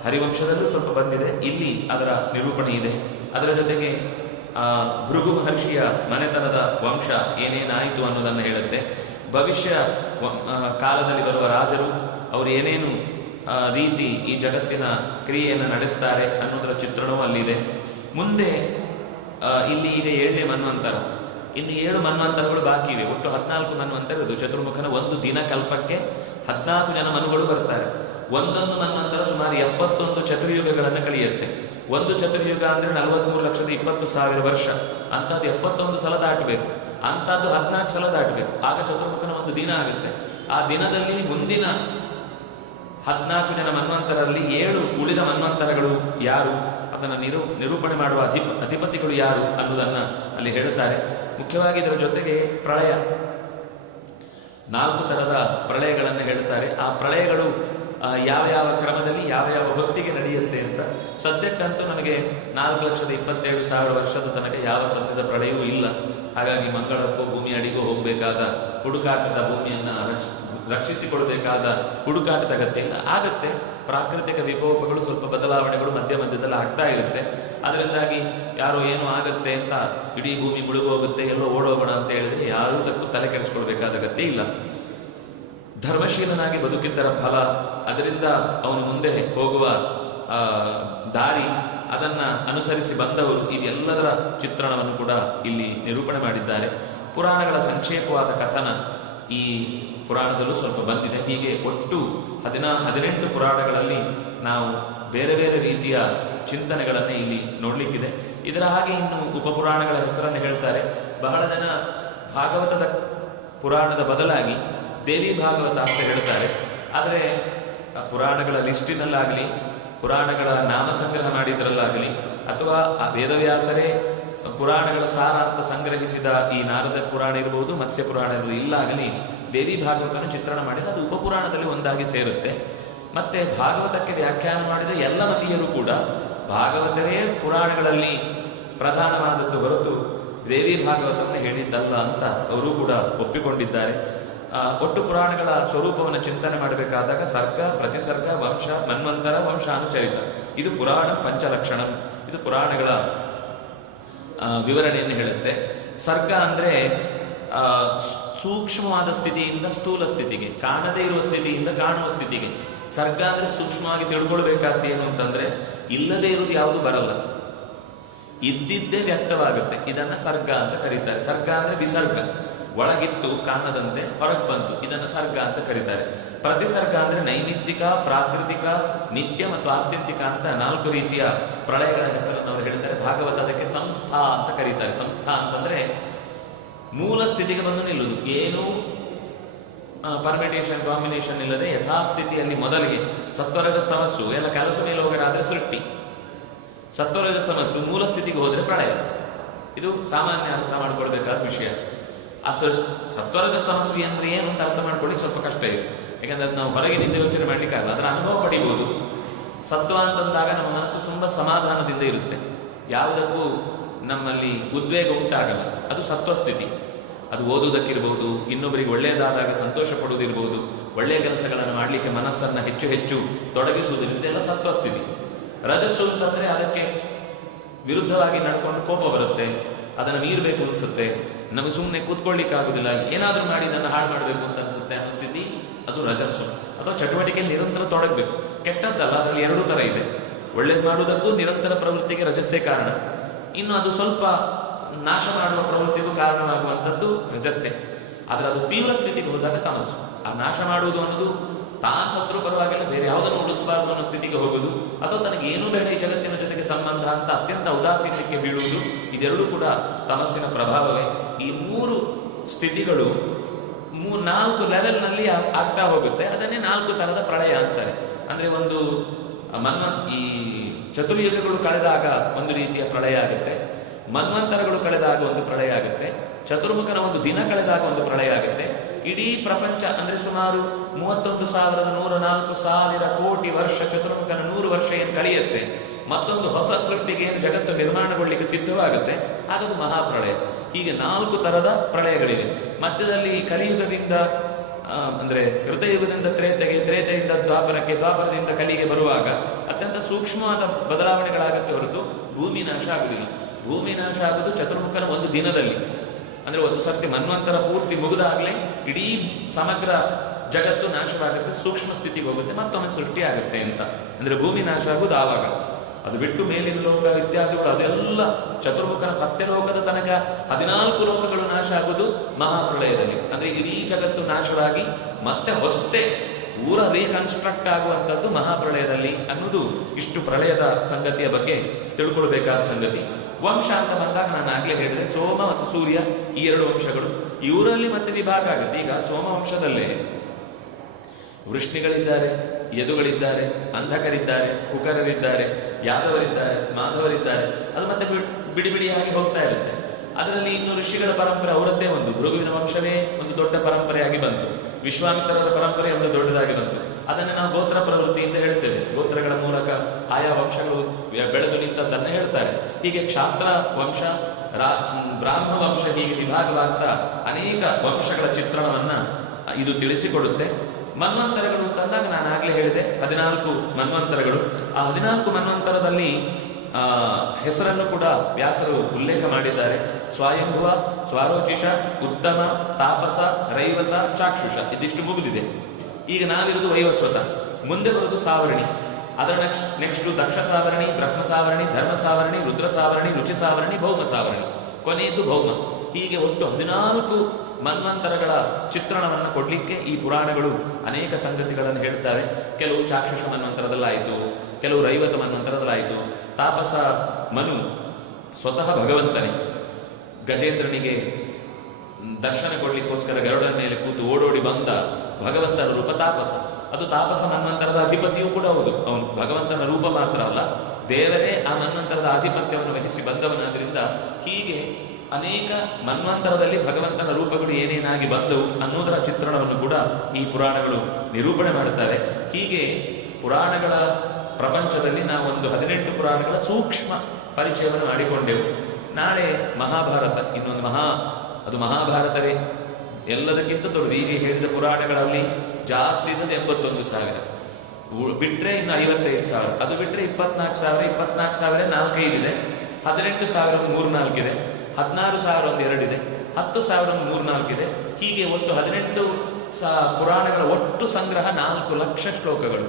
ಹರಿವಂಶದಲ್ಲೂ ಸ್ವಲ್ಪ ಬಂದಿದೆ. ಇಲ್ಲಿ ಅದರ ನಿರೂಪಣೆ ಇದೆ. ಅದರ ಜೊತೆಗೆ ಭೃಗು ಮಹರ್ಷಿಯ ಮನೆತನದ ವಂಶ ಏನೇನಾಯಿತು ಅನ್ನೋದನ್ನು ಹೇಳುತ್ತೆ. ಭವಿಷ್ಯ ಕಾಲದಲ್ಲಿ ಬರುವ ರಾಜರು ಅವರು ಏನೇನು ರೀತಿ ಈ ಜಗತ್ತಿನ ಕ್ರಿಯೆಯನ್ನು ನಡೆಸ್ತಾರೆ ಅನ್ನೋದರ ಚಿತ್ರಣವೂ ಅಲ್ಲಿದೆ. ಮುಂದೆ ಇಲ್ಲಿ ಈಗ 7ನೇ ಮನ್ವಂತರ, ಇನ್ನು 7 ಮನ್ವಂತರಗಳು ಬಾಕಿ ಇವೆ. ಒಟ್ಟು 14 ಮನ್ವಂತರ ಇದು. ಚತುರ್ಮುಖನ ಒಂದು ದಿನ ಕಲ್ಪಕ್ಕೆ 14 ಜನ ಮನುಗಳು ಬರ್ತಾರೆ. ಒಂದೊಂದು ಮನ್ವಂತರ ಸುಮಾರು 71 ಚತುರ್ಯುಗಗಳನ್ನು ಕಳೆಯುತ್ತೆ. ಒಂದು ಚತುರ್ಯುಗ ಅಂದ್ರೆ 43,20,000 ವರ್ಷ. ಅಂಥದ್ದು 71 ಸಲ ದಾಟಬೇಕು, ಅಂಥದ್ದು 14 ಸಲ ದಾಟಬೇಕು. ಆಗ ಚತುರ್ಮುಖನ ಒಂದು ದಿನ ಆಗುತ್ತೆ. ಆ ದಿನದಲ್ಲಿ ಮುಂದಿನ 14 ಜನ ಮನ್ವಂತರಲ್ಲಿ 7 ಉಳಿದ ಮನ್ವಂತರಗಳು ಯಾರು, ಅದನ್ನು ನಿರೂಪಣೆ ಮಾಡುವ ಅಧಿಪತಿಗಳು ಯಾರು ಅನ್ನೋದನ್ನ ಅಲ್ಲಿ ಹೇಳುತ್ತಾರೆ. ಮುಖ್ಯವಾಗಿ ಇದರ ಜೊತೆಗೆ ಪ್ರಳಯ, 4 ಥರದ ಪ್ರಳಯಗಳನ್ನು ಹೇಳುತ್ತಾರೆ. ಆ ಪ್ರಳಯಗಳು ಯಾವ ಕ್ರಮದಲ್ಲಿ ಯಾವ ಹೊತ್ತಿಗೆ ನಡೆಯುತ್ತೆ ಅಂತ. ಸದ್ಯಕ್ಕಂತೂ ನಮಗೆ 4,27,000 ವರ್ಷದ ತನಕ ಯಾವ ಸದ್ಯದ ಪ್ರಳಯವೂ ಇಲ್ಲ. ಹಾಗಾಗಿ ಮಂಗಳಕ್ಕೂ ಭೂಮಿ ಅಡಿಗೂ ಹೋಗಬೇಕಾದ ಹುಡುಕಾಟದ ಭೂಮಿಯನ್ನು ರಕ್ಷಿಸಿಕೊಳ್ಬೇಕಾದ ಹುಡುಕಾಟದ ಅಗತ್ಯ ಇಲ್ಲ. ಆಗತ್ತೆ, ಪ್ರಾಕೃತಿಕ ವಿಕೋಪಗಳು ಸ್ವಲ್ಪ ಬದಲಾವಣೆಗಳು ಮಧ್ಯ ಮಧ್ಯದಲ್ಲಿ ಆಗ್ತಾ ಇರುತ್ತೆ. ಅದರಿಂದಾಗಿ ಯಾರೋ ಏನೋ ಆಗತ್ತೆ ಅಂತ ಇಡೀ ಭೂಮಿ ಮುಳುಗೋಗುತ್ತೆ, ಎಲ್ಲೋ ಓಡೋಗೋಣ ಅಂತ ಹೇಳಿದ್ರೆ ಯಾರೂ ತಕ್ಕೂ ತಲೆ ಕೆಡಿಸ್ಕೊಳ್ಬೇಕಾದ ಅಗತ್ಯ ಇಲ್ಲ. ಧರ್ಮಶೀಲನಾಗಿ ಬದುಕಿದ್ದರ ಫಲ, ಅದರಿಂದ ಅವನು ಮುಂದೆ ಹೋಗುವ ದಾರಿ, ಅದನ್ನ ಅನುಸರಿಸಿ ಬಂದವರು, ಇದೆಲ್ಲದರ ಚಿತ್ರಣವನ್ನು ಕೂಡ ಇಲ್ಲಿ ನಿರೂಪಣೆ ಮಾಡಿದ್ದಾರೆ. ಪುರಾಣಗಳ ಸಂಕ್ಷೇಪವಾದ ಕಥನ ಈ ಪುರಾಣದಲ್ಲೂ ಸ್ವಲ್ಪ ಬಂದಿದೆ. ಹೀಗೆ ಒಟ್ಟು 18 ಪುರಾಣಗಳಲ್ಲಿ ನಾವು ಬೇರೆ ಬೇರೆ ರೀತಿಯ ಚಿಂತನೆಗಳನ್ನೇ ಇಲ್ಲಿ ನೋಡ್ಲಿಕ್ಕಿದೆ. ಇದರ ಹಾಗೆ ಇನ್ನು ಉಪಪುರಾಣಗಳ ಹೆಸರನ್ನು ಹೇಳ್ತಾರೆ. ಬಹಳ ಜನ ಭಾಗವತದ ಪುರಾಣದ ಬದಲಾಗಿ ದೇವಿ ಭಾಗವತ ಅಂತ ಹೇಳ್ತಾರೆ. ಆದರೆ ಪುರಾಣಗಳ ಲಿಸ್ಟಿನಲ್ಲಾಗಲಿ, ಪುರಾಣಗಳ ನಾಮ ಸಂಗ್ರಹ ಮಾಡಿದ್ರಲ್ಲಾಗಲಿ, ಅಥವಾ ಆ ವೇದವ್ಯಾಸರೇ ಪುರಾಣಗಳ ಸಾರ ಅಂತ ಸಂಗ್ರಹಿಸಿದ ಈ ನಾರದ ಪುರಾಣ ಇರಬಹುದು, ಮತ್ಸ್ಯ ಪುರಾಣ ಇಲ್ಲಾಗಲಿ ದೇವಿ ಭಾಗವತನ ಚಿತ್ರಣ ಮಾಡಿದ ಅದು ಉಪಪುರಾಣದಲ್ಲಿ ಒಂದಾಗಿ ಸೇರುತ್ತೆ. ಮತ್ತೆ ಭಾಗವತಕ್ಕೆ ವ್ಯಾಖ್ಯಾನ ಮಾಡಿದ ಎಲ್ಲ ಮತೀಯರು ಕೂಡ ಭಾಗವತವೇ ಪುರಾಣಗಳಲ್ಲಿ ಪ್ರಧಾನವಾದದ್ದು ಹೊರತು ದೇವಿ ಭಾಗವತವನ್ನು ಹೇಳಿದ್ದಲ್ಲ ಅಂತ ಅವರು ಕೂಡ ಒಪ್ಪಿಕೊಂಡಿದ್ದಾರೆ. ಒಟ್ಟು ಪುರಾಣಗಳ ಸ್ವರೂಪವನ್ನು ಚಿಂತನೆ ಮಾಡಬೇಕಾದಾಗ ಸರ್ಗ, ಪ್ರತಿಸರ್ಗ, ವಂಶ, ಮನ್ವಂತರ, ವಂಶಾನುಚರಿತ, ಇದು ಪುರಾಣ ಪಂಚಲಕ್ಷಣ. ಇದು ಪುರಾಣಗಳ ವಿವರಣೆಯನ್ನು ಹೇಳುತ್ತೆ. ಸರ್ಗ ಅಂದ್ರೆ ಸೂಕ್ಷ್ಮವಾದ ಸ್ಥಿತಿಯಿಂದ ಸ್ಥೂಲ ಸ್ಥಿತಿಗೆ, ಕಾಣದೇ ಇರುವ ಸ್ಥಿತಿಯಿಂದ ಕಾಣುವ ಸ್ಥಿತಿಗೆ. ಸರ್ಗ ಅಂದ್ರೆ ಸೂಕ್ಷ್ಮವಾಗಿ ತಿಳ್ಕೊಳ್ಬೇಕಾದ್ದು ಏನು ಅಂತಂದ್ರೆ, ಇಲ್ಲದೇ ಇರುವುದು ಯಾವುದು ಬರಲ್ಲ, ಇದ್ದಿದ್ದೇ ವ್ಯಕ್ತವಾಗುತ್ತೆ. ಇದನ್ನ ಸರ್ಗ ಅಂತ ಕರೀತಾರೆ. ಸರ್ಗ ಅಂದ್ರೆ ವಿಸರ್ಗ, ಒಳಗಿತ್ತು ಕಾಣದಂತೆ ಹೊರಗೆ ಬಂತು, ಇದನ್ನ ಸರ್ಗ ಅಂತ ಕರೀತಾರೆ. ಪ್ರತಿಸರ್ಗ ಅಂದ್ರೆ ನೈಮಿತ್ತಿಕ, ಪ್ರಾಕೃತಿಕ, ನಿತ್ಯ ಮತ್ತು ಆತ್ಯಂತಿಕ ಅಂತ 4 ರೀತಿಯ ಪ್ರಳಯಗಳ ಹೆಸರನ್ನು ಅವರು ಹೇಳ್ತಾರೆ. ಭಾಗವತ ಅದಕ್ಕೆ ಸಂಸ್ಥಾ ಅಂತ ಕರೀತಾರೆ. ಸಂಸ್ಥಾ ಅಂತಂದ್ರೆ ಮೂಲ ಸ್ಥಿತಿಗೆ ಬಂದು ನಿಲ್ಲುವುದು, ಏನು ಪರ್ಮಿಟೇಷನ್ ಕಾಂಬಿನೇಷನ್ ಇಲ್ಲದೆ ಯಥಾಸ್ಥಿತಿಯಲ್ಲಿ ಮೊದಲಿಗೆ ಸತ್ವರಜ ತಮಸ್ಸು ಎಲ್ಲ ಕೆಲಸ ಮೇಲೆ ಹೋಗರಾದ್ರೆ ಸೃಷ್ಟಿ, ಸತ್ವರಜ ತಮಸ್ಸು ಮೂಲ ಸ್ಥಿತಿಗೆ ಹೋದ್ರೆ ಪ್ರಳಯ. ಇದು ಸಾಮಾನ್ಯ ಅರ್ಥ ಮಾಡ್ಕೊಳ್ಬೇಕಾದ ವಿಷಯ. ಆ ಸತ್ವರಜ ತಮಸ್ಸು ಅಂದ್ರೆ ಏನು ಅಂತ ಅರ್ಥ ಮಾಡ್ಕೊಳ್ಳಿಕ್ಕೆ ಸ್ವಲ್ಪ ಕಷ್ಟ ಇದೆ. ಯಾಕಂದ್ರೆ ನಾವು ಹೊರಗಿನಿಂದ ಯೋಚನೆ ಮಾಡ್ಲಿಕ್ಕಾಗಲ್ಲ, ಅದರ ಅನುಭವ ಪಡಿಬಹುದು. ಸತ್ವ ಅಂತಂದಾಗ ನಮ್ಮ ಮನಸ್ಸು ತುಂಬಾ ಸಮಾಧಾನದಿಂದ ಇರುತ್ತೆ, ಯಾವುದಕ್ಕೂ ನಮ್ಮಲ್ಲಿ ಉದ್ವೇಗ ಉಂಟಾಗಲ್ಲ. ಅದು ಸತ್ವಸ್ಥಿತಿ. ಅದು ಓದುವುದಕ್ಕಿರ್ಬೋದು, ಇನ್ನೊಬ್ಬರಿಗೆ ಒಳ್ಳೆಯದಾದಾಗ ಸಂತೋಷ ಪಡುವುದಿರ್ಬೋದು, ಒಳ್ಳೆಯ ಕೆಲಸಗಳನ್ನು ಮಾಡಲಿಕ್ಕೆ ಮನಸ್ಸನ್ನು ಹೆಚ್ಚು ಹೆಚ್ಚು ತೊಡಗಿಸುವುದರಿಂದ ಎಲ್ಲ ಸತ್ವಸ್ಥಿತಿ. ರಜಸ್ಸು ಅಂತಂದ್ರೆ ಅದಕ್ಕೆ ವಿರುದ್ಧವಾಗಿ ನಡ್ಕೊಂಡು ಕೋಪ ಬರುತ್ತೆ, ಅದನ್ನು ಮೀರಬೇಕು ಅನ್ಸುತ್ತೆ, ನಮಗೆ ಸುಮ್ಮನೆ ಕೂತ್ಕೊಳ್ಳಿಕ್ಕಾಗುದಿಲ್ಲ, ಏನಾದರೂ ಮಾಡಿ ಇದನ್ನು ಹಾಳು ಮಾಡಬೇಕು ಅಂತ ಅನ್ಸುತ್ತೆ ಅನ್ನೋ ಸ್ಥಿತಿ, ಅದು ರಜಸ್ಸು. ಅಥವಾ ಚಟುವಟಿಕೆಯಲ್ಲಿ ನಿರಂತರ ತೊಡಗಬೇಕು. ಕೆಟ್ಟದ್ದಲ್ಲ, ಅದರಲ್ಲಿ 2 ತರ ಇದೆ. ಒಳ್ಳೇದು ಮಾಡುವುದಕ್ಕೂ ನಿರಂತರ ಪ್ರವೃತ್ತಿಗೆ ರಜಸ್ಸೇ ಕಾರಣ, ಇನ್ನು ಅದು ಸ್ವಲ್ಪ ನಾಶ ಮಾಡುವ ಪ್ರವೃತ್ತಿಗೂ ಕಾರಣವಾಗುವಂಥದ್ದು ರಜಸ್ಸೆ. ಆದರೆ ಅದು ತೀವ್ರ ಸ್ಥಿತಿಗೆ ಹೋದಾಗ ತಮಸ್ಸು. ಆ ನಾಶ ಮಾಡುವುದು ಅನ್ನೋದು ತಾನು ಸತ್ರು ಪರವಾಗಿಲ್ಲ, ಬೇರೆ ಯಾವುದನ್ನು ಉಳಿಸಬಾರದು ಅನ್ನೋ ಸ್ಥಿತಿಗೆ ಹೋಗುದು, ಅಥವಾ ತನಗೆ ಏನೂ ಬೇಡ ಈ ಜಗತ್ತಿನ ಜೊತೆಗೆ ಸಂಬಂಧ ಅಂತ ಅತ್ಯಂತ ಉದಾಸೀನಕ್ಕೆ ಬೀಳುವುದು, ಇದೆರಡೂ ಕೂಡ ತಮಸ್ಸಿನ ಪ್ರಭಾವವೇ. ಈ 3 ಸ್ಥಿತಿಗಳು 4 ಲೆವೆಲ್ನಲ್ಲಿ ಆಗ್ತಾ ಹೋಗುತ್ತೆ. ಅದನ್ನೇ 4 ತರದ ಪ್ರಳಯ ಅಂತಾರೆ. ಅಂದ್ರೆ ಒಂದು ಈ ಚತುರ್ಯುಗಗಳು ಕಳೆದಾಗ ಒಂದು ರೀತಿಯ ಪ್ರಳಯ ಆಗುತ್ತೆ, ಮನ್ವಂತರಗಳು ಕಳೆದಾಗ ಒಂದು ಪ್ರಳಯ ಆಗುತ್ತೆ, ಚತುರ್ಮುಖನ ಒಂದು ದಿನ ಕಳೆದಾಗ ಒಂದು ಪ್ರಳಯ ಆಗುತ್ತೆ. ಇಡೀ ಪ್ರಪಂಚ ಅಂದ್ರೆ ಸುಮಾರು 31,104,000 ಕೋಟಿ ವರ್ಷ ಚತುರ್ಮುಖನ 100 ವರ್ಷ ಏನು ಕಳೆಯುತ್ತೆ, ಮತ್ತೊಂದು ಹೊಸ ಸೃಷ್ಟಿಗೆ ಏನು ಜಗತ್ತು ನಿರ್ಮಾಣಗೊಳ್ಳಿಕ್ಕೆ ಸಿದ್ಧವಾಗುತ್ತೆ, ಹಾಗದು ಮಹಾಪ್ರಳಯ. ಹೀಗೆ 4 ತರದ ಪ್ರಳಯಗಳಿವೆ. ಮಧ್ಯದಲ್ಲಿ ಕಲಿಯುಗದಿಂದ ಅಂದ್ರೆ ಕೃತಯುಗದಿಂದ ತ್ರೇತೆಗೆ, ತ್ರೇತೆಯಿಂದ ದ್ವಾಪರಕ್ಕೆ, ದ್ವಾಪರದಿಂದ ಕಲಿಗೆ ಬರುವಾಗ ಅತ್ಯಂತ ಸೂಕ್ಷ್ಮವಾದ ಬದಲಾವಣೆಗಳಾಗುತ್ತೆ ಹೊರತು ಭೂಮಿ ನಾಶ ಆಗುವುದಿಲ್ಲ. ಭೂಮಿ ನಾಶ ಆಗುವುದು ಚತುರ್ಮುಖನ ಒಂದು ದಿನದಲ್ಲಿ. ಅಂದ್ರೆ ಒಂದು ಸರ್ತಿ ಮನ್ವಂತರ ಪೂರ್ತಿ ಮುಗಿದಾಗಲೇ ಇಡೀ ಸಮಗ್ರ ಜಗತ್ತು ನಾಶವಾಗುತ್ತೆ, ಸೂಕ್ಷ್ಮ ಸ್ಥಿತಿಗೆ ಹೋಗುತ್ತೆ, ಮತ್ತೊಮ್ಮೆ ಸೃಷ್ಟಿ ಆಗುತ್ತೆ ಅಂತ. ಅಂದ್ರೆ ಭೂಮಿ ನಾಶ ಆಗುವುದು ಆವಾಗ. ಅದು ಬಿಟ್ಟು ಮೇಲಿನ ಲೋಕ ಇತ್ಯಾದಿಗಳು ಅದೆಲ್ಲ ಚತುರ್ಮುಖನ ಸತ್ಯಲೋಕದ ತನಕ 14 ಲೋಕಗಳು ನಾಶ ಆಗುವುದು ಮಹಾಪ್ರಳಯದಲ್ಲಿ. ಅಂದ್ರೆ ಇಡೀ ಜಗತ್ತು ನಾಶವಾಗಿ ಮತ್ತೆ ಹೊಸತೆ ಪೂರ ರೀಕನ್ಸ್ಟ್ರಕ್ಟ್ ಆಗುವಂಥದ್ದು ಮಹಾಪ್ರಳಯದಲ್ಲಿ ಅನ್ನೋದು ಇಷ್ಟು ಪ್ರಳಯದ ಸಂಗತಿಯ ಬಗ್ಗೆ ತಿಳ್ಕೊಳ್ಬೇಕಾದ ಸಂಗತಿ. ವಂಶ ಅಂತ ಬಂದಾಗ ನಾನು ಆಗ್ಲೇ ಹೇಳಿದ್ರೆ ಸೋಮ ಮತ್ತು ಸೂರ್ಯ ಈ 2 ವಂಶಗಳು, ಇವರಲ್ಲಿ ಮತ್ತೆ ವಿಭಾಗ ಆಗುತ್ತೆ. ಈಗ ಸೋಮವಂಶದಲ್ಲೇ ವೃಷ್ಣಿಗಳಿದ್ದಾರೆ, ಯದುಗಳಿದ್ದಾರೆ, ಅಂಧಕರಿದ್ದಾರೆ, ಕುಕರರಿದ್ದಾರೆ, ಯಾದವರಿದ್ದಾರೆ, ಮಾಧವರಿದ್ದಾರೆ. ಅದು ಮತ್ತೆ ಬಿಡಿ ಬಿಡಿಯಾಗಿ ಹೋಗ್ತಾ ಇರುತ್ತೆ. ಅದರಲ್ಲಿ ಇನ್ನು ಋಷಿಗಳ ಪರಂಪರೆ ಅವರದ್ದೇ ಒಂದು, ಭೃಗುವಿನ ವಂಶವೇ ಒಂದು ದೊಡ್ಡ ಪರಂಪರೆಯಾಗಿ ಬಂತು, ವಿಶ್ವಾಮಿತ್ರರ ಪರಂಪರೆ ಒಂದು ದೊಡ್ಡದಾಗಿ ಬಂತು. ಅದನ್ನು ನಾವು ಗೋತ್ರ ಪ್ರವೃತ್ತಿಯಿಂದ ಹೇಳ್ತೇವೆ. ಗೋತ್ರಗಳ ಮೂಲಕ ಆಯಾ ವಂಶಗಳು ಬೆಳೆದು ನಿಂತದ್ದನ್ನು ಹೇಳ್ತಾರೆ. ಹೀಗೆ ಕ್ಷಾತ್ರ ವಂಶ, ಬ್ರಾಹ್ಮ ವಂಶ, ಹೀಗೆ ವಿಭಾಗವಾಗ್ತಾ ಅನೇಕ ವಂಶಗಳ ಚಿತ್ರಣವನ್ನ ಇದು ತಿಳಿಸಿಕೊಡುತ್ತೆ. ಮನ್ವಂತರಗಳು ಅಂತಂದಾಗ ನಾನು ಆಗ್ಲೇ ಹೇಳಿದೆ 14 ಮನ್ವಂತರಗಳು. ಆ 14 ಮನ್ವಂತರದಲ್ಲಿ ಹೆಸರನ್ನು ಕೂಡ ವ್ಯಾಸರು ಉಲ್ಲೇಖ ಮಾಡಿದ್ದಾರೆ. ಸ್ವಯಂಭುವ, ಸ್ವಾರೋಚಿಷ, ಉತ್ತಮ, ತಾಪಸ, ರೈವತ, ಚಾಕ್ಷುಷ, ಇದಿಷ್ಟು ಮುಗಿದಿದೆ. ಈಗ ನಾವಿರುವುದು ವೈವಸ್ವತ. ಮುಂದೆ ಬರುವುದು ಸಾವರಣಿ. ಅದರ ನೆಕ್ಸ್ಟ್ ದಕ್ಷ ಸಾವರಣಿ, ಬ್ರಹ್ಮ ಸಾವರಣಿ, ಧರ್ಮ ಸಾವರಣಿ, ರುದ್ರ ಸಾವರಣಿ, ರುಚಿ ಸಾವರಣಿ, ಭೌಮ ಸಾವರಣಿ, ಕೊನೆಯದ್ದು ಭೌಮ. ಹೀಗೆ ಒಟ್ಟು 14 ಮನ್ವಂತರಗಳ ಚಿತ್ರಣವನ್ನು ಕೊಡಲಿಕ್ಕೆ ಈ ಪುರಾಣಗಳು ಅನೇಕ ಸಂಗತಿಗಳನ್ನು ಹೇಳ್ತವೆ. ಕೆಲವು ಚಾಕ್ಷುಷ ಮನ್ವಂತರದಲ್ಲಾಯಿತು, ಕೆಲವು ರೈವತ ಮನ್ವಂತರದಲ್ಲಾಯಿತು. ತಾಪಸ ಮನು ಸ್ವತಃ ಭಗವಂತನೇ ಗಜೇಂದ್ರನಿಗೆ ದರ್ಶನ ಕೊಡ್ಲಿಕ್ಕೋಸ್ಕರ ಗರುಡನ ಮೇಲೆ ಕೂತು ಓಡೋಡಿ ಬಂದ ಭಗವಂತನ ರೂಪ ತಾಪಸ. ಅದು ತಾಪಸ ಮನ್ವಂತರದ ಅಧಿಪತಿಯೂ ಕೂಡ ಹೌದು. ಅವನು ಭಗವಂತನ ರೂಪ ಮಾತ್ರ ಅಲ್ಲ, ದೇವರೇ ಆ ಮನ್ವಂತರದ ಆಧಿಪತ್ಯವನ್ನು ವಹಿಸಿ ಬಂದವನಾದ್ರಿಂದ ಹೀಗೆ ಅನೇಕ ಮನ್ವಂತರದಲ್ಲಿ ಭಗವಂತನ ರೂಪಗಳು ಏನೇನಾಗಿ ಬಂದವು ಅನ್ನೋದರ ಚಿತ್ರಣವನ್ನು ಕೂಡ ಈ ಪುರಾಣಗಳು ನಿರೂಪಣೆ ಮಾಡುತ್ತಾರೆ. ಹೀಗೆ ಪುರಾಣಗಳ ಪ್ರಪಂಚದಲ್ಲಿ ನಾವೊಂದು 18 ಪುರಾಣಗಳ ಸೂಕ್ಷ್ಮ ಪರಿಚಯವನ್ನು ಮಾಡಿಕೊಂಡೆವು. ನಾಳೆ ಮಹಾಭಾರತ, ಇನ್ನೊಂದು ಅದು ಮಹಾಭಾರತವೇ ಎಲ್ಲದಕ್ಕಿಂತ ದೊಡ್ಡದು. ಈಗ ಹೇಳಿದ ಪುರಾಣಗಳಲ್ಲಿ ಜಾಸ್ತಿ ಇದ್ದದ್ದು 81,000, ಬಿಟ್ರೆ ಇನ್ನು 55,000, ಅದು ಬಿಟ್ರೆ 24,000, 24,000 4-5 ಇದೆ, 18,000 3-4 ಇದೆ, 16,000 ಒಂದು 2 ಇದೆ, 10,000 3-4 ಇದೆ. ಹೀಗೆ ಒಟ್ಟು 18 ಪುರಾಣಗಳ ಒಟ್ಟು ಸಂಗ್ರಹ 4 ಲಕ್ಷ ಶ್ಲೋಕಗಳು.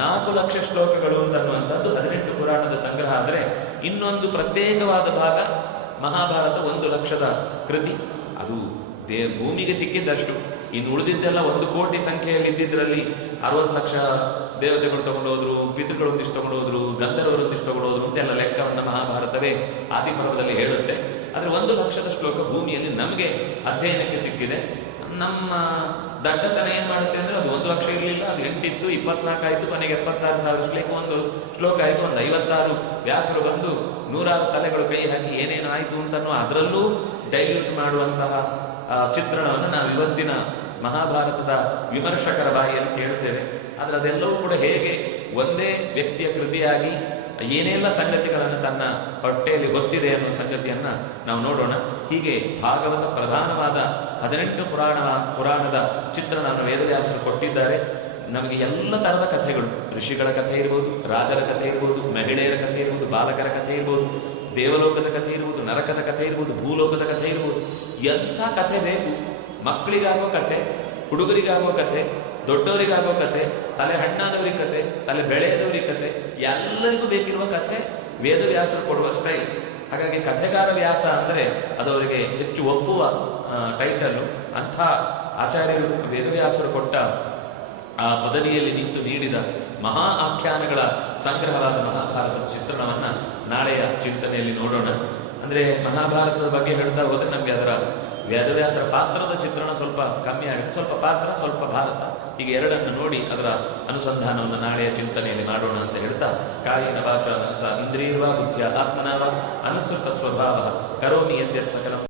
4 ಲಕ್ಷ ಶ್ಲೋಕಗಳು ಅಂತನ್ನುವಂಥದ್ದು 18 ಪುರಾಣದ ಸಂಗ್ರಹ. ಆದರೆ ಇನ್ನೊಂದು ಪ್ರತ್ಯೇಕವಾದ ಭಾಗ ಮಹಾಭಾರತ 1 ಲಕ್ಷದ ಕೃತಿ. ಅದು ಭೂಮಿಗೆ ಸಿಕ್ಕಿದ್ದಷ್ಟು. ಇನ್ನು ಉಳಿದಿದ್ದೆಲ್ಲ 1 ಕೋಟಿ ಸಂಖ್ಯೆಯಲ್ಲಿ ಇದ್ದಿದ್ದರಲ್ಲಿ 60 ಲಕ್ಷ ದೇವತೆಗಳು ತಗೊಂಡೋದ್ರು, ಪಿತೃಗಳೊಂದಿಷ್ಟು ತಗೊಂಡೋದ್ರು, ಗಂಧರ್ವರೊಂದಿಷ್ಟು ತಗೊಂಡೋದ್ರು ಅಂತೆಲ್ಲ ಲೆಕ್ಕವನ್ನು ಮಹಾಭಾರತವೇ ಆದಿಪರ್ವದಲ್ಲಿ ಹೇಳುತ್ತೆ. ಆದರೆ 1 ಲಕ್ಷದ ಶ್ಲೋಕ ಭೂಮಿಯಲ್ಲಿ ನಮಗೆ ಅಧ್ಯಯನಕ್ಕೆ ಸಿಕ್ಕಿದೆ. ನಮ್ಮ ದಡ್ಡತನ ಏನ್ ಮಾಡುತ್ತೆ ಅಂದ್ರೆ ಅದು 1 ಲಕ್ಷ ಇರಲಿಲ್ಲ, ಅದು 8 ಇತ್ತು, 24 ಆಯ್ತು, ಕೊನೆಗೆ 76,000 ಒಂದು ಶ್ಲೋಕ ಆಯ್ತು. ಒಂದು 56 ವ್ಯಾಸರು ಬಂದು 106 ತಲೆಗಳು ಕೈ ಹಾಕಿ ಏನೇನು ಆಯ್ತು ಅಂತನೋ ಅದರಲ್ಲೂ ಡೈಲ್ಯೂಟ್ ಮಾಡುವಂತಹ ಚಿತ್ರಣವನ್ನು ನಾವು ಇವತ್ತಿನ ಮಹಾಭಾರತದ ವಿಮರ್ಶಕರ ಬಾಯಿಯಲ್ಲಿ ಕೇಳುತ್ತೇವೆ. ಆದರೆ ಅದೆಲ್ಲವೂ ಕೂಡ ಹೇಗೆ ಒಂದೇ ವ್ಯಕ್ತಿಯ ಕೃತಿಯಾಗಿ ಏನೆಲ್ಲ ಸಂಗತಿಗಳನ್ನು ತನ್ನ ಹೊಟ್ಟೆಯಲ್ಲಿ ಹೊತ್ತಿದೆ ಅನ್ನೋ ಸಂಗತಿಯನ್ನ ನಾವು ನೋಡೋಣ. ಹೀಗೆ ಭಾಗವತ ಪ್ರಧಾನವಾದ 18 ಪುರಾಣದ ಚಿತ್ರಣವನ್ನು ವೇದವ್ಯಾಸರು ಕೊಟ್ಟಿದ್ದಾರೆ. ನಮಗೆ ಎಲ್ಲ ತರದ ಕಥೆಗಳು, ಋಷಿಗಳ ಕಥೆ ಇರ್ಬೋದು, ರಾಜರ ಕಥೆ ಇರ್ಬೋದು, ಮಹಿಳೆಯರ ಕಥೆ ಇರ್ಬೋದು, ಬಾಲಕರ ಕಥೆ ಇರ್ಬೋದು, ದೇವಲೋಕದ ಕಥೆ ಇರ್ಬೋದು, ನರಕದ ಕಥೆ ಇರ್ಬೋದು, ಭೂಲೋಕದ ಕಥೆ ಇರ್ಬೋದು. ಎಂಥ ಕಥೆ ಬೇಕು, ಮಕ್ಕಳಿಗಾಗೋ ಕಥೆ, ಹುಡುಗರಿಗಾಗೋ ಕಥೆ, ದೊಡ್ಡವರಿಗಾಗೋ ಕಥೆ, ತಲೆ ಹಣ್ಣಾದವರಿಗೆ ಕಥೆ, ತಲೆ ಬೆಳೆಯದವರಿಗೆ ಕಥೆ, ಎಲ್ಲರಿಗೂ ಬೇಕಿರುವ ಕಥೆ ವೇದವ್ಯಾಸರು ಕೊಡುವ ಸ್ಟೈಲ್. ಹಾಗಾಗಿ ಕಥೆಗಾರ ವ್ಯಾಸ ಅಂದರೆ ಅದು ಅವರಿಗೆ ಹೆಚ್ಚು ಒಪ್ಪುವ ಟೈಟಲ್ಲು. ಅಂಥ ಆಚಾರ್ಯರು ವೇದವ್ಯಾಸರು ಕೊಟ್ಟ ಆ ಪದವಿಯಲ್ಲಿ ನಿಂತು ನೀಡಿದ ಮಹಾ ಆಖ್ಯಾನಗಳ ಸಂಗ್ರಹವಾದ ಮಹಾಭಾರತದ ಚಿತ್ರಣವನ್ನು ನಾಳೆಯ ಚಿಂತನೆಯಲ್ಲಿ ನೋಡೋಣ. ಅಂದರೆ ಮಹಾಭಾರತದ ಬಗ್ಗೆ ಹೇಳ್ತಾ ಹೋದರೆ ನಮಗೆ ಅದರ ವೇದವ್ಯಾಸರ ಪಾತ್ರದ ಚಿತ್ರಣ ಸ್ವಲ್ಪ ಕಮ್ಮಿ ಆಗುತ್ತೆ. ಸ್ವಲ್ಪ ಪಾತ್ರ, ಸ್ವಲ್ಪ ಭಾರತ, ಹೀಗೆ ಎರಡನ್ನು ನೋಡಿ ಅದರ ಅನುಸಂಧಾನವನ್ನು ನಾಳೆಯ ಚಿಂತನೆಯಲ್ಲಿ ಮಾಡೋಣ ಅಂತ ಹೇಳ್ತಾ, ಕಾಯೇನ ವಾಚಾ ಮನಸಾ ಇಂದ್ರಿಯರ್ವಾ ಬುದ್ಧಿಯ ಆತ್ಮನಾವ ಅನುಸೃತ ಸ್ವಭಾವ ಕರೋಮಿ ಯದ್ಯತ್ ಸಕಲಂ